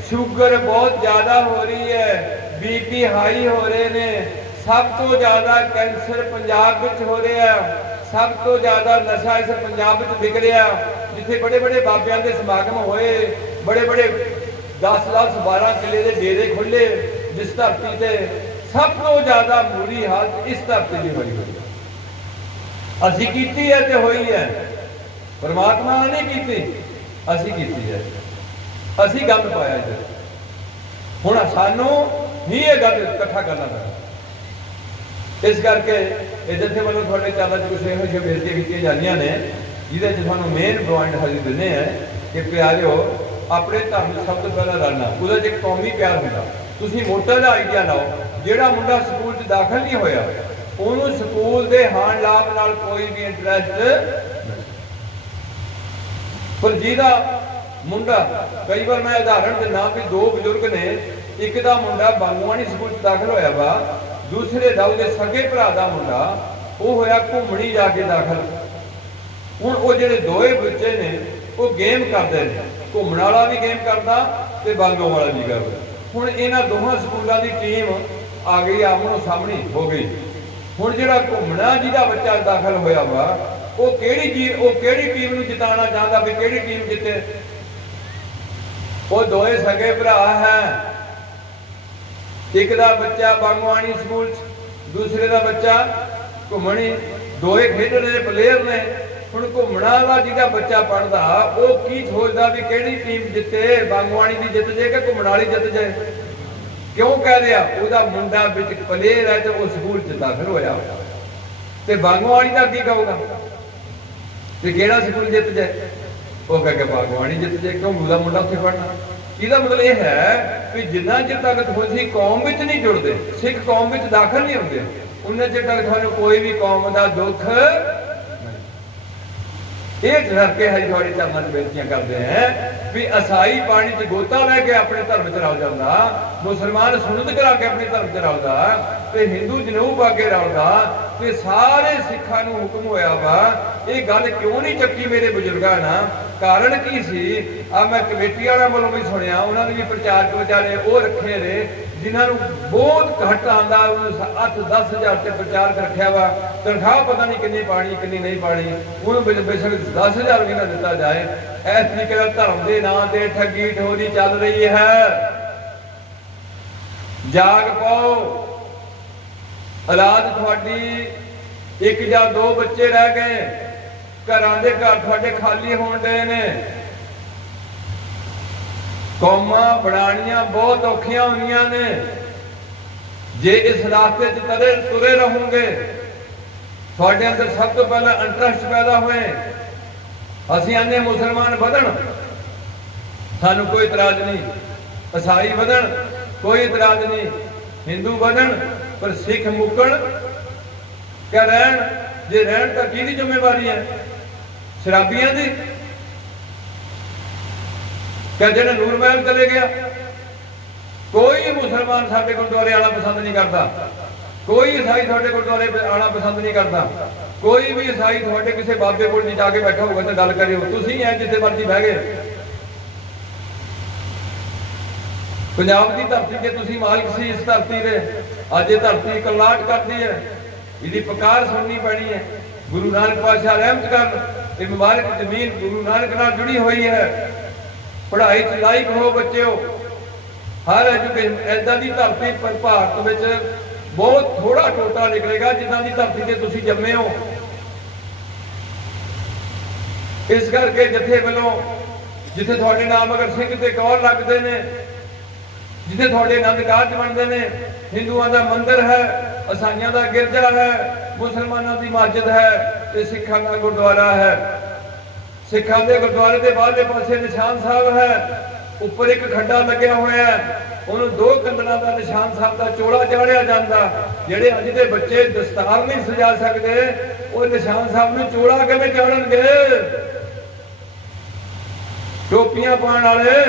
ਸ਼ੂਗਰ ਬਹੁਤ ਜ਼ਿਆਦਾ ਹੋ ਰਹੀ ਹੈ, BP ਹਾਈ ਹੋ ਰਹੇ ਨੇ, ਸਭ ਤੋਂ ਜ਼ਿਆਦਾ ਕੈਂਸਰ ਪੰਜਾਬ ਵਿੱਚ ਹੋ ਰਿਹਾ, ਸਭ ਤੋਂ ਜ਼ਿਆਦਾ ਨਸ਼ਾ ਇਸ ਪੰਜਾਬ ਵਿੱਚ ਵਿਕ ਰਿਹਾ। ਜਿੱਥੇ ਬੜੇ ਬੜੇ ਬਾਬਿਆਂ ਦੇ ਸਮਾਗਮ ਹੋਏ, ਬੜੇ ਬੜੇ 10 12 ਕਿੱਲੇ ਦੇ ਡੇਰੇ ਖੁੱਲੇ, ਜਿਸ ਧਰਤੀ ਤੇ ਸਭ ਤੋਂ ਜ਼ਿਆਦਾ ਬੁਰੀ ਹਾਲਤ ਇਸ ਧਰਤੀ ਦੀ ਹੋਈ ਹੋਈ ਹੈ। ਅਸੀਂ ਕੀਤੀ ਹੈ ਤੇ ਹੋਈ ਹੈ, ਪਰਮਾਤਮਾ ਨੇ ਨਹੀਂ ਕੀਤੀ, ਅਸੀਂ ਕੀਤੀ ਹੈ, ਅਸੀਂ ਗੰਦ ਪਾਇਆ ਜੀ। ਹੁਣ ਸਾਨੂੰ ਹੀ ਇਹ ਗੱਲ ਇਕੱਠਾ ਕਰਨਾ ਪੈਣਾ। ਇਸ ਕਰਕੇ ਇਹ ਜਥੇ ਵੱਲੋਂ ਤੁਹਾਡੇ ਚਾਲਾਂ 'ਚ ਕੁਛ ਇਹੋ ਜਿਹੀਆਂ ਬੇਨਤੀਆਂ ਕੀਤੀਆਂ ਜਾਂਦੀਆਂ ਨੇ, ਜਿਹਦੇ 'ਚ ਤੁਹਾਨੂੰ ਮੇਨ ਪੁਆਇੰਟ ਹਜੇ ਦਿੰਦੇ ਆ ਕਿ ਪਿਆਰਿਓ, ਆਪਣੇ ਧਰਮ ਸਭ ਤੋਂ ਪਹਿਲਾਂ ਰਲਣਾ, ਉਹਦਾ 'ਚ ਇੱਕ ਕੌਮੀ ਪਿਆਰ ਹੁੰਦਾ। ਤੁਸੀਂ ਮੋਟਾ ਦਾ ਆਈਡੀਆ ਲਾਓ, ਜਿਹੜਾ ਮੁੰਡਾ ਸਕੂਲ 'ਚ ਦਾਖਲ ਨਹੀਂ ਹੋਇਆ ਉਹਨੂੰ ਸਕੂਲ ਦੇ ਹਾਣ ਲਾਭ ਨਾਲ ਕੋਈ ਵੀ ਇੰਟਰਸਟ ਨਹੀਂ, ਪਰ ਜਿਹਦਾ ਮੁੰਡਾ, ਕਈ ਵਾਰ ਮੈਂ ਉਦਾਹਰਣ ਦਿੰਦਾ ਵੀ ਦੋ ਬਜ਼ੁਰਗ ਨੇ, ਇੱਕ ਦਾ ਮੁੰਡਾ ਬਾਨੂਆਣੀ ਸਕੂਲ 'ਚ ਦਾਖਲ ਹੋਇਆ ਵਾ, ਦੂਸਰੇ ਦਾ ਉਹਦੇ ਸਗੇ ਭਰਾ ਦਾ ਮੁੰਡਾ वो होया घूमणी जाके दाखल। हुण वो जिहड़े दोए बच्चे ने वो गेम करते हैं, घूमण वाला भी गेम करता ते बांगों वाला भी करता। हुण इन्हां दोहां स्कूलों की टीम आ गई, आमनो सामने हो गई। हुण जिहड़ा घूमना जिहदा बच्चा दाखल होया वा वो किहड़ी टीम नूं जिताना चाहता भी किहड़ी टीम जिते। वो दोए सगे भरा है, एक दा बच्चा बांगवाणी स्कूल, दूसरे का बच्चा घूमणी, दोए खेड रहे प्लेयर ने। हुण घूमणा वाला जिहदा बच्चा पढ़दा वो की सोचदा भी किहड़ी टीम जिते, बांगवाणी दी जित जाए कि घूमण वाली जित जाए। क्यों कह रहा, उसका मुंडा विच प्लेयर है तो वो स्कूल च दाखल होया, ते बांगवाणी का की कहूगा ते किहड़ा स्कूल जित जाए। वो कह के बांगवाणी जित जाए, क्यों उसका मुंडा उत्थे पढ़ना। इसका मतलब यह है कि जिन्ना चिर तक तुसीं कौम विच नहीं जुड़ते, सिख कौम विच दाखल नहीं होंदे, उन्ने चिर तक तुहानूं कोई भी कौम का दुख ये करके है थोड़ी चरणों में बेनतियां करते हैं भी ईसाई पानी च गोता लैके अपने धर्म च रल जाता, मुसलमान सुनत करा के अपने धर्म च रलदा, ते हिंदू जनेऊ पा के रलदा, ते सारे सिखां नूं हुक्म होया वा। ये गल क्यों नहीं चक्की मेरे बुजुर्गां ना, कारण की सी। आ मैं कमेटी वालों वालों भी सुनिया, उन्होंने भी प्रचारक विचारे वो रखे ने जिन्होंने बहुत घट आता, 8-10 हज़ार से प्रचारक रखा वा, तनख्वाह पता नहीं कितनी पानी कितनी नहीं पानी, उन्होंने बेशक 10,000 भी ना दिता जाए। इस तरीके का धर्म के नाम से ठगी ठोरी चल रही है। जाग पाओ, औलाद थोड़ी एक या दो बच्चे रह गए, घरां दे घर थोड़े खाली होण दे ने, कौमां बनानियां बहुत औखियां होईयां ने। जे इस रास्ते च तुरे रहोगे, थोड़े अंदर सब तो पहला इंटरस्ट पैदा होए। असीं आने मुसलमान बधण, सानू कोई इतराज नहीं, ईसाई बधण कोई इतराज नहीं, हिंदू बधण, पर सिख मुकण क्या रहन, जे रहन तो किहदी जिम्मेवारी है, शराबियां दी। क्या जिहड़ा नूर महल चले गया, कोई मुसलमान साडे गुरुद्वारे आना पसंद नहीं करता, कोई ईसाई थोड़े गुरुद्वारे आना पसंद नहीं करता, कोई भी ईसाई थोड़े किसी बाबे कोल नहीं जाके बैठा होगा तो गल करियो, तुसीं है जिथे मर्जी बह गए। पंजाब की धरती के तुसीं मालिक सी, इस धरती दे अज ये धरती कलाट करती है, इसकी पुकार सुननी पैनी है। गुरु नानक पातशाह रहमत कर, ये मुबारक जमीन गुरु नानक नाल जुड़ी हुई है। पढ़ाई च लाइक हो बच्चों, हर एजुकेशन ऐदा की धरती पर भारत में बहुत थोड़ा टोटा निकलेगा जिदा की धरती से तुसीं जम्मे हो। इस करके जथे वालों जिथे थोड़े नाम अगर सिंह ते कौर लगते हैं, जिथे थोड़े आनंद कारज बनते हैं, हिंदुओं का मंदिर है, ईसाइयों का गिरजा है, मुसलमानों की मस्जिद है, ते सिखां का गुरुद्वारा है। सिखां के गुरुद्वारे के बाहरले पासे निशान साहब है, ऊपर एक खड्डा लग्या होया है, उन्होंने 2 कंदलों का निशान साहब का चोला चाढ़िया जाता। जेडे अज के बच्चे दस्तार नहीं सजा सकते, वो निशान साहब में चोला किवें चाढ़नगे, टोपियां पाने वाले।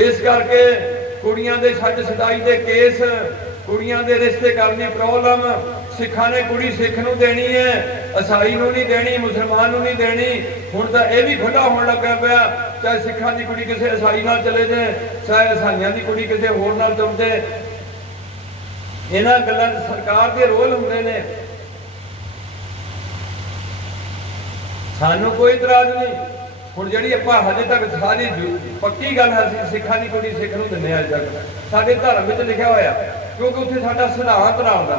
इस करके कुड़ियां दे छड्ड छडाई दे केस, कुड़ियां दे रिश्ते करनी प्रॉब्लम, सिखां ने कुड़ी सिख नूं देनी है, ईसाई नूं नहीं देनी, मुसलमान नूं नहीं देनी। हुण तां इह भी खुला होण लगा पिया, चाहे सिखां दी कुड़ी किसी ईसाई नाल चले जाए, चाहे ईसाइयां दी कुड़ी किसी होर नाल तुर जाए। इन्हां गल्लां सरकार दे रोल हुंदे ने, सानूं कोई इतराज नहीं। हुण जिहड़ी आपां हजे तक सारी पक्की गल है, सिखां दी कुड़ी सिख नूं दिंदे अज तक साडे धर्म विच लिखिया होया, क्योंकि उत्थे साडा सिद्धांत रलदा।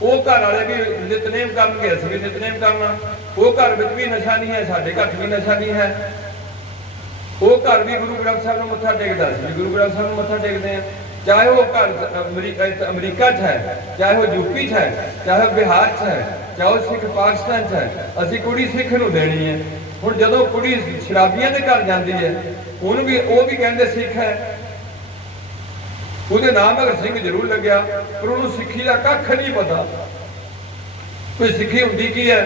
वो घर वाले भी नितनेम करनगे, असीं भी नितनेम करना। वो घर विच भी नशा नहीं है, साडे घर भी नशा नहीं है। वो घर भी गुरु ग्रंथ साहिब नूं मत्था टेकदा, असीं भी गुरु ग्रंथ साहिब नूं मत्था टेकदे हैं। चाहे वो घर अमरीका च है, चाहे वो यूपी च है, चाहे वो बिहार च है, चाहे वो सिख पाकिस्तान च है, असीं कुड़ी सिख नूं देनी है। हुण जदों कुड़ी शराबियां दे घर जाती है, उन्होंने भी वो भी कहते सिख है, उसके नाम अगर सिंह जरूर लग्या, पर उन्होंने सिक्खी का कख नहीं पता, कोई सिक्खी हुंदी की है।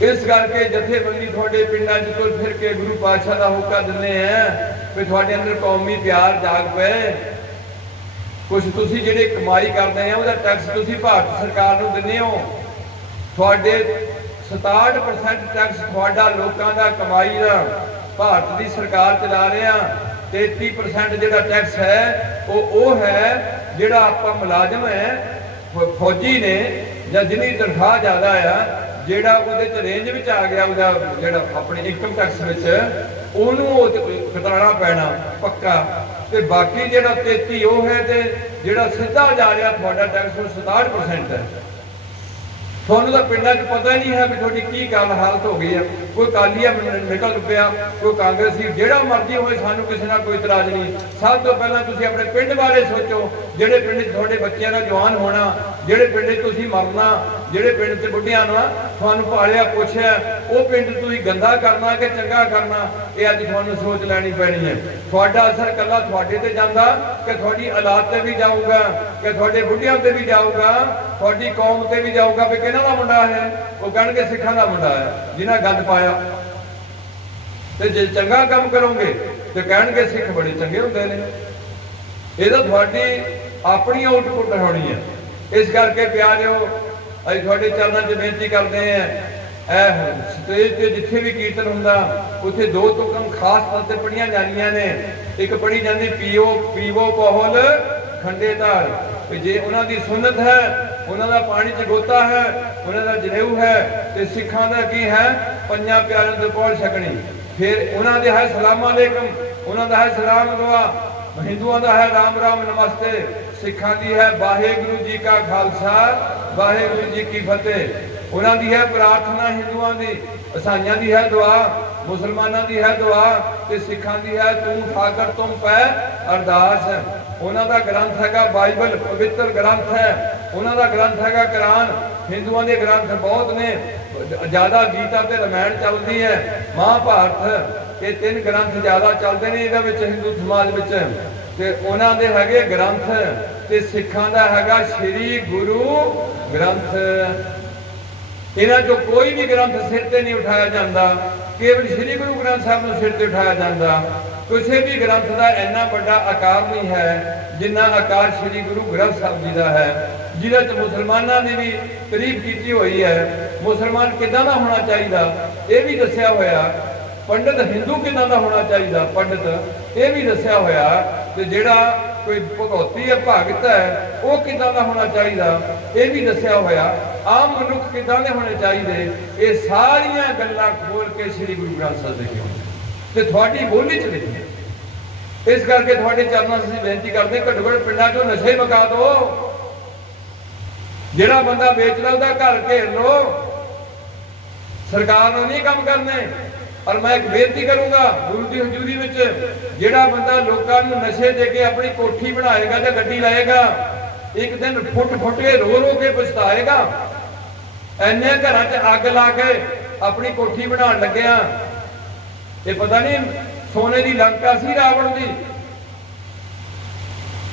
इस करके जथेबंदी थोड़े पिंडा च तुर फिर के गुरु पातशाह का हुक्का दिंदे हैं कि थोड़े अंदर कौमी प्यार जाग पे। कुछ तुसी जिहड़े कमाई करते हैं उसका टैक्स तुसी भारत सरकार नूं दिंदे हो। थोड़े 67% टैक्स थोड़ा लोगों का कमाई का भारत की सरकार चला रहे हैं। 33% जिहड़ा टैक्स है वो है जिहड़ा आपां मुलाजम है फौजी ने या जिन्नी तनख्वाह ज़्यादा है ਜਿਹੜਾ ਉਹਦੇ ਚ ਰੇਂਜ ਵਿੱਚ ਆ ਗਿਆ ਉਹਦਾ ਜਿਹੜਾ ਆਪਣੇ ਇਨਕਮ ਟੈਕਸ ਵਿੱਚ ਉਹਨੂੰ ਕਟਾਉਣਾ ਪੈਣਾ ਪੱਕਾ। ਤੇ ਬਾਕੀ ਜਿਹੜਾ 33 ਉਹ ਹੈ ਤੇ ਜਿਹੜਾ ਸਿੱਧਾ ਜਾ ਰਿਹਾ ਤੁਹਾਡਾ ਟੈਕਸ ਉਹ 67% ਹੈ। ਤੁਹਾਨੂੰ ਤਾਂ ਪਿੰਡਾਂ 'ਚ ਪਤਾ ਹੀ ਨਹੀਂ ਹੈ ਵੀ ਤੁਹਾਡੀ ਕੀ ਗੱਲ ਹਾਲਤ ਹੋ ਗਈ ਹੈ। ਕੋਈ ਕਾਲੀਆ ਨਿਕਲ ਪਿਆ ਕੋਈ ਕਾਂਗਰਸੀ ਜਿਹੜਾ ਮਰਜ਼ੀ ਹੋਵੇ ਸਾਨੂੰ ਕਿਸੇ ਨਾਲ ਕੋਈ ਇਤਰਾਜ਼ ਨਹੀਂ। ਸਭ ਤੋਂ ਪਹਿਲਾਂ ਤੁਸੀਂ ਆਪਣੇ ਪਿੰਡ ਬਾਰੇ ਸੋਚੋ ਜਿਹੜੇ ਪਿੰਡ 'ਚ ਤੁਹਾਡੇ ਬੱਚਿਆਂ ਦਾ ਜਵਾਨ ਹੋਣਾ ਜਿਹੜੇ ਪਿੰਡ 'ਚ ਤੁਸੀਂ ਮਰਨਾ ਜਿਹੜੇ ਪਿੰਡ 'ਚ ਬੁੱਢਿਆਂ ਨੂੰ ਤੁਹਾਨੂੰ ਪਾਲਿਆ ਪੁੱਛਿਆ ਉਹ ਪਿੰਡ ਤੁਸੀਂ ਗੰਦਾ ਕਰਨਾ ਕਿ ਚੰਗਾ ਕਰਨਾ ਇਹ ਅੱਜ ਤੁਹਾਨੂੰ ਸੋਚ ਲੈਣੀ ਪੈਣੀ ਹੈ। ਤੁਹਾਡਾ ਅਸਰ ਇਕੱਲਾ ਤੁਹਾਡੇ ਤੇ ਜਾਂਦਾ ਕਿ ਤੁਹਾਡੀ ਔਲਾਦ ਤੇ ਵੀ ਜਾਊਗਾ ਕਿ ਤੁਹਾਡੇ ਬੁੱਢਿਆਂ ਤੇ ਵੀ ਜਾਊਗਾ ਤੁਹਾਡੀ ਕੌਮ ਤੇ ਵੀ ਜਾਊਗਾ ਵੀ ਕਿਹਨਾਂ ਦਾ ਮੁੰਡਾ ਹੈ ਉਹ ਕਹਿਣਗੇ ਸਿੱਖਾਂ ਦਾ ਮੁੰਡਾ ਹੈ ਜਿਨ੍ਹਾਂ ਗੰਦ ਪਾਇਆ। ਤੇ ਜੇ ਚੰਗਾ ਕੰਮ ਕਰੋਗੇ ਤੇ ਕਹਿਣਗੇ ਸਿੱਖ ਬੜੇ ਚੰਗੇ ਹੁੰਦੇ ਨੇ। ਇਹ ਤਾਂ ਤੁਹਾਡੀ ਆਪਣੀ ਆਊਟਪੁੱਟ ਹੋਣੀ ਹੈ। ਇਸ ਕਰਕੇ ਪਿਆਰਿਓ ਅਸੀਂ ਤੁਹਾਡੇ ਚਰਨਾਂ 'ਚ ਬੇਨਤੀ ਕਰਦੇ ਹਾਂ ਇਹ ਸਟੇਜ ਤੇ ਜਿੱਥੇ ਵੀ ਕੀਰਤਨ ਹੁੰਦਾ ਉੱਥੇ ਦੋ ਤੁਕਾਂ ਖਾਸ ਤੌਰ ਤੇ ਪੜੀਆਂ ਜਾਂਦੀਆਂ ਨੇ। ਇੱਕ ਪੜੀ ਜਾਂਦੀ ਪੀਵੋ ਪਹੁਲ ਖੰਡੇ ਧਾਰ ਵੀ ਜੇ ਉਹਨਾਂ ਦੀ ਸੁਨਨਤ ਹੈ ਉਹਨਾਂ ਦਾ ਪਾਣੀ 'ਚ ਗੋਤਾ ਹੈ ਉਹਨਾਂ ਦਾ ਜਨੇਊ ਹੈ ਤੇ ਸਿੱਖਾਂ ਦਾ ਕੀ ਹੈ ਪੰਜਾਂ ਪਿਆਰਿਆਂ ਤੋਂ ਪੌੜ ਛਕਣੀ। ਫਿਰ ਉਹਨਾਂ ਦੇ ਹੈ ਸਲਾਮ ਅਲੈਕਮ ਉਹਨਾਂ ਦਾ ਹੈ ਸਲਾਮ ਦੁਆ। ਹਿੰਦੂਆਂ ਦਾ ਹੈ ਰਾਮ ਰਾਮ ਨਮਸਤੇ। ਸਿੱਖਾਂ ਦੀ ਹੈ ਵਾਹਿਗੁਰੂ ਜੀ ਕਾ ਖਾਲਸਾ ਵਾਹਿਗੁਰੂ ਜੀ ਕੀ ਫਤਿਹ। ਉਹਨਾਂ ਦੀ ਹੈ ਪ੍ਰਾਰਥਨਾ ਹਿੰਦੂਆਂ ਦੀ। ਈਸਾਈਆਂ ਦੀ ਹੈ ਦੁਆ ਮੁਸਲਮਾਨਾਂ ਦੀ ਹੈ ਦੁਆ ਤੇ ਸਿੱਖਾਂ ਦੀ ਹੈ ਤੂੰ ਠਾਕਰ ਤੁਮ ਪੈ ਅਰਦਾਸ। ਉਹਨਾਂ ਦਾ ਗ੍ਰੰਥ ਹੈਗਾ ਬਾਈਬਲ ਪਵਿੱਤਰ ਗ੍ਰੰਥ ਹੈ। ਉਹਨਾਂ ਦਾ ਗ੍ਰੰਥ ਹੈਗਾ ਕੁਰਾਨ। ਹਿੰਦੂਆਂ ਦੇ ਗ੍ਰੰਥ ਬਹੁਤ ਨੇ ਜ਼ਿਆਦਾ ਗੀਤਾ ਤੇ ਰਾਮਾਇਣ ਚੱਲਦੀ ਹੈ ਮਹਾਭਾਰਤ ਇਹ ਤਿੰਨ ਗ੍ਰੰਥ ਜ਼ਿਆਦਾ ਚੱਲਦੇ ਨੇ ਇਹਦੇ ਵਿੱਚ ਹਿੰਦੂ ਸਮਾਜ ਵਿੱਚ। ਤੇ ਉਹਨਾਂ ਦੇ ਹੈਗੇ ਗ੍ਰੰਥ ਤੇ ਸਿੱਖਾਂ ਦਾ ਹੈਗਾ ਸ਼੍ਰੀ ਗੁਰੂ ਗ੍ਰੰਥ। ਇਹਨਾਂ ਚੋਂ ਕੋਈ ਵੀ ਗ੍ਰੰਥ ਸਿਰ ਤੇ ਨਹੀਂ ਉਠਾਇਆ ਜਾਂਦਾ ਕੇਵਲ ਸ਼੍ਰੀ ਗੁਰੂ ਗ੍ਰੰਥ ਸਾਹਿਬ ਨੂੰ ਸਿਰ ਤੇ ਉਠਾਇਆ ਜਾਂਦਾ। ਕਿਸੇ ਵੀ ਗ੍ਰੰਥ ਦਾ ਇੰਨਾ ਵੱਡਾ ਆਕਾਰ ਨਹੀਂ ਹੈ ਜਿੰਨਾ ਆਕਾਰ ਸ਼੍ਰੀ ਗੁਰੂ ਗ੍ਰੰਥ ਸਾਹਿਬ ਜੀ ਦਾ ਹੈ ਜਿਹਦੇ 'ਚ ਮੁਸਲਮਾਨਾਂ ਦੀ ਵੀ ਤਾਰੀਫ ਕੀਤੀ ਹੋਈ ਹੈ। ਮੁਸਲਮਾਨ ਕਿੱਦਾਂ ਦਾ ਹੋਣਾ ਚਾਹੀਦਾ ਇਹ ਵੀ ਦੱਸਿਆ ਹੋਇਆ। ਪੰਡਤ ਹਿੰਦੂ ਕਿੱਦਾਂ ਦਾ ਹੋਣਾ ਚਾਹੀਦਾ ਪੰਡਤ ਇਹ ਵੀ ਦੱਸਿਆ ਹੋਇਆ। ਤੇ ਜਿਹੜਾ ਕੋਈ ਭਗਉਤੀ ਹੈ ਭਗਤ ਹੈ ਉਹ ਕਿੱਦਾਂ ਦਾ ਹੋਣਾ ਚਾਹੀਦਾ ਇਹ ਵੀ ਦੱਸਿਆ ਹੋਇਆ। ਆਮ ਮਨੁੱਖ ਕਿੱਦਾਂ ਦੇ ਹੋਣੇ ਚਾਹੀਦੇ ਇਹ ਸਾਰੀਆਂ ਗੱਲਾਂ ਖੋਲ ਕੇ ਸ਼੍ਰੀ ਗੁਰੂ ਗ੍ਰੰਥ ਸਾਹਿਬ ਲਿਖੇ ਹੋਏ ਤੇ ਤੁਹਾਡੀ ਬੋਲੀ 'ਚ ਲਿਖੇ। ਇਸ ਕਰਕੇ ਤੁਹਾਡੇ ਚਰਨਾਂ 'ਚ ਅਸੀਂ ਬੇਨਤੀ ਕਰਦੇ ਘੱਟੋ ਘੱਟ ਪਿੰਡਾਂ 'ਚੋਂ ਨਸ਼ੇ ਮੁਕਾ ਦਿਓ। ਜਿਹੜਾ ਬੰਦਾ ਵੇਚਦਾ ਉਹਦਾ ਘਰ ਘੇਰ ਲੋ। ਸਰਕਾਰ ਨੂੰ ਨਹੀਂ ਕੰਮ ਕਰਨੇ। और मैं एक बेनती करूंगा गुरु की हजूरी में जेड़ा बंदा लोगों को नशे दे के अपनी कोठी बनाएगा या गड्डी लाएगा एक दिन फुट फुट के रो के पछताएगा। इन्ने घर च अग ला के अपनी कोठी बना लग्या ये पता नहीं सोने की लंका सी रावण की।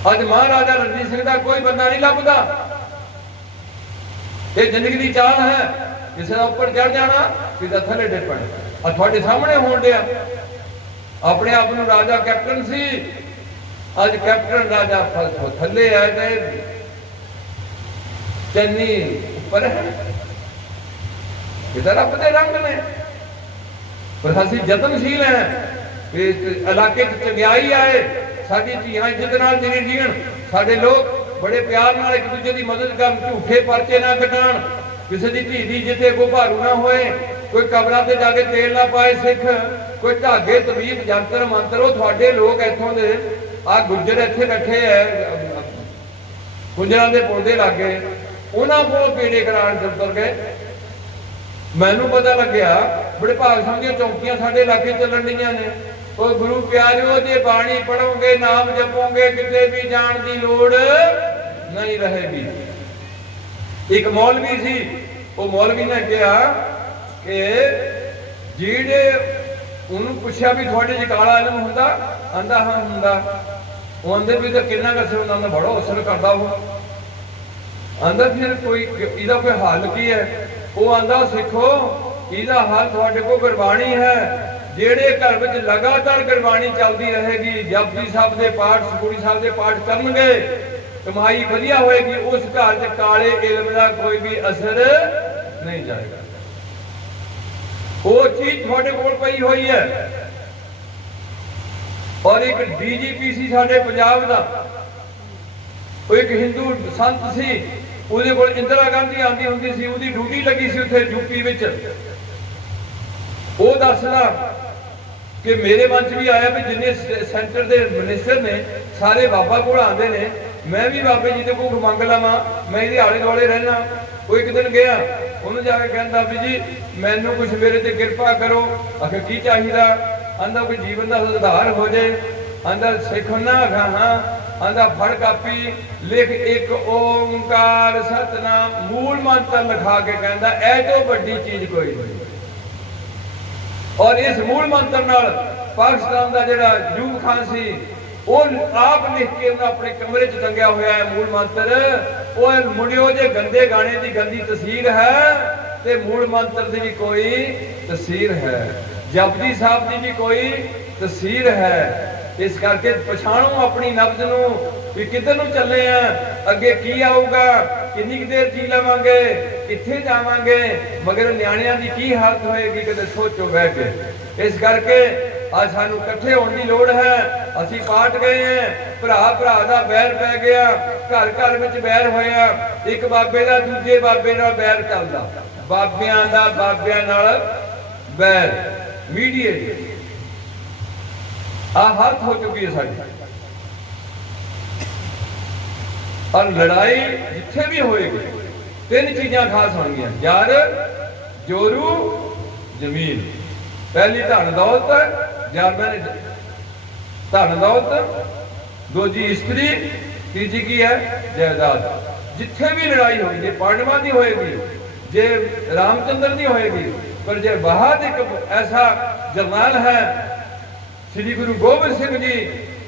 अज महाराजा रणजीत सिंह का कोई बंदा नहीं लभदा। ये जिंदगी की चाल है किसी का उपर चढ़ जाना किसी थले डिग पैना। ਤੁਹਾਡੇ ਸਾਹਮਣੇ ਹੋਣ ਡਿਆ ਆਪਣੇ ਆਪ ਨੂੰ ਰਾਜਾ ਕੈਪਟਨ ਸੀ ਅੱਜ ਕੈਪਟਨ ਰਾਜਾ ਥੱਲੇ ਆ ਤੇ ਚੰਨੀ ਉੱਪਰ ਹੈ। ਇਹਦਾ ਰੱਬ ਦੇ ਰੰਗ ਨੇ ਪਰ ਅਸੀਂ ਯਤਨਸ਼ੀਲ ਹੈ ਕਿ ਇਲਾਕੇ 'ਚ ਚੰਗਿਆਈ ਆਏ ਸਾਡੀ ਧੀਆਂ ਇੱਜ਼ਤ ਨਾਲ ਜੀਣ ਸਾਡੇ ਲੋਕ ਬੜੇ ਪਿਆਰ ਨਾਲ ਇੱਕ ਦੂਜੇ ਦੀ ਮਦਦ ਕਰਨ ਝੂਠੇ ਪਰਚੇ ਨਾ ਕਟਾਣ ਕਿਸੇ ਦੀ ਧੀ ਦੀ ਜਿੱਥੇ ਕੋ ਭਾਰੂ ਨਾ ਹੋਏ कोई कबरां ते जाके तेल ना पाए सिख कोई धागे तवीज जंतर मंत्र वो थोड़े लोग इत्थों दे आ गुज्जर इत्थे बैठे है गुज्जरां दे पुल दे लागे उन्हां कोल पेड़े कराण तुर गए। मैनूं पता लग्या बड़े भाग समझियो चौकियां साडे इलाके चलन डईयां ने। और गुरु प्यारिओ जे बाणी पढ़ोगे नाम जपोगे किते भी जाण दी लोड़ नहीं रहेगी। एक मौलवी सी वो मौलवी ने कहा कि ਜਿਹੜੇ ਉਹਨੂੰ ਪੁੱਛਿਆ ਵੀ ਤੁਹਾਡੇ 'ਚ ਕਾਲਾ ਇਲਮ ਹੁੰਦਾ ਆਂਦਾ ਹਾਂ ਹੁੰਦਾ। ਉਹ ਆਂਦੇ ਵੀ ਤਾਂ ਕਿੰਨਾ ਕੁ ਅਸਰ ਹੁੰਦਾ ਬੜਾ ਅਸਰ ਕਰਦਾ ਉਹ ਆਂਦਾ ਫਿਰ ਕੋਈ ਇਹਦਾ ਕੋਈ ਹੱਲ ਕੀ ਹੈ। ਉਹ ਆਂਦਾ ਸਿੱਖੋ ਇਹਦਾ ਹੱਲ ਤੁਹਾਡੇ ਕੋਲ ਗੁਰਬਾਣੀ ਹੈ। ਜਿਹੜੇ ਘਰ ਵਿੱਚ ਲਗਾਤਾਰ ਗੁਰਬਾਣੀ ਚੱਲਦੀ ਰਹੇਗੀ, ਜਪਜੀ ਸਾਹਿਬ ਦੇ ਪਾਠ, ਸੁਖਮਨੀ ਸਾਹਿਬ ਦੇ ਪਾਠ ਕਰਨਗੇ, ਕਮਾਈ ਵਧੀਆ ਹੋਏਗੀ। ਉਸ ਘਰ 'ਚ ਕਾਲੇ ਇਲਮ ਦਾ ਕੋਈ ਵੀ ਅਸਰ ਨਹੀਂ ਜਾਏਗਾ। ਉਹ ਚੀਜ਼ ਤੁਹਾਡੇ ਕੋਲ ਪਈ ਹੋਈ ਹੈ। ਔਰ ਇੱਕ ਡੀਜੀਪੀ ਸੀ ਸਾਡੇ ਪੰਜਾਬ ਦਾ, ਉਹ ਇੱਕ ਹਿੰਦੂ ਸੰਤ ਸੀ, ਉਹਦੇ ਕੋਲ ਇੰਦਰਾ ਗਾਂਧੀ ਆਉਂਦੀ ਹੁੰਦੀ ਸੀ, ਉਹਦੀ ਡਿਊਟੀ ਲੱਗੀ ਸੀ ਉੱਥੇ ਯੂਪੀ ਵਿੱਚ। ਉਹ ਦੱਸਦਾ ਕਿ ਮੇਰੇ ਮਨ 'ਚ ਵੀ ਆਇਆ ਵੀ ਜਿੰਨੇ ਸੈਂਟਰ ਦੇ ਮਿਨਿਸਟਰ ਨੇ ਸਾਰੇ ਬਾਬਾ ਕੋਲ ਆਉਂਦੇ ਨੇ, ਮੈਂ ਵੀ ਬਾਬੇ ਜੀ ਦੇ ਕੋਲ ਮੰਗ ਲਵਾਂ, ਮੈਂ ਇਹਦੇ ਆਲੇ ਦੁਆਲੇ ਰਹਿਣਾ। ਉਹ ਇੱਕ ਦਿਨ ਗਿਆ, ਉਹਨੂੰ ਜਾ ਕੇ ਕਹਿੰਦਾ ਵੀ ਜੀ ਮੈਨੂੰ ਕੁਛ ਮੇਰੇ ਤੇ ਕਿਰਪਾ ਕਰੋ। ਆਖਿਰ ਕੀ ਚਾਹੀਦਾ? ਆਂਦਾ ਕੋਈ ਜੀਵਨ ਦਾ ਸੁਧਾਰ ਹੋ ਜਾਏ। ਆਂਦਾ ਸਿੱਖ ਨਾ ਹਾਂ। ਆਂਦਾ ਫੜ ਕਾਪੀ, ਲਿਖ ਇੱਕ ਓੰਕਾਰ ਸਤਨਾਮ, ਮੂਲ ਮੰਤਰ ਲਿਖਾ ਕੇ ਕਹਿੰਦਾ ਇਹ ਤੋਂ ਵੱਡੀ ਚੀਜ਼ ਕੋਈ ਨਹੀਂ। ਔਰ ਇਸ ਮੂਲ ਮੰਤਰ ਨਾਲ ਪਾਕਿਸਤਾਨ ਦਾ ਜਿਹੜਾ ਅਯੂਬ ਖਾਨ ਸੀ, ਉਹ ਆਪ ਲਿਖ ਕੇ ਉਹਨਾਂ ਆਪਣੇ ਕਮਰੇ 'ਚ ਟੰਗਿਆ ਹੋਇਆ ਹੈ ਮੂਲ ਮੰਤਰ। ਉਹ ਮੁੰਡਿਓ ਜੇ ਗੰਦੇ ਗਾਣੇ ਦੀ ਗੰਦੀ ਤਸਵੀਰ ਹੈ ਤੇ ਮੂਲ ਮੰਤਰ ਦੀ ਵੀ ਕੋਈ ਤਸਵੀਰ ਹੈ, ਜਪਜੀ ਸਾਹਿਬ ਦੀ ਵੀ ਕੋਈ ਤਸਵੀਰ ਹੈ। ਇਸ ਕਰਕੇ ਪਛਾਣੋ ਆਪਣੀ ਨਬਜ਼ ਨੂੰ ਵੀ ਕਿੱਧਰ ਨੂੰ ਚੱਲੇ ਆ, ਅੱਗੇ ਕੀ ਆਊਗਾ, ਕਿੰਨੀ ਕੁ ਦੇਰ ਜੀ ਲਵਾਂਗੇ, ਕਿੱਥੇ ਜਾਵਾਂਗੇ, ਮਗਰ ਨਿਆਣਿਆਂ ਦੀ ਕੀ ਹਾਲਤ ਹੋਏਗੀ, ਕਦੇ ਸੋਚੋ ਬਹਿ ਕੇ। ਇਸ ਕਰਕੇ ਅੱਜ ਸਾਨੂੰ ਇਕੱਠੇ ਹੋਣ ਦੀ ਲੋੜ ਹੈ। ਅਸੀਂ ਪਾਟ ਗਏ ਹਾਂ, ਭਰਾ ਭਰਾ ਦਾ ਬੈਰ ਪੈ ਗਿਆ, ਘਰ ਘਰ ਵਿੱਚ ਬੈਰ ਹੋਇਆ, ਇੱਕ ਬਾਬੇ ਦਾ ਦੂਜੇ ਬਾਬੇ ਨਾਲ ਬੈਰ ਚੱਲਦਾ, ਬਾਬਿਆਂ ਦਾ ਬਾਬਿਆਂ ਨਾਲ ਬੈਰ, ਮੀਡੀਏਟ ਆ ਹਾਲਤ ਹੋ ਚੁੱਕੀ ਹੈ ਸਾਡੀ। ਔਰ ਲੜਾਈ ਜਿੱਥੇ ਵੀ ਹੋਏਗੀ ਤਿੰਨ ਚੀਜ਼ਾਂ ਖਾਸ ਹੋਣਗੀਆਂ, ਯਾਰ, ਜੋਰੂ, ਜ਼ਮੀਨ। ਪਹਿਲੀ ਧਨ ਦੌਲਤ, ਯਾਰ ਮੈਨੇ ਧਨ ਦੌਲਤ, ਦੂਜੀ ਇਸਤਰੀ, ਤੀਜੀ ਕੀ ਹੈ? ਜਾਇਦਾਦ। ਜਿੱਥੇ ਵੀ ਲੜਾਈ ਹੋਈ, ਜੇ ਪਾਂਡਵਾਂ ਦੀ ਹੋਏਗੀ, ਜੇ ਰਾਮਚੰਦਰ ਦੀ ਹੋਏਗੀ, ਪਰ ਜੇ ਬਾਹਰ ਇੱਕ ਐਸਾ ਜਰਨੈਲ ਹੈ श्री गुरु गोबिंद सिंह जी,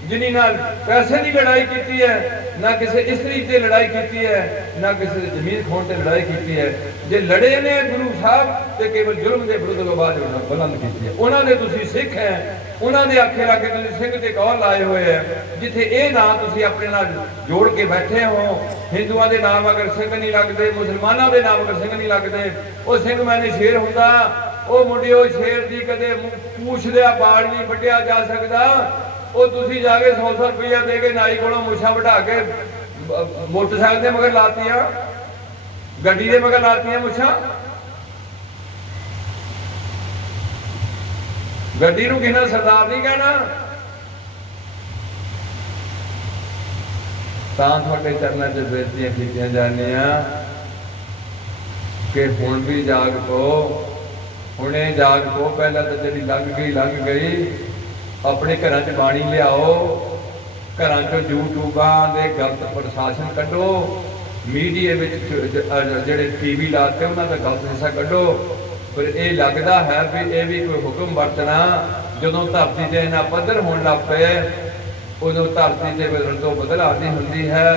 जिन्हीं नाल पैसे की लड़ाई की है, ना किसी इस्त्री से लड़ाई की है, ना किसी जमीन खोण से लड़ाई की है। जे लड़े ने गुरु साहब तो केवल जुल्म के विरुद्ध आवाज बुलंद की है। उन्होंने तुसी सिख है, उन्होंने आखे लाके तुसी सिंह ते कौर लाए हुए है, जिथे ये नाम तुसी अपने नाल जोड़ के बैठे हो। हिंदुओं के नाम अगर सिंह नहीं लगते, मुसलमानों के नाम अगर सिंह नहीं लगते, वो सिंह मैंने शेर हुंदा, ਉਹ ਮੁੰਡਿਓ ਸ਼ੇਰ ਦੀ ਕਦੇ ਪੂਛ ਲਿਆ ਬਾਲ ਨਹੀਂ ਵੱਢਿਆ ਜਾ ਸਕਦਾ। ਉਹ ਤੁਸੀਂ ਜਾ ਕੇ 100 ਰੁਪਇਆ ਦੇ ਕੇ ਨਾਈ ਕੋਲੋਂ ਮੁੱਛਾਂ ਵਢਾ ਕੇ ਮੋਟਰਸਾਈਕਲ ਦੇ ਮਗਰ ਲਾਤੀਆਂ, ਗੱਡੀ ਦੇ ਮਗਰ ਲਾਤੀਆਂ ਮੁੱਛਾਂ। ਗੱਡੀ ਨੂੰ ਕਿਹਨਾਂ ਸਰਦਾਰ ਨਹੀਂ ਕਹਿਣਾ। ਤਾਂ ਤੁਹਾਡੇ ਚਰਨਾਂ 'ਚ ਬੇਨਤੀਆਂ ਕੀਤੀਆਂ ਜਾਂਦੀਆਂ ਕਿ ਹੁਣ ਵੀ ਜਾਗ ਪਓ, ਹੁਣੇ ਜਾਗ ਪਓ। ਪਹਿਲਾਂ ਤਾਂ ਜਿਹੜੀ ਲੰਘ ਗਈ। ਆਪਣੇ ਘਰਾਂ 'ਚ ਬਾਣੀ ਲਿਆਓ, ਘਰਾਂ 'ਚੋਂ ਯੂਟਿਊਬਾਂ ਦੇ ਗਲਤ ਪ੍ਰਸ਼ਾਸਨ ਕੱਢੋ, ਮੀਡੀਆ ਵਿੱਚ ਜਿਹੜੇ ਟੀਵੀ ਲਾਤੇ ਉਹਨਾਂ ਦਾ ਗਲਤ ਹਿੱਸਾ ਕੱਢੋ। ਪਰ ਇਹ ਲੱਗਦਾ ਹੈ ਵੀ ਇਹ ਵੀ ਕੋਈ ਹੁਕਮ ਵਰਤਣਾ। ਜਦੋਂ ਧਰਤੀ 'ਤੇ ਇਹਨਾਂ ਪੱਧਰ ਹੋਣ ਲੱਗ ਪਏ, ਉਦੋਂ ਧਰਤੀ 'ਤੇ ਬਦਲਣ ਤੋਂ ਬਦਲ ਆਉਂਦੀ ਹੁੰਦੀ ਹੈ।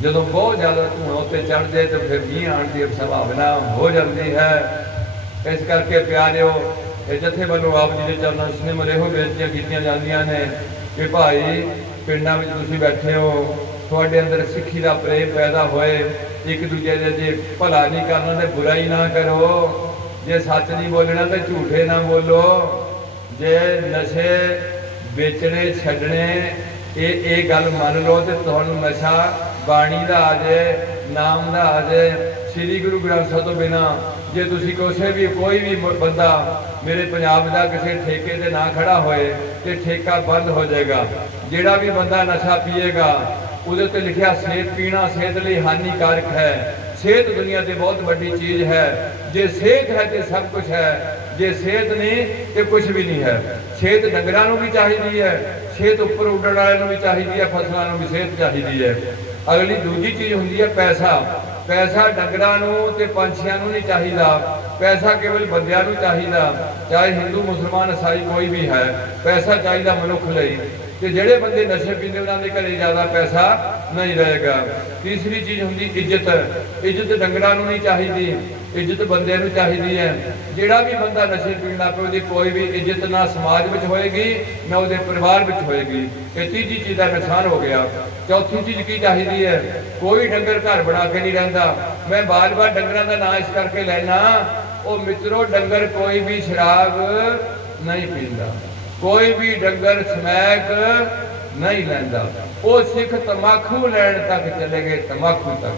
ਜਦੋਂ ਬਹੁਤ ਜ਼ਿਆਦਾ ਧੂਆਂ ਉੱਤੇ ਚੜ੍ਹ ਜਾਏ ਤਾਂ ਫਿਰ ਮੀਂਹ ਆਉਣ ਦੀ ਸੰਭਾਵਨਾ ਹੋ ਜਾਂਦੀ ਹੈ। ਇਸ ਕਰਕੇ ਪਿਆਰਿਓ, ਇਹ ਜਥੇ ਵੱਲੋਂ ਆਪ ਜੀ ਦੇ ਚਰਨਾਂ ਸਿਮਰ ਇਹੋ ਬੇਨਤੀਆਂ ਕੀਤੀਆਂ ਜਾਂਦੀਆਂ ਨੇ ਕਿ ਭਾਈ ਪਿੰਡਾਂ ਵਿੱਚ ਤੁਸੀਂ ਬੈਠੇ ਹੋ, ਤੁਹਾਡੇ ਅੰਦਰ ਸਿੱਖੀ ਦਾ ਪ੍ਰੇਮ ਪੈਦਾ ਹੋਏ, ਇੱਕ ਦੂਜੇ ਦੇ ਜੇ ਭਲਾ ਨਹੀਂ ਕਰਨਾ ਤੇ ਬੁਰਾਈ ਨਾ ਕਰੋ, ਜੇ ਸੱਚ ਨਹੀਂ ਬੋਲਣਾ ਤੇ ਝੂਠੇ ਨਾ ਬੋਲੋ, ਜੇ ਨਸ਼ੇ ਵੇਚਣੇ ਛੱਡਣੇ ਇਹ ਗੱਲ ਮੰਨ ਲਓ ਤੇ ਤੁਹਾਨੂੰ ਨਸ਼ਾ ਬਾਣੀ ਦਾ ਆ ਜਾਏ, ਨਾਮ ਦਾ ਆ ਜਾਏ, ਸ੍ਰੀ ਗੁਰੂ ਗ੍ਰੰਥ ਸਾਹਿਬ ਤੋਂ ਬਿਨਾਂ ਜੇ ਤੁਸੀਂ ਕੋਈ ਵੀ ਬੰਦਾ ਮੇਰੇ ਪੰਜਾਬ ਦਾ ਕਿਸੇ ਠੇਕੇ ਤੇ ਨਾ ਖੜਾ ਹੋਏ ਤੇ ਠੇਕਾ ਬੰਦ ਹੋ ਜਾਏਗਾ। ਜਿਹੜਾ ਵੀ ਬੰਦਾ ਨਸ਼ਾ ਪੀਏਗਾ ਉਹਦੇ ਉੱਤੇ ਲਿਖਿਆ ਸਿਹਤ ਪੀਣਾ ਸਿਹਤ ਲਈ ਹਾਨੀਕਾਰਕ ਹੈ। ਸਿਹਤ ਦੁਨੀਆ ਤੇ ਬਹੁਤ ਵੱਡੀ ਚੀਜ਼ ਹੈ। ਜੇ ਸਿਹਤ ਹੈ ਤੇ ਸਭ ਕੁਝ ਹੈ, ਜੇ ਸਿਹਤ ਨਹੀਂ ਤੇ ਕੁਝ ਵੀ ਨਹੀਂ ਹੈ। ਸਿਹਤ ਡੰਗਰਾਂ ਨੂੰ ਵੀ ਚਾਹੀਦੀ ਹੈ, ਸਿਹਤ ਉੱਪਰ ਉੱਡਣ ਵਾਲਿਆਂ ਨੂੰ ਵੀ ਚਾਹੀਦੀ ਹੈ, ਫਸਲਾਂ ਨੂੰ ਵੀ ਸਿਹਤ ਚਾਹੀਦੀ ਹੈ। ਅਗਲੀ ਦੂਜੀ ਚੀਜ਼ ਹੁੰਦੀ ਹੈ ਪੈਸਾ। ਪੈਸਾ ਡੰਗਰਾਂ ਨੂੰ ਤੇ ਪੰਛੀਆਂ ਨੂੰ ਨਹੀਂ ਚਾਹੀਦਾ, ਪੈਸਾ ਕੇਵਲ ਬੰਦਿਆਂ ਨੂੰ ਚਾਹੀਦਾ, ਚਾਹੇ ਹਿੰਦੂ ਮੁਸਲਮਾਨ ਈਸਾਈ ਕੋਈ ਵੀ ਹੈ। ਪੈਸਾ ਚਾਹੀਦਾ ਮਨੁੱਖ ਲਈ। ਤੇ ਜਿਹੜੇ ਬੰਦੇ ਨਸ਼ੇ ਪੀਂਦੇ ਉਹਨਾਂ ਦੇ ਘਰੇ ਜ਼ਿਆਦਾ ਪੈਸਾ ਨਹੀਂ ਰਹੇਗਾ। ਤੀਸਰੀ ਚੀਜ਼ ਹੁੰਦੀ ਇੱਜ਼ਤ। ਇੱਜ਼ਤ ਡੰਗਰਾਂ ਨੂੰ ਨਹੀਂ ਚਾਹੀਦੀ, ਇੱਜ਼ਤ ਬੰਦੇ ਨੂੰ ਚਾਹੀਦੀ ਹੈ। ਜਿਹੜਾ ਵੀ ਬੰਦਾ ਨਸ਼ੇ ਪੀਣ ਲੱਗ ਪਏ ਉਹਦੀ ਕੋਈ ਵੀ ਇੱਜ਼ਤ ਨਾ ਸਮਾਜ ਵਿੱਚ ਹੋਏਗੀ ਨਾ ਉਹਦੇ ਪਰਿਵਾਰ ਵਿੱਚ ਹੋਏਗੀ। ਇਹ ਤੀਜੀ ਚੀਜ਼ ਦਾ ਨੁਕਸਾਨ ਹੋ ਗਿਆ। ਚੌਥੀ ਚੀਜ਼ ਕੀ ਚਾਹੀਦੀ ਹੈ? ਕੋਈ ਡੰਗਰ ਘਰ ਬਣਾ ਕੇ ਨਹੀਂ ਰਹਿੰਦਾ। ਮੈਂ ਬਾਰ-ਬਾਰ ਡੰਗਰਾਂ ਦਾ ਨਾਂ ਇਸ ਕਰਕੇ ਲੈਣਾ, ਉਹ ਮਿੱਤਰੋ ਡੰਗਰ ਕੋਈ ਵੀ ਸ਼ਰਾਬ ਨਹੀਂ ਪੀਂਦਾ, ਕੋਈ ਵੀ ਡੰਗਰ ਸਮੈਕ ਨਹੀਂ ਲੈਂਦਾ। ਉਹ ਸਿੱਖ ਤਮਾਕੂ ਲੈਣ ਤੱਕ ਚਲੇ ਗਏ, ਤਮਾਕੂ ਤੱਕ,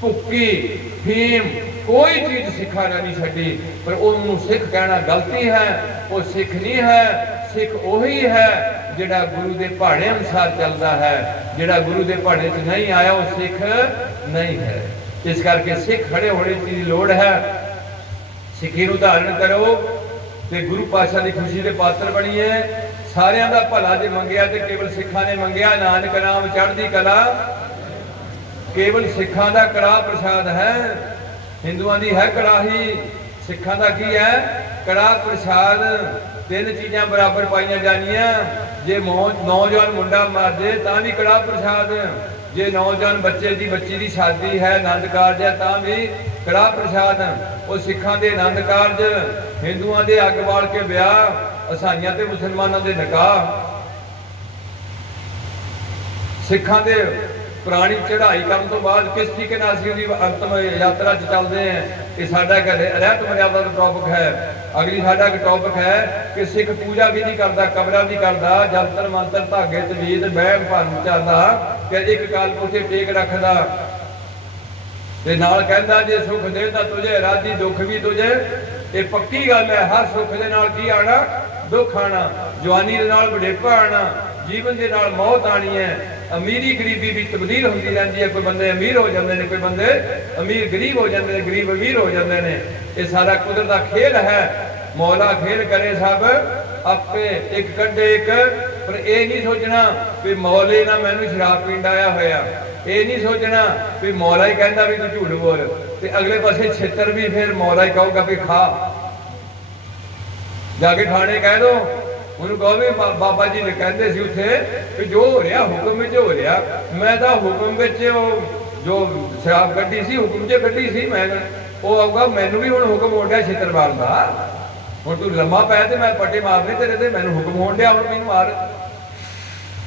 ਭੁੱਕੀ, ਫੀਮ, ਕੋਈ ਚੀਜ਼ ਸਿੱਖਾਂ ਨੇ ਨਹੀਂ ਛੱਡੀ। ਪਰ ਉਹਨੂੰ ਸਿੱਖ ਕਹਿਣਾ ਗਲਤੀ ਹੈ। ਉਹ ਸਿੱਖ ਨਹੀਂ ਹੈ। ਸਿੱਖ ਉਹੀ ਹੈ ਜਿਹੜਾ ਗੁਰੂ ਦੇ ਭਾਣੇ ਅਨੁਸਾਰ ਚੱਲਦਾ ਹੈ। ਜਿਹੜਾ ਗੁਰੂ ਦੇ ਭਾਣੇ 'ਚ ਨਹੀਂ ਆਇਆ ਉਹ ਸਿੱਖ ਨਹੀਂ ਹੈ। ਇਸ ਕਰਕੇ ਸਿੱਖ ਖੜੇ ਹੋਣੇ ਦੀ ਲੋੜ ਹੈ। ਸਿੱਖੀ ਨੂੰ ਧਾਰਨ ਕਰੋ ਤੇ ਗੁਰੂ ਪਾਤਸ਼ਾਹ ਦੀ ਖੁਸ਼ੀ ਦੇ ਪਾਤਰ ਬਣੀਏ। ਸਾਰਿਆਂ ਦਾ ਭਲਾ ਜੇ ਮੰਗਿਆ ਤੇ ਕੇਵਲ ਸਿੱਖਾਂ ਨੇ ਮੰਗਿਆ। ਨਾਨਕ ਨਾਮ ਚੜ੍ਹਦੀ ਕਲਾ ਕੇਵਲ ਸਿੱਖਾਂ ਦਾ ਕੜਾਹ ਪ੍ਰਸ਼ਾਦ ਹੈ। ਹਿੰਦੂਆਂ ਦੀ ਹੈ ਕੜਾਹੀ, ਸਿੱਖਾਂ ਦਾ ਕੀ ਹੈ? ਕੜਾਹ ਪ੍ਰਸ਼ਾਦ। ਤਿੰਨ ਚੀਜ਼ਾਂ ਬਰਾਬਰ ਪਾਈਆਂ ਜਾਣੀਆਂ। ਜੇ ਨੌਜਵਾਨ ਮੁੰਡਾ ਮਰ ਜੇ ਤਾਂ ਵੀ ਕੜਾਹ ਪ੍ਰਸ਼ਾਦ, ਜੇ ਨੌਜਵਾਨ ਬੱਚੇ ਦੀ ਬੱਚੀ ਦੀ ਸ਼ਾਦੀ ਹੈ, ਆਨੰਦ ਕਾਰਜ ਹੈ, ਤਾਂ ਵੀ ਕੜਾਹ ਪ੍ਰਸ਼ਾਦ। ਉਹ ਸਿੱਖਾਂ ਦੇ ਆਨੰਦ ਕਾਰਜ, ਹਿੰਦੂਆਂ ਦੇ ਅੱਗ ਬਾਲ ਕੇ ਵਿਆਹ, ਈਸਾਈਆਂ ਤੇ ਮੁਸਲਮਾਨਾਂ ਦੇ ਨਿਕਾਹ, ਸਿੱਖਾਂ ਦੇ ਪੁਰਾਣੀ ਚੜ੍ਹਾਈ ਕਰਨ ਤੋਂ ਬਾਅਦ ਕਿਸ ਤਰੀਕੇ ਨਾਲ ਅਸੀਂ ਉਹਦੀ ਅੰਤਮ ਯਾਤਰਾ 'ਚ ਚੱਲਦੇ ਹਾਂ। ਇਹ ਸਾਡਾ ਰਹਿਤ ਮਰਿਆਦਾ ਦਾ ਟੌਪਿਕ ਹੈ। ਅਗਲੀ ਸਾਡਾ ਇੱਕ ਟੌਪਿਕ ਹੈ ਕਿ ਸਿੱਖ ਪੂਜਾ ਵੀ ਨਹੀਂ ਕਰਦਾ, ਕਬਰਾਂ ਦੀ ਕਰਦਾ, ਜੰਤਰ ਮੰਤਰ, ਧਾਗੇ ਤਵੀਤ, ਵਹਿਮ ਭਰਮ ਚਾਹਦਾ ਕਿ ਇੱਕ ਕਾਲ ਪੁੱਠੇ ਟੇਕ ਰੱਖਦਾ ਤੇ ਨਾਲ ਕਹਿੰਦਾ ਜੇ ਸੁੱਖ ਦੇ ਤਾਂ ਤੁਝੇ, ਰਾਜੀ ਦੁੱਖ ਵੀ ਤੁਝੇ। ਇਹ ਪੱਕੀ ਗੱਲ ਹੈ। ਹਰ ਸੁੱਖ ਦੇ ਨਾਲ ਕੀ ਆਣਾ? ਦੁੱਖ ਆਣਾ। ਜਵਾਨੀ ਦੇ ਨਾਲ ਬੁਢੇਪਾ ਆਣਾ। ਜੀਵਨ ਦੇ ਨਾਲ ਮੌਤ ਆਣੀ ਹੈ। ਅਮੀਰੀ ਗਰੀਬੀ ਵੀ ਤਬਦੀਲ ਹੁੰਦੀ ਰਹਿੰਦੀ ਹੈ। ਕੋਈ ਬੰਦੇ ਅਮੀਰ ਹੋ ਜਾਂਦੇ ਨੇ, ਕੋਈ ਬੰਦੇ ਅਮੀਰ ਗਰੀਬ ਹੋ ਜਾਂਦੇ ਨੇ, ਗਰੀਬ ਅਮੀਰ ਹੋ ਜਾਂਦੇ ਨੇ। ਇਹ ਸਾਰਾ ਕੁਦਰਤ ਦਾ ਖੇਲ ਹੈ। ਮੌਲਾ ਖੇਲ ਕਰੇ ਸਭ ਆਪੇ, ਇੱਕ ਕੱਢੇ ਇੱਕ। ਪਰ ਇਹ ਨਹੀਂ ਸੋਚਣਾ ਵੀ ਮੌਲੇ ਨਾਲ ਮੈਨੂੰ ਸ਼ਰਾਬ ਪੀਣ ਆਇਆ ਹੋਇਆ। ਇਹ ਨਹੀਂ ਸੋਚਣਾ ਵੀ ਮੌਲਾ ਹੀ ਕਹਿੰਦਾ ਵੀ ਤੂੰ ਝੂਠ ਬੋਲ, ਤੇ ਅਗਲੇ ਪਾਸੇ ਛਿੱਤਰ ਵੀ ਫਿਰ ਮੌਲਾ ਹੀ ਕਹੂਗਾ ਵੀ ਖਾ। ਜਾ ਕੇ ਥਾਣੇ ਕਹਿ ਦੋ, ਉਹਨੂੰ ਕਹੋ ਵੀ ਬਾਬਾ ਜੀ ਨੇ ਕਹਿੰਦੇ ਸੀ ਉੱਥੇ ਵੀ ਜੋ ਹੋ ਰਿਹਾ ਹੁਕਮ ਵਿੱਚ ਹੋ ਰਿਹਾ। ਮੈਂ ਤਾਂ ਹੁਕਮ ਵਿੱਚ ਉਹ ਜੋ ਸ਼ਰਾਬ ਕੱਢੀ ਸੀ ਹੁਕਮ 'ਚ ਕੱਢੀ ਸੀ। ਮੈਂ ਉਹ ਆਊਗਾ ਮੈਨੂੰ ਵੀ ਹੁਣ ਹੁਕਮ ਹੋਣ ਡਿਆ ਛਿੱਤਰ ਮਾਰਨ ਦਾ। ਹੁਣ ਤੂੰ ਲੰਮਾ ਪੈ ਤੇ ਮੈਂ ਪੱਟੇ ਮਾਰਨੇ ਤੇਰੇ ਤੇ, ਮੈਨੂੰ ਹੁਕਮ ਹੋਣ ਡਿਆ ਹੁਣ ਮੈਨੂੰ ਮਾਰ।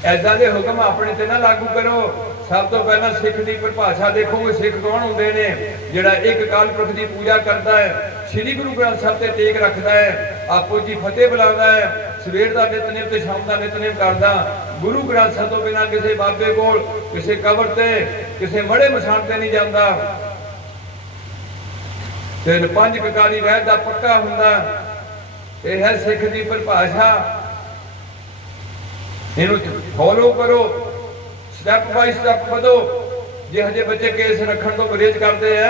ਐਦਾਂ ਦੇ ਹੁਕਮ ਆਪਣੇ ਤੇ ਨਾ ਲਾਗੂ ਕਰੋ। ਸਭ ਤੋਂ ਪਹਿਲਾਂ ਸਿੱਖ ਦੀ ਪਰਿਭਾਸ਼ਾ ਦੇਖੋਗੇ। ਸਿੱਖ ਕੌਣ ਹੁੰਦੇ ਨੇ? ਜਿਹੜਾ ਇੱਕ ਕਾਲ ਪੁਰਖ ਦੀ ਪੂਜਾ ਕਰਦਾ ਹੈ, ਸ੍ਰੀ ਗੁਰੂ ਗ੍ਰੰਥ ਸਾਹਿਬ ਤੇ ਟੇਕ ਰੱਖਦਾ ਹੈ, ਆਪੋ ਜੀ ਫਤਿਹ ਬੁਲਾਉਂਦਾ ਹੈ, ਸਵੇਰ ਦਾ ਨਿਤਨੇਮ ਤੇ ਸ਼ਾਮ ਦਾ ਨਿਤਨੇਮ ਕਰਦਾ, ਗੁਰੂ ਗ੍ਰੰਥ ਸਾਹਿਬ ਤੋਂ ਬਿਨਾਂ ਕਿਸੇ ਬਾਬੇ ਕੋਲ, ਕਿਸੇ ਕਬਰ ਤੇ, ਕਿਸੇ ਮੜੇ ਮਸਾਣ ਤੇ ਨਹੀਂ ਜਾਂਦਾ। ਤੇ ਪੰਜ ਕਕਾਰੀ ਰਹਿਤ ਦਾ ਪੱਕਾ ਹੁੰਦਾ। ਇਹ ਹੈ ਸਿੱਖ ਦੀ ਪਰਿਭਾਸ਼ਾ। ਇਹਨੂੰ ਫੋਲੋ ਕਰੋ, ਸਟੈਪ ਬਾਈ ਸਟੈਪ ਵਧੋ। ਜੇ ਹਜੇ ਬੱਚੇ ਕੇਸ ਰੱਖਣ ਤੋਂ ਗੁਰੇਜ਼ ਕਰਦੇ ਆ,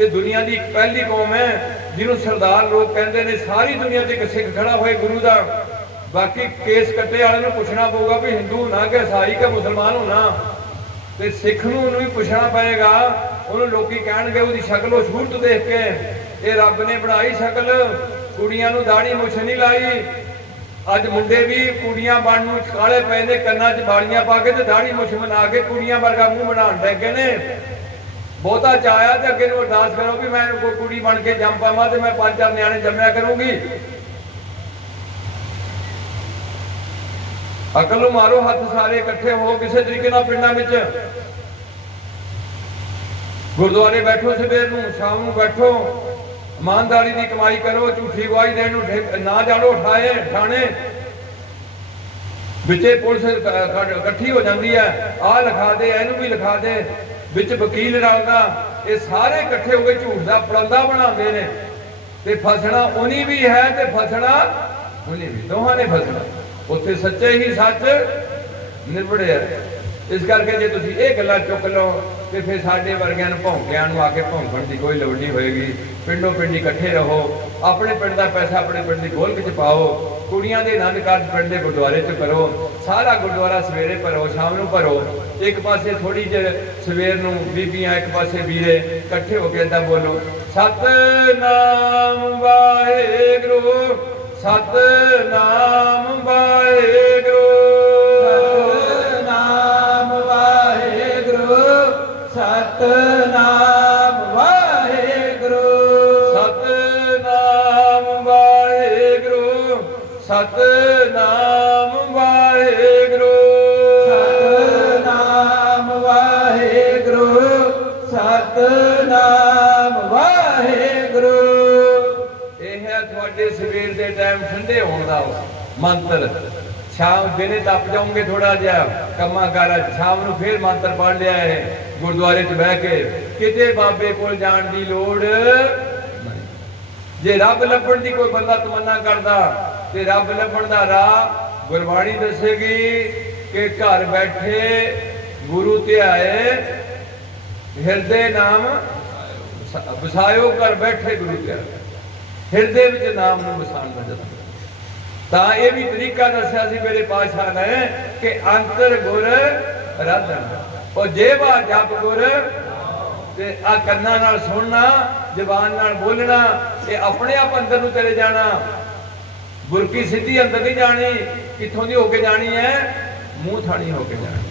ਇਹ ਦੁਨੀਆ ਦੀ ਇੱਕ ਪਹਿਲੀ ਕੌਮ ਹੈ ਜਿਹਨੂੰ ਸਰਦਾਰ ਲੋਕ ਕਹਿੰਦੇ ਨੇ। ਸਾਰੀ ਦੁਨੀਆ ਤੇ ਇੱਕ ਸਿੱਖ ਖੜਾ ਹੋਏ ਗੁਰੂ ਦਾ। ਬਾਕੀ ਕੇਸ ਕੱਟੇ ਵਾਲੇ ਨੂੰ ਪੁੱਛਣਾ ਪਊਗਾ ਵੀ ਹਿੰਦੂ ਨਾ ਕਿ ਈਸਾਈ ਕਿ ਮੁਸਲਮਾਨ ਹੋਣਾ। ਤੇ ਸਿੱਖ ਨੂੰ ਉਹਨੂੰ ਵੀ ਪੁੱਛਣਾ ਪਏਗਾ। ਉਹਨੂੰ ਲੋਕੀ ਕਹਿਣਗੇ ਉਹਦੀ ਸ਼ਕਲ ਸੂਰਤ ਦੇਖ ਕੇ, ਇਹ ਰੱਬ ਨੇ ਬਣਾਈ ਸ਼ਕਲ। ਕੁੜੀਆਂ ਨੂੰ ਦਾੜੀ ਮੁੱਛ ਨਹੀਂ ਲਾਈ। ਅੱਜ ਮੁੰਡੇ ਵੀ ਕੁੜੀਆਂ ਬਣਨ ਨੂੰ ਕਾਲੇ ਪਏ ਨੇ, ਕੰਨਾਂ 'ਚ ਬਾਲੀਆਂ ਪਾ ਕੇ ਤੇ ਦਾੜੀ ਮੁੱਛ ਬਣਾ ਕੇ ਕੁੜੀਆਂ ਵਰਗਾ ਮੂੰਹ ਬਣਾਉਣ ਲੱਗੇ ਨੇ। ਬਹੁਤਾ ਚਾਹਿਆ ਤੇ ਅੱਗੇ ਨੂੰ ਅਰਦਾਸ ਕਰੋ ਵੀ ਮੈਂ ਕੋਈ ਕੁੜੀ ਬਣ ਕੇ ਜੰਮ ਪਾਵਾਂ ਤੇ ਮੈਂ 5-4 ਨਿਆਣੇ ਜੰਮਿਆ ਕਰੂੰਗੀ। ਅਕਲ ਨੂੰ ਮਾਰੋ ਹੱਥ ਸਾਰੇ ਇਕੱਠੇ ਹੋ ਕਿਸੇ ਤਰੀਕੇ ਨਾਲ। ਪਿੰਡਾਂ ਵਿੱਚ ਗੁਰਦੁਆਰੇ ਬੈਠੋ, ਸਵੇਰ ਨੂੰ ਸ਼ਾਮ ਨੂੰ ਬੈਠੋ, ਇਮਾਨਦਾਰੀ ਦੀ ਕਮਾਈ ਕਰੋ। ਝੂਠੀ ਗਵਾਹੀ ਦੇਣ ਨੂੰ ਨਾ ਜਾਣੋ ਠਾਣੇ ਵਿੱਚੇ ਪੁਲਿਸ ਇਕੱਠੀ ਹੋ ਜਾਂਦੀ ਹੈ। ਆਹ ਲਿਖਾ ਦੇ, ਇਹਨੂੰ ਵੀ ਲਿਖਾ ਦੇ, ਵਿੱਚ ਵਕੀਲ ਰਲਦਾ। ਇਹ ਸਾਰੇ ਇਕੱਠੇ ਹੋ ਕੇ ਝੂਠ ਦਾ ਪਲੰਦਾ ਬਣਾਉਂਦੇ ਨੇ। ਤੇ ਫਸਣਾ ਉਹਨੀ ਵੀ ਹੈ ਤੇ ਫਸਣਾ ਉਹਨੀ ਵੀ, ਦੋਹਾਂ ਨੇ ਫਸਣਾ। ਉੱਥੇ ਸੱਚੇ ਹੀ ਸੱਚ ਨਿਰਭੜਿਆ। ਇਸ ਕਰਕੇ ਜੇ ਤੁਸੀਂ ਇਹ ਗੱਲਾਂ ਚੁੱਕ ਲਓ ਤੇ ਫਿਰ ਸਾਡੇ ਵਰਗਿਆਂ ਨੂੰ ਭੌਂਕਿਆਂ ਨੂੰ ਆ ਕੇ ਭੌਂਕਣ ਦੀ ਕੋਈ ਲੋੜ ਨਹੀਂ ਹੋਏਗੀ। ਪਿੰਡੋਂ ਪਿੰਡ ਇਕੱਠੇ ਰਹੋ। ਆਪਣੇ ਪਿੰਡ ਦਾ ਪੈਸਾ ਆਪਣੇ ਪਿੰਡ ਦੀ ਗੋਲਕ 'ਚ ਪਾਓ। ਕੁੜੀਆਂ ਦੇ ਆਨੰਦ ਕਾਰਜ ਪਿੰਡ ਦੇ ਗੁਰਦੁਆਰੇ 'ਚ ਕਰੋ। ਸਾਰਾ ਗੁਰਦੁਆਰਾ ਸਵੇਰੇ ਭਰੋ, ਸ਼ਾਮ ਨੂੰ ਭਰੋ। ਇੱਕ ਪਾਸੇ ਥੋੜੀ ਜਿਹੀ ਸਵੇਰ ਨੂੰ ਬੀਬੀਆਂ, ਇੱਕ ਪਾਸੇ ਵੀਰੇ ਇਕੱਠੇ ਹੋ ਕੇ ਏਦਾਂ ਬੋਲੋ, ਸਤਨਾਮ ਵਾਹਿਗੁਰੂ, ਸਤਨਾਮ ਵਾਹਿਗੁਰੂ। सतनाम वाहेगुरु, सतनाम वाहेगुरु, सतनाम वाहेगुरु। यह है थोड़े सवेर के टाइम ठंडे होने का मंत्र। शाम दिने तप जाओगे थोड़ा जहा कमा कारा, शाम को फिर मंत्र पढ़ लिया है गुरुद्वारे च बह के, किते बाबे कोल जाण दी लोड़ नहीं। जे रब लभण दी कोई बंदा तमन्ना करदा ते रब लभण दा राह गुरबाणी दसेगी कि घर बैठे गुरु ते आए हिरदे नाम वसायो, घर बैठे गुरु ते आए हिरदे विच नाम नूं वसाण दा जतन। तां ये भी तरीका दस्या सी मेरे पातशाह ने कि अंतर गुर राधन, और जेवा जप गुर ते आ कन्नां नाल सुनना, जबान नाल बोलना, ये अपने आप अंदर नूं चले जाना। बुरकी सीधी अंदर नहीं जानी, कित्थों दी होके जानी है, मूंह थानी होके जानी।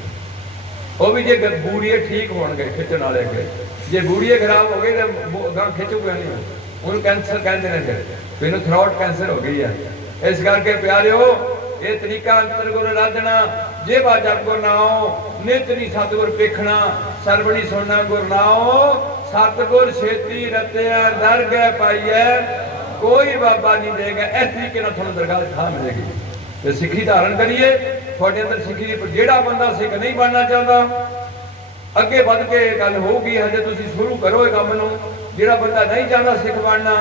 वो भी जे बूढ़िए ठीक हो गए खिंचण वाले अगे, जे बूढ़िए खराब हो गई तो गां खिंचूगा नहीं, उन्होंने कैंसर कहते हैं, फिर इन्हूं थ्रोट कैंसर हो गई है। इस करके प्यारिओ ये तरीका अंतर गुर राधना, जे बाजा गुर नाओ, नित नी सतगुर पेखना, सरवणी सुनना गुर नाओ, सतगुर छेती रत्या दर गए पाइए, कोई बाबा नहीं देगा। इस तरीके थोड़ा दरगाह थां मिलेगी। तो सिक्खी धारण करिए, थोड़े अंदर सिक्खी जेड़ा बंदा सिख नहीं बनना चाहता अगे बढ़ के गल होगी, हजे तुसीं शुरू करो इस काम नूं। जेड़ा बंदा नहीं चाहता सिख बनना,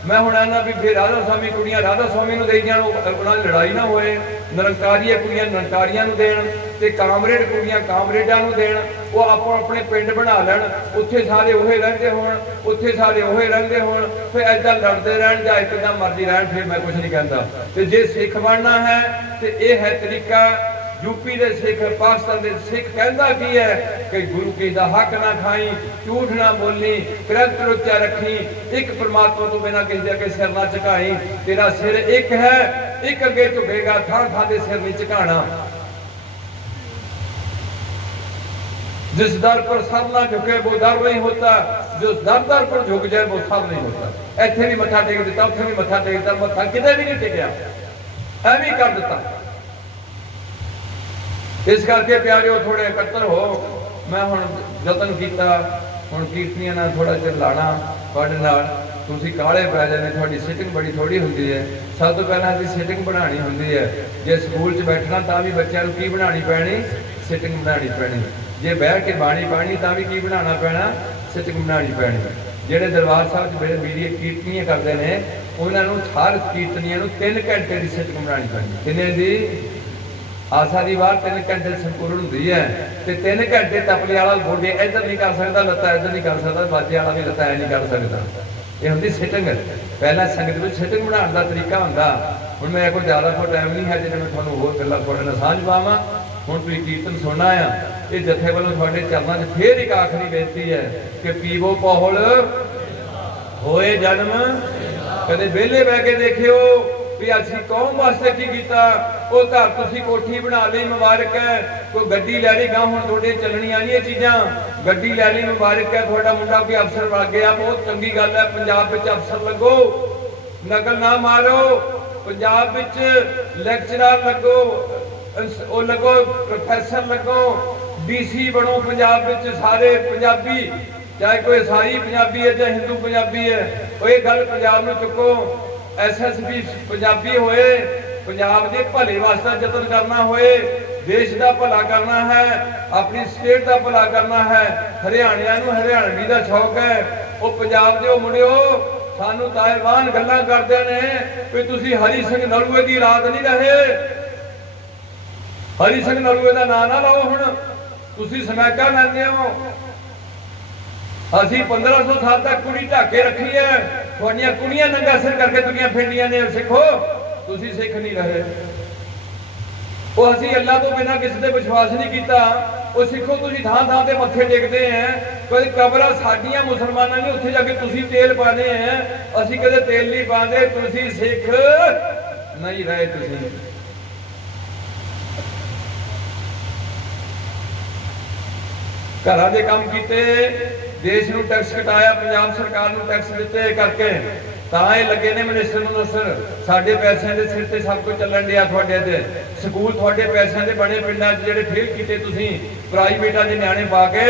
मैं हुण आना भी फिर राधा स्वामी कुड़ियां राधा स्वामी नूं देई जाण, उन्हां दी लड़ाई ना होए। निरंकारीए कुड़ियां निरंकारियां नूं देण ते कामरेड कुड़ियां कामरेडां नूं देण, वो आपो अपने पिंड बना लैण, उत्थे सारे ओहे रहिंदे होण, उत्थे सारे ओहे रहिंदे होण, फिर ऐदां लड़दे रहण जां किदां मर्जी रहण, फिर मैं कुछ नहीं कहंदा। ते जे सिख बनना है ते यह है तरीका। यूपी के सिख, पाकिस्तान के सिख कहता की है कि गुरु की दा हक ना खाई, झूठ ना बोलनी, करैक्टर उच्चा रखी, एक परमात्मा तो बिना किसी अगे सिर ना झुकाई। तेरा सिर एक है, एक अगे झुकेगा, थां थां दे सिर नहीं झुकाना। जिस दर पर सर ना झुके वो दर नहीं होता, जो दर दर पर झुक जाए वो सब नहीं होता। इत्थे भी मत्था टेक दिता, उत्थे भी मत्था टेक दिता, मत्था किते भी नहीं टेकिया, एवं कर दिता। इस करके प्यारिओ थोड़े इकट्ठर हो। मैं हुण जतन किया, हुण कीर्तनियां नाल थोड़ा चिर लाना तुहाडे नाल, तुसीं काले पै जाने, तुहाडी सिटिंग बड़ी थोड़ी हुंदी है। सब तो पहलां असीं सिटिंग बनानी हुंदी है। जे स्कूल च बैठना तां भी बच्चों नूं की बनानी पैनी, सिटिंग बनानी पैनी। जे बैठ के बाणी पढ़नी तां भी की बनाना पैना, सिटिंग बनानी पैनी। ਜਿਹੜੇ दरबार साहब मेरे वीडियो कीर्तनियां करते हैं, उन्होंने हर कीर्तनिया 3 घंटे की सिटिंग बनानी पैनी। किन्ने दी? आसा की वार 3 घंटे संपूर्ण होंगी है, तो 3 घंटे तपले वाला गोडे इधर नहीं कर सकता, लत्ता इधर नहीं कर सकता, बाजे वाला भी लत्ता नहीं कर सकता। ये होंगी सिटिंग। पहला संगत में सिटिंग बनाने का तरीका होंदा। हुण मेरे को ज़्यादा कोई टाइम नहीं है जिन्हें मैं थोड़ा होर गल्लां थोड़े नाल सांझ पावां। हुण तुसीं कीर्तन सुनना आ, ये जथे वालों थोड़े चरणों में फिर एक आखिरी बेनती है कि पीवो पौहल होए जन्म, कदे वेले बह के देखियो भी असीं कौम वास्ते की कीता। वो घर तुसीं कोठी बना ली, मुबारक है। कोई गड्डी लै ली, गांव हुण तुहाडे चलणियां नहीं ये चीज़ां, गड्डी लै ली, मुबारक है। तुहाडा मुंडा कोई अफसर बन गया, बहुत चंगी गल है। पंजाब विच अफसर लगो, नकल ना मारो। पंजाब विच लैक्चरर लगो, वो लगो, प्रोफैसर लगो, DC बनो। पंजाब विच सारे पंजाबी, चाहे कोई ईसाई पंजाबी है चाहे हिंदू पंजाबी है, वो ये गल पंजाब में चुको। SSB पंजाबी होए, पंजाब के भले वास्ते जतन करना होए, देश का भला करना है, अपनी स्टेट का भला करना है। हरियाणिया नूं हरियाणवी का शौक है। वो पंजाब के मुंडिओ सानू तायवान गल्लां करदे ने भी तुसीं हरी सिंह नलूए की रात नहीं रहे। हरी सिंह नलूए का नाम ना लाओ, हुण तुसीं समैका लैंदे हो। असीं 1500 साल तक कुड़ी ढाके रखी है, तुहाडीआं कुड़ियां नंगा सिर करके दुनिया फिरदियां ने। सिखो, तुसीं सिख नहीं रहे। वो असीं अल्लाह तो बिना किसी ते विश्वास नहीं किया। वो सिखो, तुसीं थां थां ते मत्थे टेकदे हैं। कोई कबरां साडीआं मुसलमानां ने, उत्थे जाके तुसीं तेल पाने हैं, असीं कदे तेल नहीं पाते। तुसीं सिख नहीं रहे। तुसीं घरां दे काम कीते, देश नूं टैक्स कटाया, पंजाब सरकार नूं टैक्स दिते करके ਤਾਂ ਇਹ ਲੱਗੇ ਨੇ ਮਿਨਿਸਟਰ ਸਾਡੇ ਪੈਸਿਆਂ ਦੇ ਸਿਰ ਤੇ ਸਭ ਕੁਝ ਚੱਲਣ ਡਿਆ। ਤੁਹਾਡੇ ਤੇ ਸਕੂਲ ਤੁਹਾਡੇ ਪੈਸਿਆਂ ਦੇ ਬਣੇ, ਪਿੰਡਾਂ 'ਚ ਜਿਹੜੇ ਫੇਲ ਕੀਤੇ ਤੁਸੀਂ ਪ੍ਰਾਈਵੇਟਾਂ ਦੇ ਨਿਆਣੇ ਪਾ ਕੇ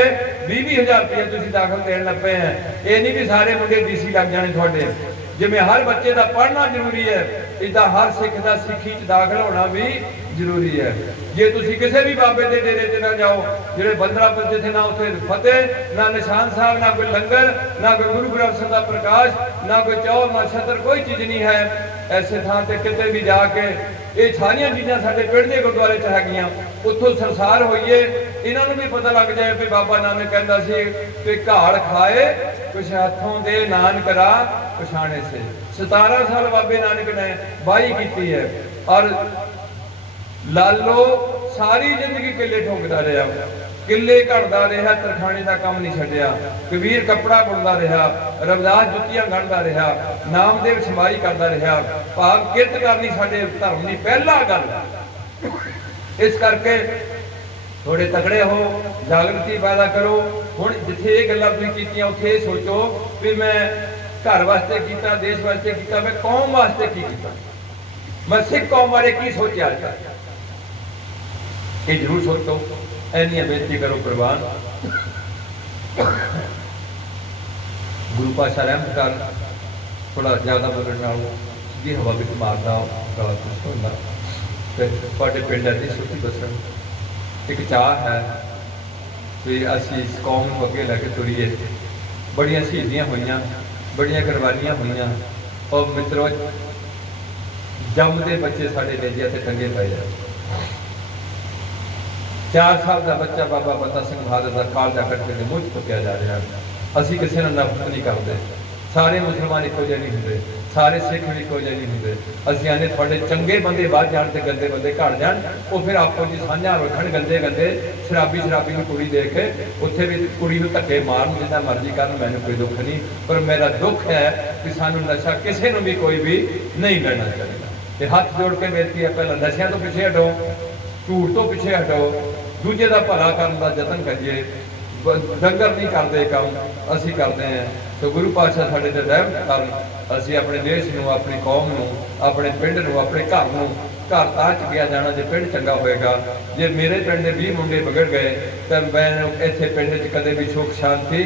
20,000 ਰੁਪਏ ਤੁਸੀਂ ਦਾਖਲ ਦੇਣ ਲੱਗ ਪਏ ਆ। ਇਹ ਨਹੀਂ ਵੀ ਸਾਰੇ ਮੁੰਡੇ ਡੀਸੀ ਲੱਗ ਜਾਣੇ ਤੁਹਾਡੇ। ਜਿਵੇਂ ਹਰ ਬੱਚੇ ਦਾ ਪੜ੍ਹਨਾ ਜ਼ਰੂਰੀ ਹੈ, ਇਦਾਂ ਹਰ ਸਿੱਖ ਦਾ ਸਿੱਖੀ 'ਚ ਦਾਖਲ ਹੋਣਾ ਵੀ ਜ਼ਰੂਰੀ ਹੈ। ਜੇ ਤੁਸੀਂ ਕਿਸੇ ਵੀ ਬਾਬੇ ਦੇ ਡੇਰੇ ਤੇ ਨਾ ਜਾਓ, ਜਿਹੜੇ ਬੰਦਰਾ ਜਿੱਥੇ ਨਾ ਉੱਥੇ ਫਤਿਹ, ਨਾ ਨਿਸ਼ਾਨ ਸਾਹਿਬ, ਨਾ ਕੋਈ ਲੰਗਰ, ਨਾ ਕੋਈ ਗੁਰੂ ਗ੍ਰੰਥ ਸਾਹਿਬ ਦਾ ਪ੍ਰਕਾਸ਼, ਨਾ ਕੋਈ ਚੌਲ, ਨਾ ਛਤਰ, ਕੋਈ ਚੀਜ਼ ਨਹੀਂ ਹੈ। ਐਸੇ ਥਾਂ ਤੇ ਕਿਤੇ ਵੀ ਜਾ ਕੇ ਇਹ ਸਾਰੀਆਂ ਚੀਜ਼ਾਂ ਸਾਡੇ ਪਿੰਡ ਦੇ ਗੁਰਦੁਆਰੇ 'ਚ ਹੈਗੀਆਂ। ਉੱਥੋਂ ਸੰਸਾਰ ਹੋਈਏ, ਇਹਨਾਂ ਨੂੰ ਵੀ ਪਤਾ ਲੱਗ ਜਾਏ ਵੀ ਬਾਬਾ ਨਾਨਕ ਕਹਿੰਦਾ ਸੀ ਕਿ ਘਾੜ ਖਾਏ ਕੁਛ ਹੱਥੋਂ ਦੇ ਨਾਨਕਰਾ ਪਛਾਣੇ ਸੇ। 17 ਸਾਲ ਬਾਬੇ ਨਾਨਕ ਨੇ ਵਾਹੀ ਕੀਤੀ ਹੈ ਔਰ ਲਾਲੋ ਸਾਰੀ ਜ਼ਿੰਦਗੀ ਕਿੱਲੇ ਠੋਕਦਾ ਰਿਹਾ, ਕਿੱਲੇ ਘੜਦਾ ਰਿਹਾ, ਤਰਖਾਣੇ ਦਾ ਕੰਮ ਨਹੀਂ ਛੱਡਿਆ। ਕਬੀਰ ਕੱਪੜਾ ਬੁਣਦਾ ਰਿਹਾ, ਰਵਿਦਾਸ ਜੁੱਤੀਆਂ ਗੰਢਦਾ ਰਿਹਾ, ਨਾਮਦੇਵ ਸਮਾਈ ਕਰਦਾ ਰਿਹਾ। ਭਾਵ ਕਿਰਤ ਕਰਨੀ ਸਾਡੇ ਧਰਮ ਦੀ ਪਹਿਲਾ ਗੱਲ। ਇਸ ਕਰਕੇ ਥੋੜੇ ਤਕੜੇ ਹੋ, ਜਾਗਰਤੀ ਪੈਦਾ ਕਰੋ। ਹੁਣ ਜਿੱਥੇ ਇਹ ਗੱਲਾਂ ਤੁਸੀਂ ਕੀਤੀਆਂ ਉੱਥੇ ਇਹ ਸੋਚੋ ਵੀ ਮੈਂ ਘਰ ਵਾਸਤੇ ਕੀਤਾ, ਦੇਸ਼ ਵਾਸਤੇ ਕੀਤਾ, ਮੈਂ ਕੌਮ ਵਾਸਤੇ ਕੀ ਕੀਤਾ, ਮੈਂ ਸਿੱਖ ਕੌਮ ਬਾਰੇ ਕੀ ਸੋਚਿਆ। ਇਹ ਜ਼ਰੂਰ ਸੋਚੋ। ਇੰਨੀ ਬੇਨਤੀ ਕਰੋ ਪ੍ਰਵਾਨ। ਗੁਰੂ ਪਾਤਸ਼ਾਹ ਰਹਿਮਤ ਕਰ, ਥੋੜਾ ਜ਼ਿਆਦਾ ਬੋਲਣ ਨਾਲ ਸਿੱਧੀ ਹਵਾ ਵਿੱਚ ਮਾਰਦਾ ਗਲਾ ਖੁਸ਼ਕ ਹੁੰਦਾ। ਤੇ ਤੁਹਾਡੇ ਪਿੰਡ ਦੀ ਸੁੱਤੀ ਬਸਣ ਇੱਕ ਚਾਹ ਹੈ ਵੀ ਅਸੀਂ ਇਸ ਕੌਮ ਨੂੰ ਅੱਗੇ ਲੈ ਕੇ ਤੁਰੀਏ। ਬੜੀਆਂ ਸ਼ਹੀਦੀਆਂ ਹੋਈਆਂ, ਬੜੀਆਂ ਕੁਰਬਾਨੀਆਂ ਹੋਈਆਂ। ਔਰ ਮਿੱਤਰੋ, ਜੰਮਦੇ ਬੱਚੇ ਸਾਡੇ ਨੇਜਿਆਂ ਤੇ ਟੰਗੇ ਪਏ ਆ। 4 ਸਾਲ ਦਾ ਬੱਚਾ ਬਾਬਾ ਬੰਦਾ ਸਿੰਘ ਬਹਾਦਰ ਦਾ ਕਾਲਜਾ ਕੱਟ ਕੇ ਮੁੱਝ ਚੁੱਕਿਆ ਜਾ ਰਿਹਾ। ਅਸੀਂ ਕਿਸੇ ਨਾਲ ਨਫ਼ਰਤ ਨਹੀਂ ਕਰਦੇ। ਸਾਰੇ ਮੁਸਲਮਾਨ ਇੱਕੋ ਜਿਹੇ ਨਹੀਂ ਹੁੰਦੇ, ਸਾਰੇ ਸਿੱਖ ਵੀ ਇੱਕੋ ਜਿਹੇ ਨਹੀਂ ਹੁੰਦੇ। ਅਸੀਂ ਆਨੇ ਤੁਹਾਡੇ ਚੰਗੇ ਬੰਦੇ ਵੱਧ ਜਾਣ ਤੇ ਗੰਦੇ ਬੰਦੇ ਘਟ ਜਾਣ। ਉਹ ਫਿਰ ਆਪੋ ਜੀ ਸਾਂਝਾ ਰੱਖਣ। ਗੰਦੇ ਸ਼ਰਾਬੀ ਨੂੰ ਕੁੜੀ ਦੇਖ ਕੇ ਉੱਥੇ ਵੀ ਕੁੜੀ ਨੂੰ ਧੱਕੇ ਮਾਰਨ, ਜਿੰਨਾ ਮਰਜ਼ੀ ਕਰਨ, ਮੈਨੂੰ ਕੋਈ ਦੁੱਖ ਨਹੀਂ। ਪਰ ਮੇਰਾ ਦੁੱਖ ਹੈ ਕਿ ਸਾਨੂੰ ਨਸ਼ਾ ਕਿਸੇ ਨੂੰ ਵੀ ਕੋਈ ਵੀ ਨਹੀਂ ਲੈਣਾ ਚਾਹੀਦਾ। ਤੇ ਹੱਥ ਜੋੜ ਕੇ ਬੇਨਤੀ ਹੈ, ਪਹਿਲਾਂ ਨਸ਼ਿਆਂ ਤੋਂ ਪਿੱਛੇ ਹਟੋ, ਝੂਠ ਤੋਂ ਪਿੱਛੇ ਹਟੋ, ਦੂਜੇ ਦਾ ਭਲਾ ਕਰਨ ਦਾ ਯਤਨ ਕਰੀਏ। ਡੰਗਰ ਨਹੀਂ ਕਰਦੇ ਕੰਮ, ਅਸੀਂ ਕਰਦੇ ਹਾਂ। तो गुरु पातशाह साडे ते रहमत करन। ਅਸੀਂ ਆਪਣੇ ਦੇਸ਼ ਨੂੰ, ਆਪਣੀ ਕੌਮ ਨੂੰ, ਆਪਣੇ ਪਿੰਡ ਨੂੰ, ਆਪਣੇ ਘਰ ਨੂੰ ਘਰ ਤਾਂ ਚੁੱਕਿਆ ਜਾਣਾ ਜੇ ਪਿੰਡ ਚੰਗਾ ਹੋਏਗਾ। ਜੇ ਮੇਰੇ ਪਿੰਡ ਦੇ 20 ਮੁੰਡੇ ਵਿਗੜ ਗਏ ਤਾਂ ਮੈਨੂੰ ਇੱਥੇ ਪਿੰਡ 'ਚ ਕਦੇ ਵੀ ਸੁੱਖ ਸ਼ਾਂਤੀ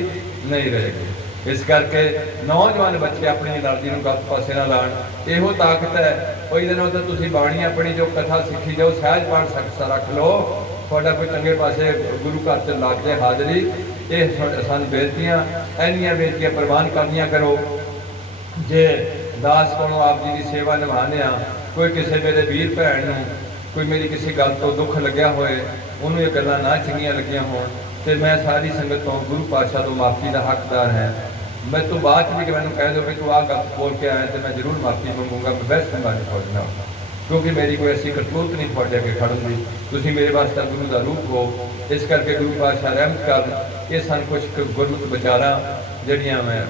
ਨਹੀਂ ਰਹੇਗੀ। ਇਸ ਕਰਕੇ ਨੌਜਵਾਨ ਬੱਚੇ ਆਪਣੀ એનર્ਜੀ ਨੂੰ ਗਲਤ ਪਾਸੇ ਨਾ ਲਾਣ। ਇਹੋ ਤਾਕਤ ਹੈ। ਕੋਈ ਦਿਨ ਤਾਂ ਤੁਸੀਂ ਬਾਣੀਆਂ ਪੜ੍ਹੀ ਜਾਓ, ਕਥਾ ਸਿੱਖੀ ਜਾਓ, ਸਹਿਜ ਪਾਠ ਸਕਸਾ ਰੱਖ ਲਓ, ਤੁਹਾਡਾ ਕੋਈ ਚੰਗੇ ਪਾਸੇ ਗੁਰੂ ਘਰ 'ਚ ਲੱਗ ਜਾਏ ਹਾਜ਼ਰੀ। ਇਹ ਸਾਨੂੰ ਬੇਨਤੀਆਂ, ਇੰਨੀਆਂ ਬੇਨਤੀਆਂ ਪ੍ਰਵਾਨ ਕਰਨੀਆਂ ਕਰੋ। ਜੇ ਦਾਸ ਕੋਲੋਂ ਆਪ ਜੀ ਦੀ ਸੇਵਾ ਨਿਭਾਉਂਦੇ ਹਾਂ, ਕੋਈ ਕਿਸੇ ਮੇਰੇ ਵੀਰ ਭੈਣ ਨੂੰ ਕੋਈ ਮੇਰੀ ਕਿਸੇ ਗੱਲ ਤੋਂ ਦੁੱਖ ਲੱਗਿਆ ਹੋਏ, ਉਹਨੂੰ ਇਹ ਗੱਲਾਂ ਨਾ ਚੰਗੀਆਂ ਲੱਗੀਆਂ ਹੋਣ, ਤੇ ਮੈਂ ਸਾਰੀ ਸੰਗਤ ਤੋਂ ਗੁਰੂ ਪਾਤਸ਼ਾਹ ਤੋਂ ਮਾਫੀ ਦਾ ਹੱਕਦਾਰ ਹੈ। ਮੈਂ ਤੋਂ ਬਾਅਦ ਵੀ ਕਿ ਮੈਨੂੰ ਕਹਿ ਦਿਓ ਕਿ ਤੂੰ ਆਹ ਗੱਲ ਬੋਲ ਕੇ ਆਇਆ, ਤੇ ਮੈਂ ਜ਼ਰੂਰ ਮਾਫੀ ਮੰਗੂੰਗਾ। ਮੈਂ ਬਹਿਸ ਕਰਨਾ ਨਹੀਂ ਤੁਹਾਡੇ ਨਾਲ, ਕਿਉਂਕਿ ਮੇਰੀ ਕੋਈ ਐਸੀ ਕਰਤੂਤ ਨਹੀਂ ਤੁਹਾਡੇ ਅੱਗੇ ਖੜਨ ਦੀ। ਤੁਸੀਂ ਮੇਰੇ ਵਾਸਤੇ ਗੁਰੂ ਦਾ ਰੂਪ ਹੋ। ਇਸ ਕਰਕੇ ਗੁਰੂ ਪਾਤਸ਼ਾਹ ਰਹਿਮਤ ਕਰਨ। ਇਹ ਸਨ ਕੁਝ ਗੁਰਮਤਿ ਵਿਚਾਰਾਂ ਜਿਹੜੀਆਂ ਮੈਂ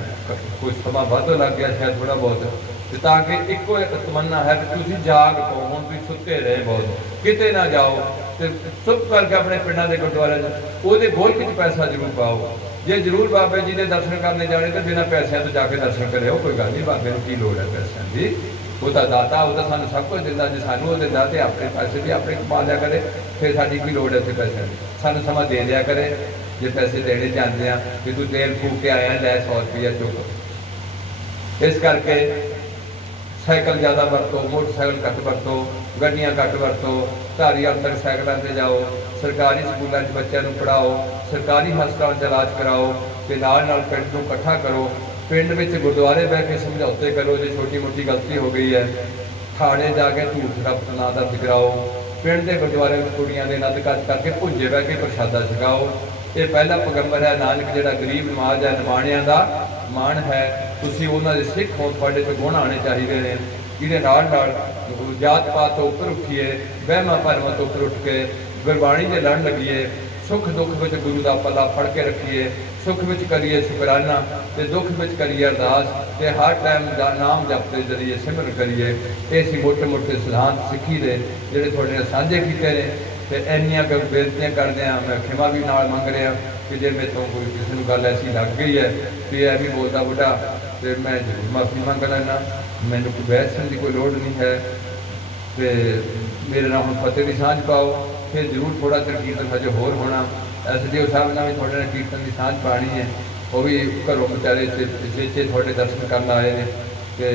ਕੁਝ ਸਮਾਂ ਵੱਧ ਲੱਗ ਗਿਆ ਸ਼ਾਇਦ ਥੋੜਾ ਬਹੁਤ, ਤੇ ਤਾਂ ਕਿ ਇੱਕੋ ਇੱਕ ਤਮੰਨਾ ਹੈ ਕਿ ਤੁਸੀਂ ਜਾਗ ਪਾਓ। ਹੁਣ ਤੁਸੀਂ ਸੁੱਤੇ ਰਹੇ ਬਹੁਤ, ਕਿਤੇ ਨਾ ਜਾਓ, ਤੇ ਚੁੱਪ ਕਰਕੇ ਆਪਣੇ ਪਿੰਡਾਂ ਦੇ ਗੁਰਦੁਆਰੇ ਉਹਦੇ ਗੋਲਕ 'ਚ ਪੈਸਾ ਜ਼ਰੂਰ ਪਾਓ। ਜੇ ਜ਼ਰੂਰ ਬਾਬੇ ਜੀ ਦੇ ਦਰਸ਼ਨ ਕਰਨੇ ਜਾਣੇ ਤਾਂ ਬਿਨਾਂ ਪੈਸਿਆਂ ਤੋਂ ਜਾ ਕੇ ਦਰਸ਼ਨ ਕਰਿਓ, ਕੋਈ ਗੱਲ ਨਹੀਂ। ਬਾਬੇ ਨੂੰ ਕੀ ਲੋੜ ਹੈ ਪੈਸਿਆਂ ਦੀ? ਉਹ ਤਾਂ ਦਾਤਾ, ਉਹ ਤਾਂ ਸਾਨੂੰ ਸਭ ਕੁਝ ਦਿੰਦਾ। ਜੇ ਸਾਨੂੰ ਉਹ ਦਿੰਦਾ ਤੇ ਆਪਣੇ ਪੈਸੇ ਵੀ ਆਪਣੇ ਕਮਾ ਲਿਆ ਕਰੇ, ਫਿਰ ਸਾਡੀ ਕੀ ਲੋੜ ਹੈ ਉੱਥੇ ਪੈਸਿਆਂ ਦੀ? ਸਾਨੂੰ ਸਮਾਂ ਦੇ ਦਿਆ ਕਰੇ। ਜੇ ਪੈਸੇ ਦੇਣੇ ਚਾਹੁੰਦੇ ਆ ਕਿ ਤੂੰ ਤੇਲ ਫੂਕ ਕੇ ਆਇਆ, ਲੈ 100 ਰੁਪਇਆ ਚੁੱਕ। ਇਸ ਕਰਕੇ ਸਾਈਕਲ ਜ਼ਿਆਦਾ ਵਰਤੋ, ਮੋਟਰਸਾਈਕਲ ਘੱਟ ਵਰਤੋ, ਗੱਡੀਆਂ ਘੱਟ ਵਰਤੋ। ਧਾਰੀਵਾਲ ਤੱਕ ਸਾਈਕਲਾਂ 'ਤੇ ਜਾਓ, ਸਰਕਾਰੀ ਸਕੂਲਾਂ 'ਚ ਬੱਚਿਆਂ ਨੂੰ ਪੜ੍ਹਾਓ, ਸਰਕਾਰੀ ਹਸਪਤਾਲਾਂ 'ਚ ਇਲਾਜ ਕਰਾਓ, ਤੇ ਨਾਲ ਨਾਲ ਪਿੰਡ ਨੂੰ ਇਕੱਠਾ ਕਰੋ। ਪਿੰਡ ਵਿੱਚ ਗੁਰਦੁਆਰੇ ਬਹਿ ਕੇ ਸਮਝੌਤੇ ਕਰੋ। ਜੇ ਛੋਟੀ ਮੋਟੀ ਗਲਤੀ ਹੋ ਗਈ ਹੈ, ਥਾਣੇ ਜਾ ਕੇ ਝੂਠ ਰਪਟ ਨਾ ਦਰਜ ਕਰਾਓ। ਪਿੰਡ ਦੇ ਗੁਰਦੁਆਰੇ ਵਿੱਚ ਕੁੜੀਆਂ ਦੇ ਨੱਦ ਕੱਜ ਕਰਕੇ ਭੁੱਜੇ ਬਹਿ ਕੇ ਪ੍ਰਸ਼ਾਦਾ ਛਕਾਓ। ਇਹ ਪਹਿਲਾ ਪੈਗੰਬਰ ਹੈ ਨਾਨਕ, ਜਿਹੜਾ ਗਰੀਬ ਨਵਾਜ਼ ਹੈ, ਨਿਮਾਣਿਆਂ ਦਾ ਮਾਣ ਹੈ। ਤੁਸੀਂ ਉਹਨਾਂ ਦੇ ਸਿੱਖ ਹੋ, ਤੁਹਾਡੇ 'ਚ ਗੁਣ ਆਉਣੇ ਚਾਹੀਦੇ ਨੇ। ਜਿਹਦੇ ਨਾਲ ਜਾਤ ਪਾਤ ਤੋਂ ਉੱਪਰ ਉੱਠੀਏ, ਵਹਿਮਾਂ ਭਰਮਾਂ ਤੋਂ ਉੱਪਰ ਉੱਠ ਕੇ ਗੁਰਬਾਣੀ ਦੇ ਲੜਨ ਲੱਗੀਏ। ਸੁੱਖ ਦੁੱਖ ਵਿੱਚ ਗੁਰੂ ਦਾ ਪੱਲਾ ਫੜ ਕੇ ਰੱਖੀਏ। ਸੁੱਖ ਵਿੱਚ ਕਰੀਏ ਸ਼ੁਕਰਾਨਾ, ਤੇ ਦੁੱਖ ਵਿੱਚ ਕਰੀਏ ਅਰਦਾਸ, ਤੇ ਹਰ ਟਾਈਮ ਦਾ ਨਾਮ ਜਪ ਦੇ ਜ਼ਰੀਏ ਸਿਮਰਨ ਕਰੀਏ। ਇਹ ਸੀ ਮੋਟੇ ਮੋਟੇ ਸਿਧਾਂਤ ਸਿੱਖੀ ਦੇ ਜਿਹੜੇ ਤੁਹਾਡੇ ਨਾਲ ਸਾਂਝੇ ਕੀਤੇ ਨੇ। ਤੇ ਇੰਨੀਆਂ ਕੁ ਬੇਨਤੀਆਂ ਕਰਦੇ ਹਾਂ। ਮੈਂ ਖਿਮਾ ਵੀ ਨਾਲ ਮੰਗ ਰਿਹਾ ਕਿ ਜੇ ਮੇਰੇ ਤੋਂ ਕੋਈ ਕਿਸੇ ਨੂੰ ਗੱਲ ਐਸੀ ਲੱਗ ਗਈ ਹੈ ਕਿ ਇਹ ਵੀ ਬੋਲਦਾ ਬੁੱਢਾ तो मैं जरूर माफ़ी मंग लैना, मैनू कोई बहस की कोई लोड़ नहीं है। तो मेरे नाल हुण फतेह की सांझ पाओ, फिर जरूर थोड़ा चिर कीर्तन हजे होर होना। SDO साहब ने भी थोड़े कीर्तन की सांझ पानी है, वो भी घरों बेचारे चेचे थोड़े दर्शन करन आए ने। तो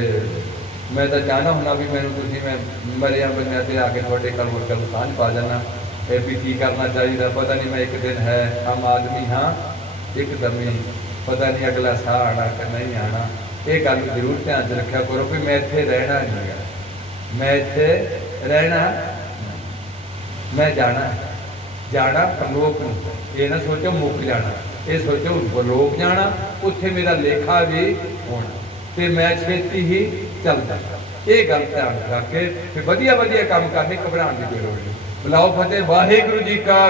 मैं तो चाहना हुन्ना भी मैनू तुसीं मैं मरिया बनिया ते आके थोड़े कल सांझ पा जाना। ये भी की करना चाहिए, पता नहीं मैं एक दिन है आम आदमी हाँ एकदम ही, पता नहीं अगला साह आना कि नहीं आना। ये गल जरूर ध्यान च रखा करो भी मैं इत्थे रहना नहीं है, मैं इत्थे रहना, मैं जाना जाना परलोक नूं। ये ना सोचो मुक जाना, ये सोचो परलोक जाना, उत्थे मेरा लेखा भी होना, तो मैं छेती ही चल जाना। ये गल ध्यान रख के फिर वधिया वधिया काम करने, घबराने की कोई लोड़ नहीं। बुलाओ फतेह। वाहिगुरू जी का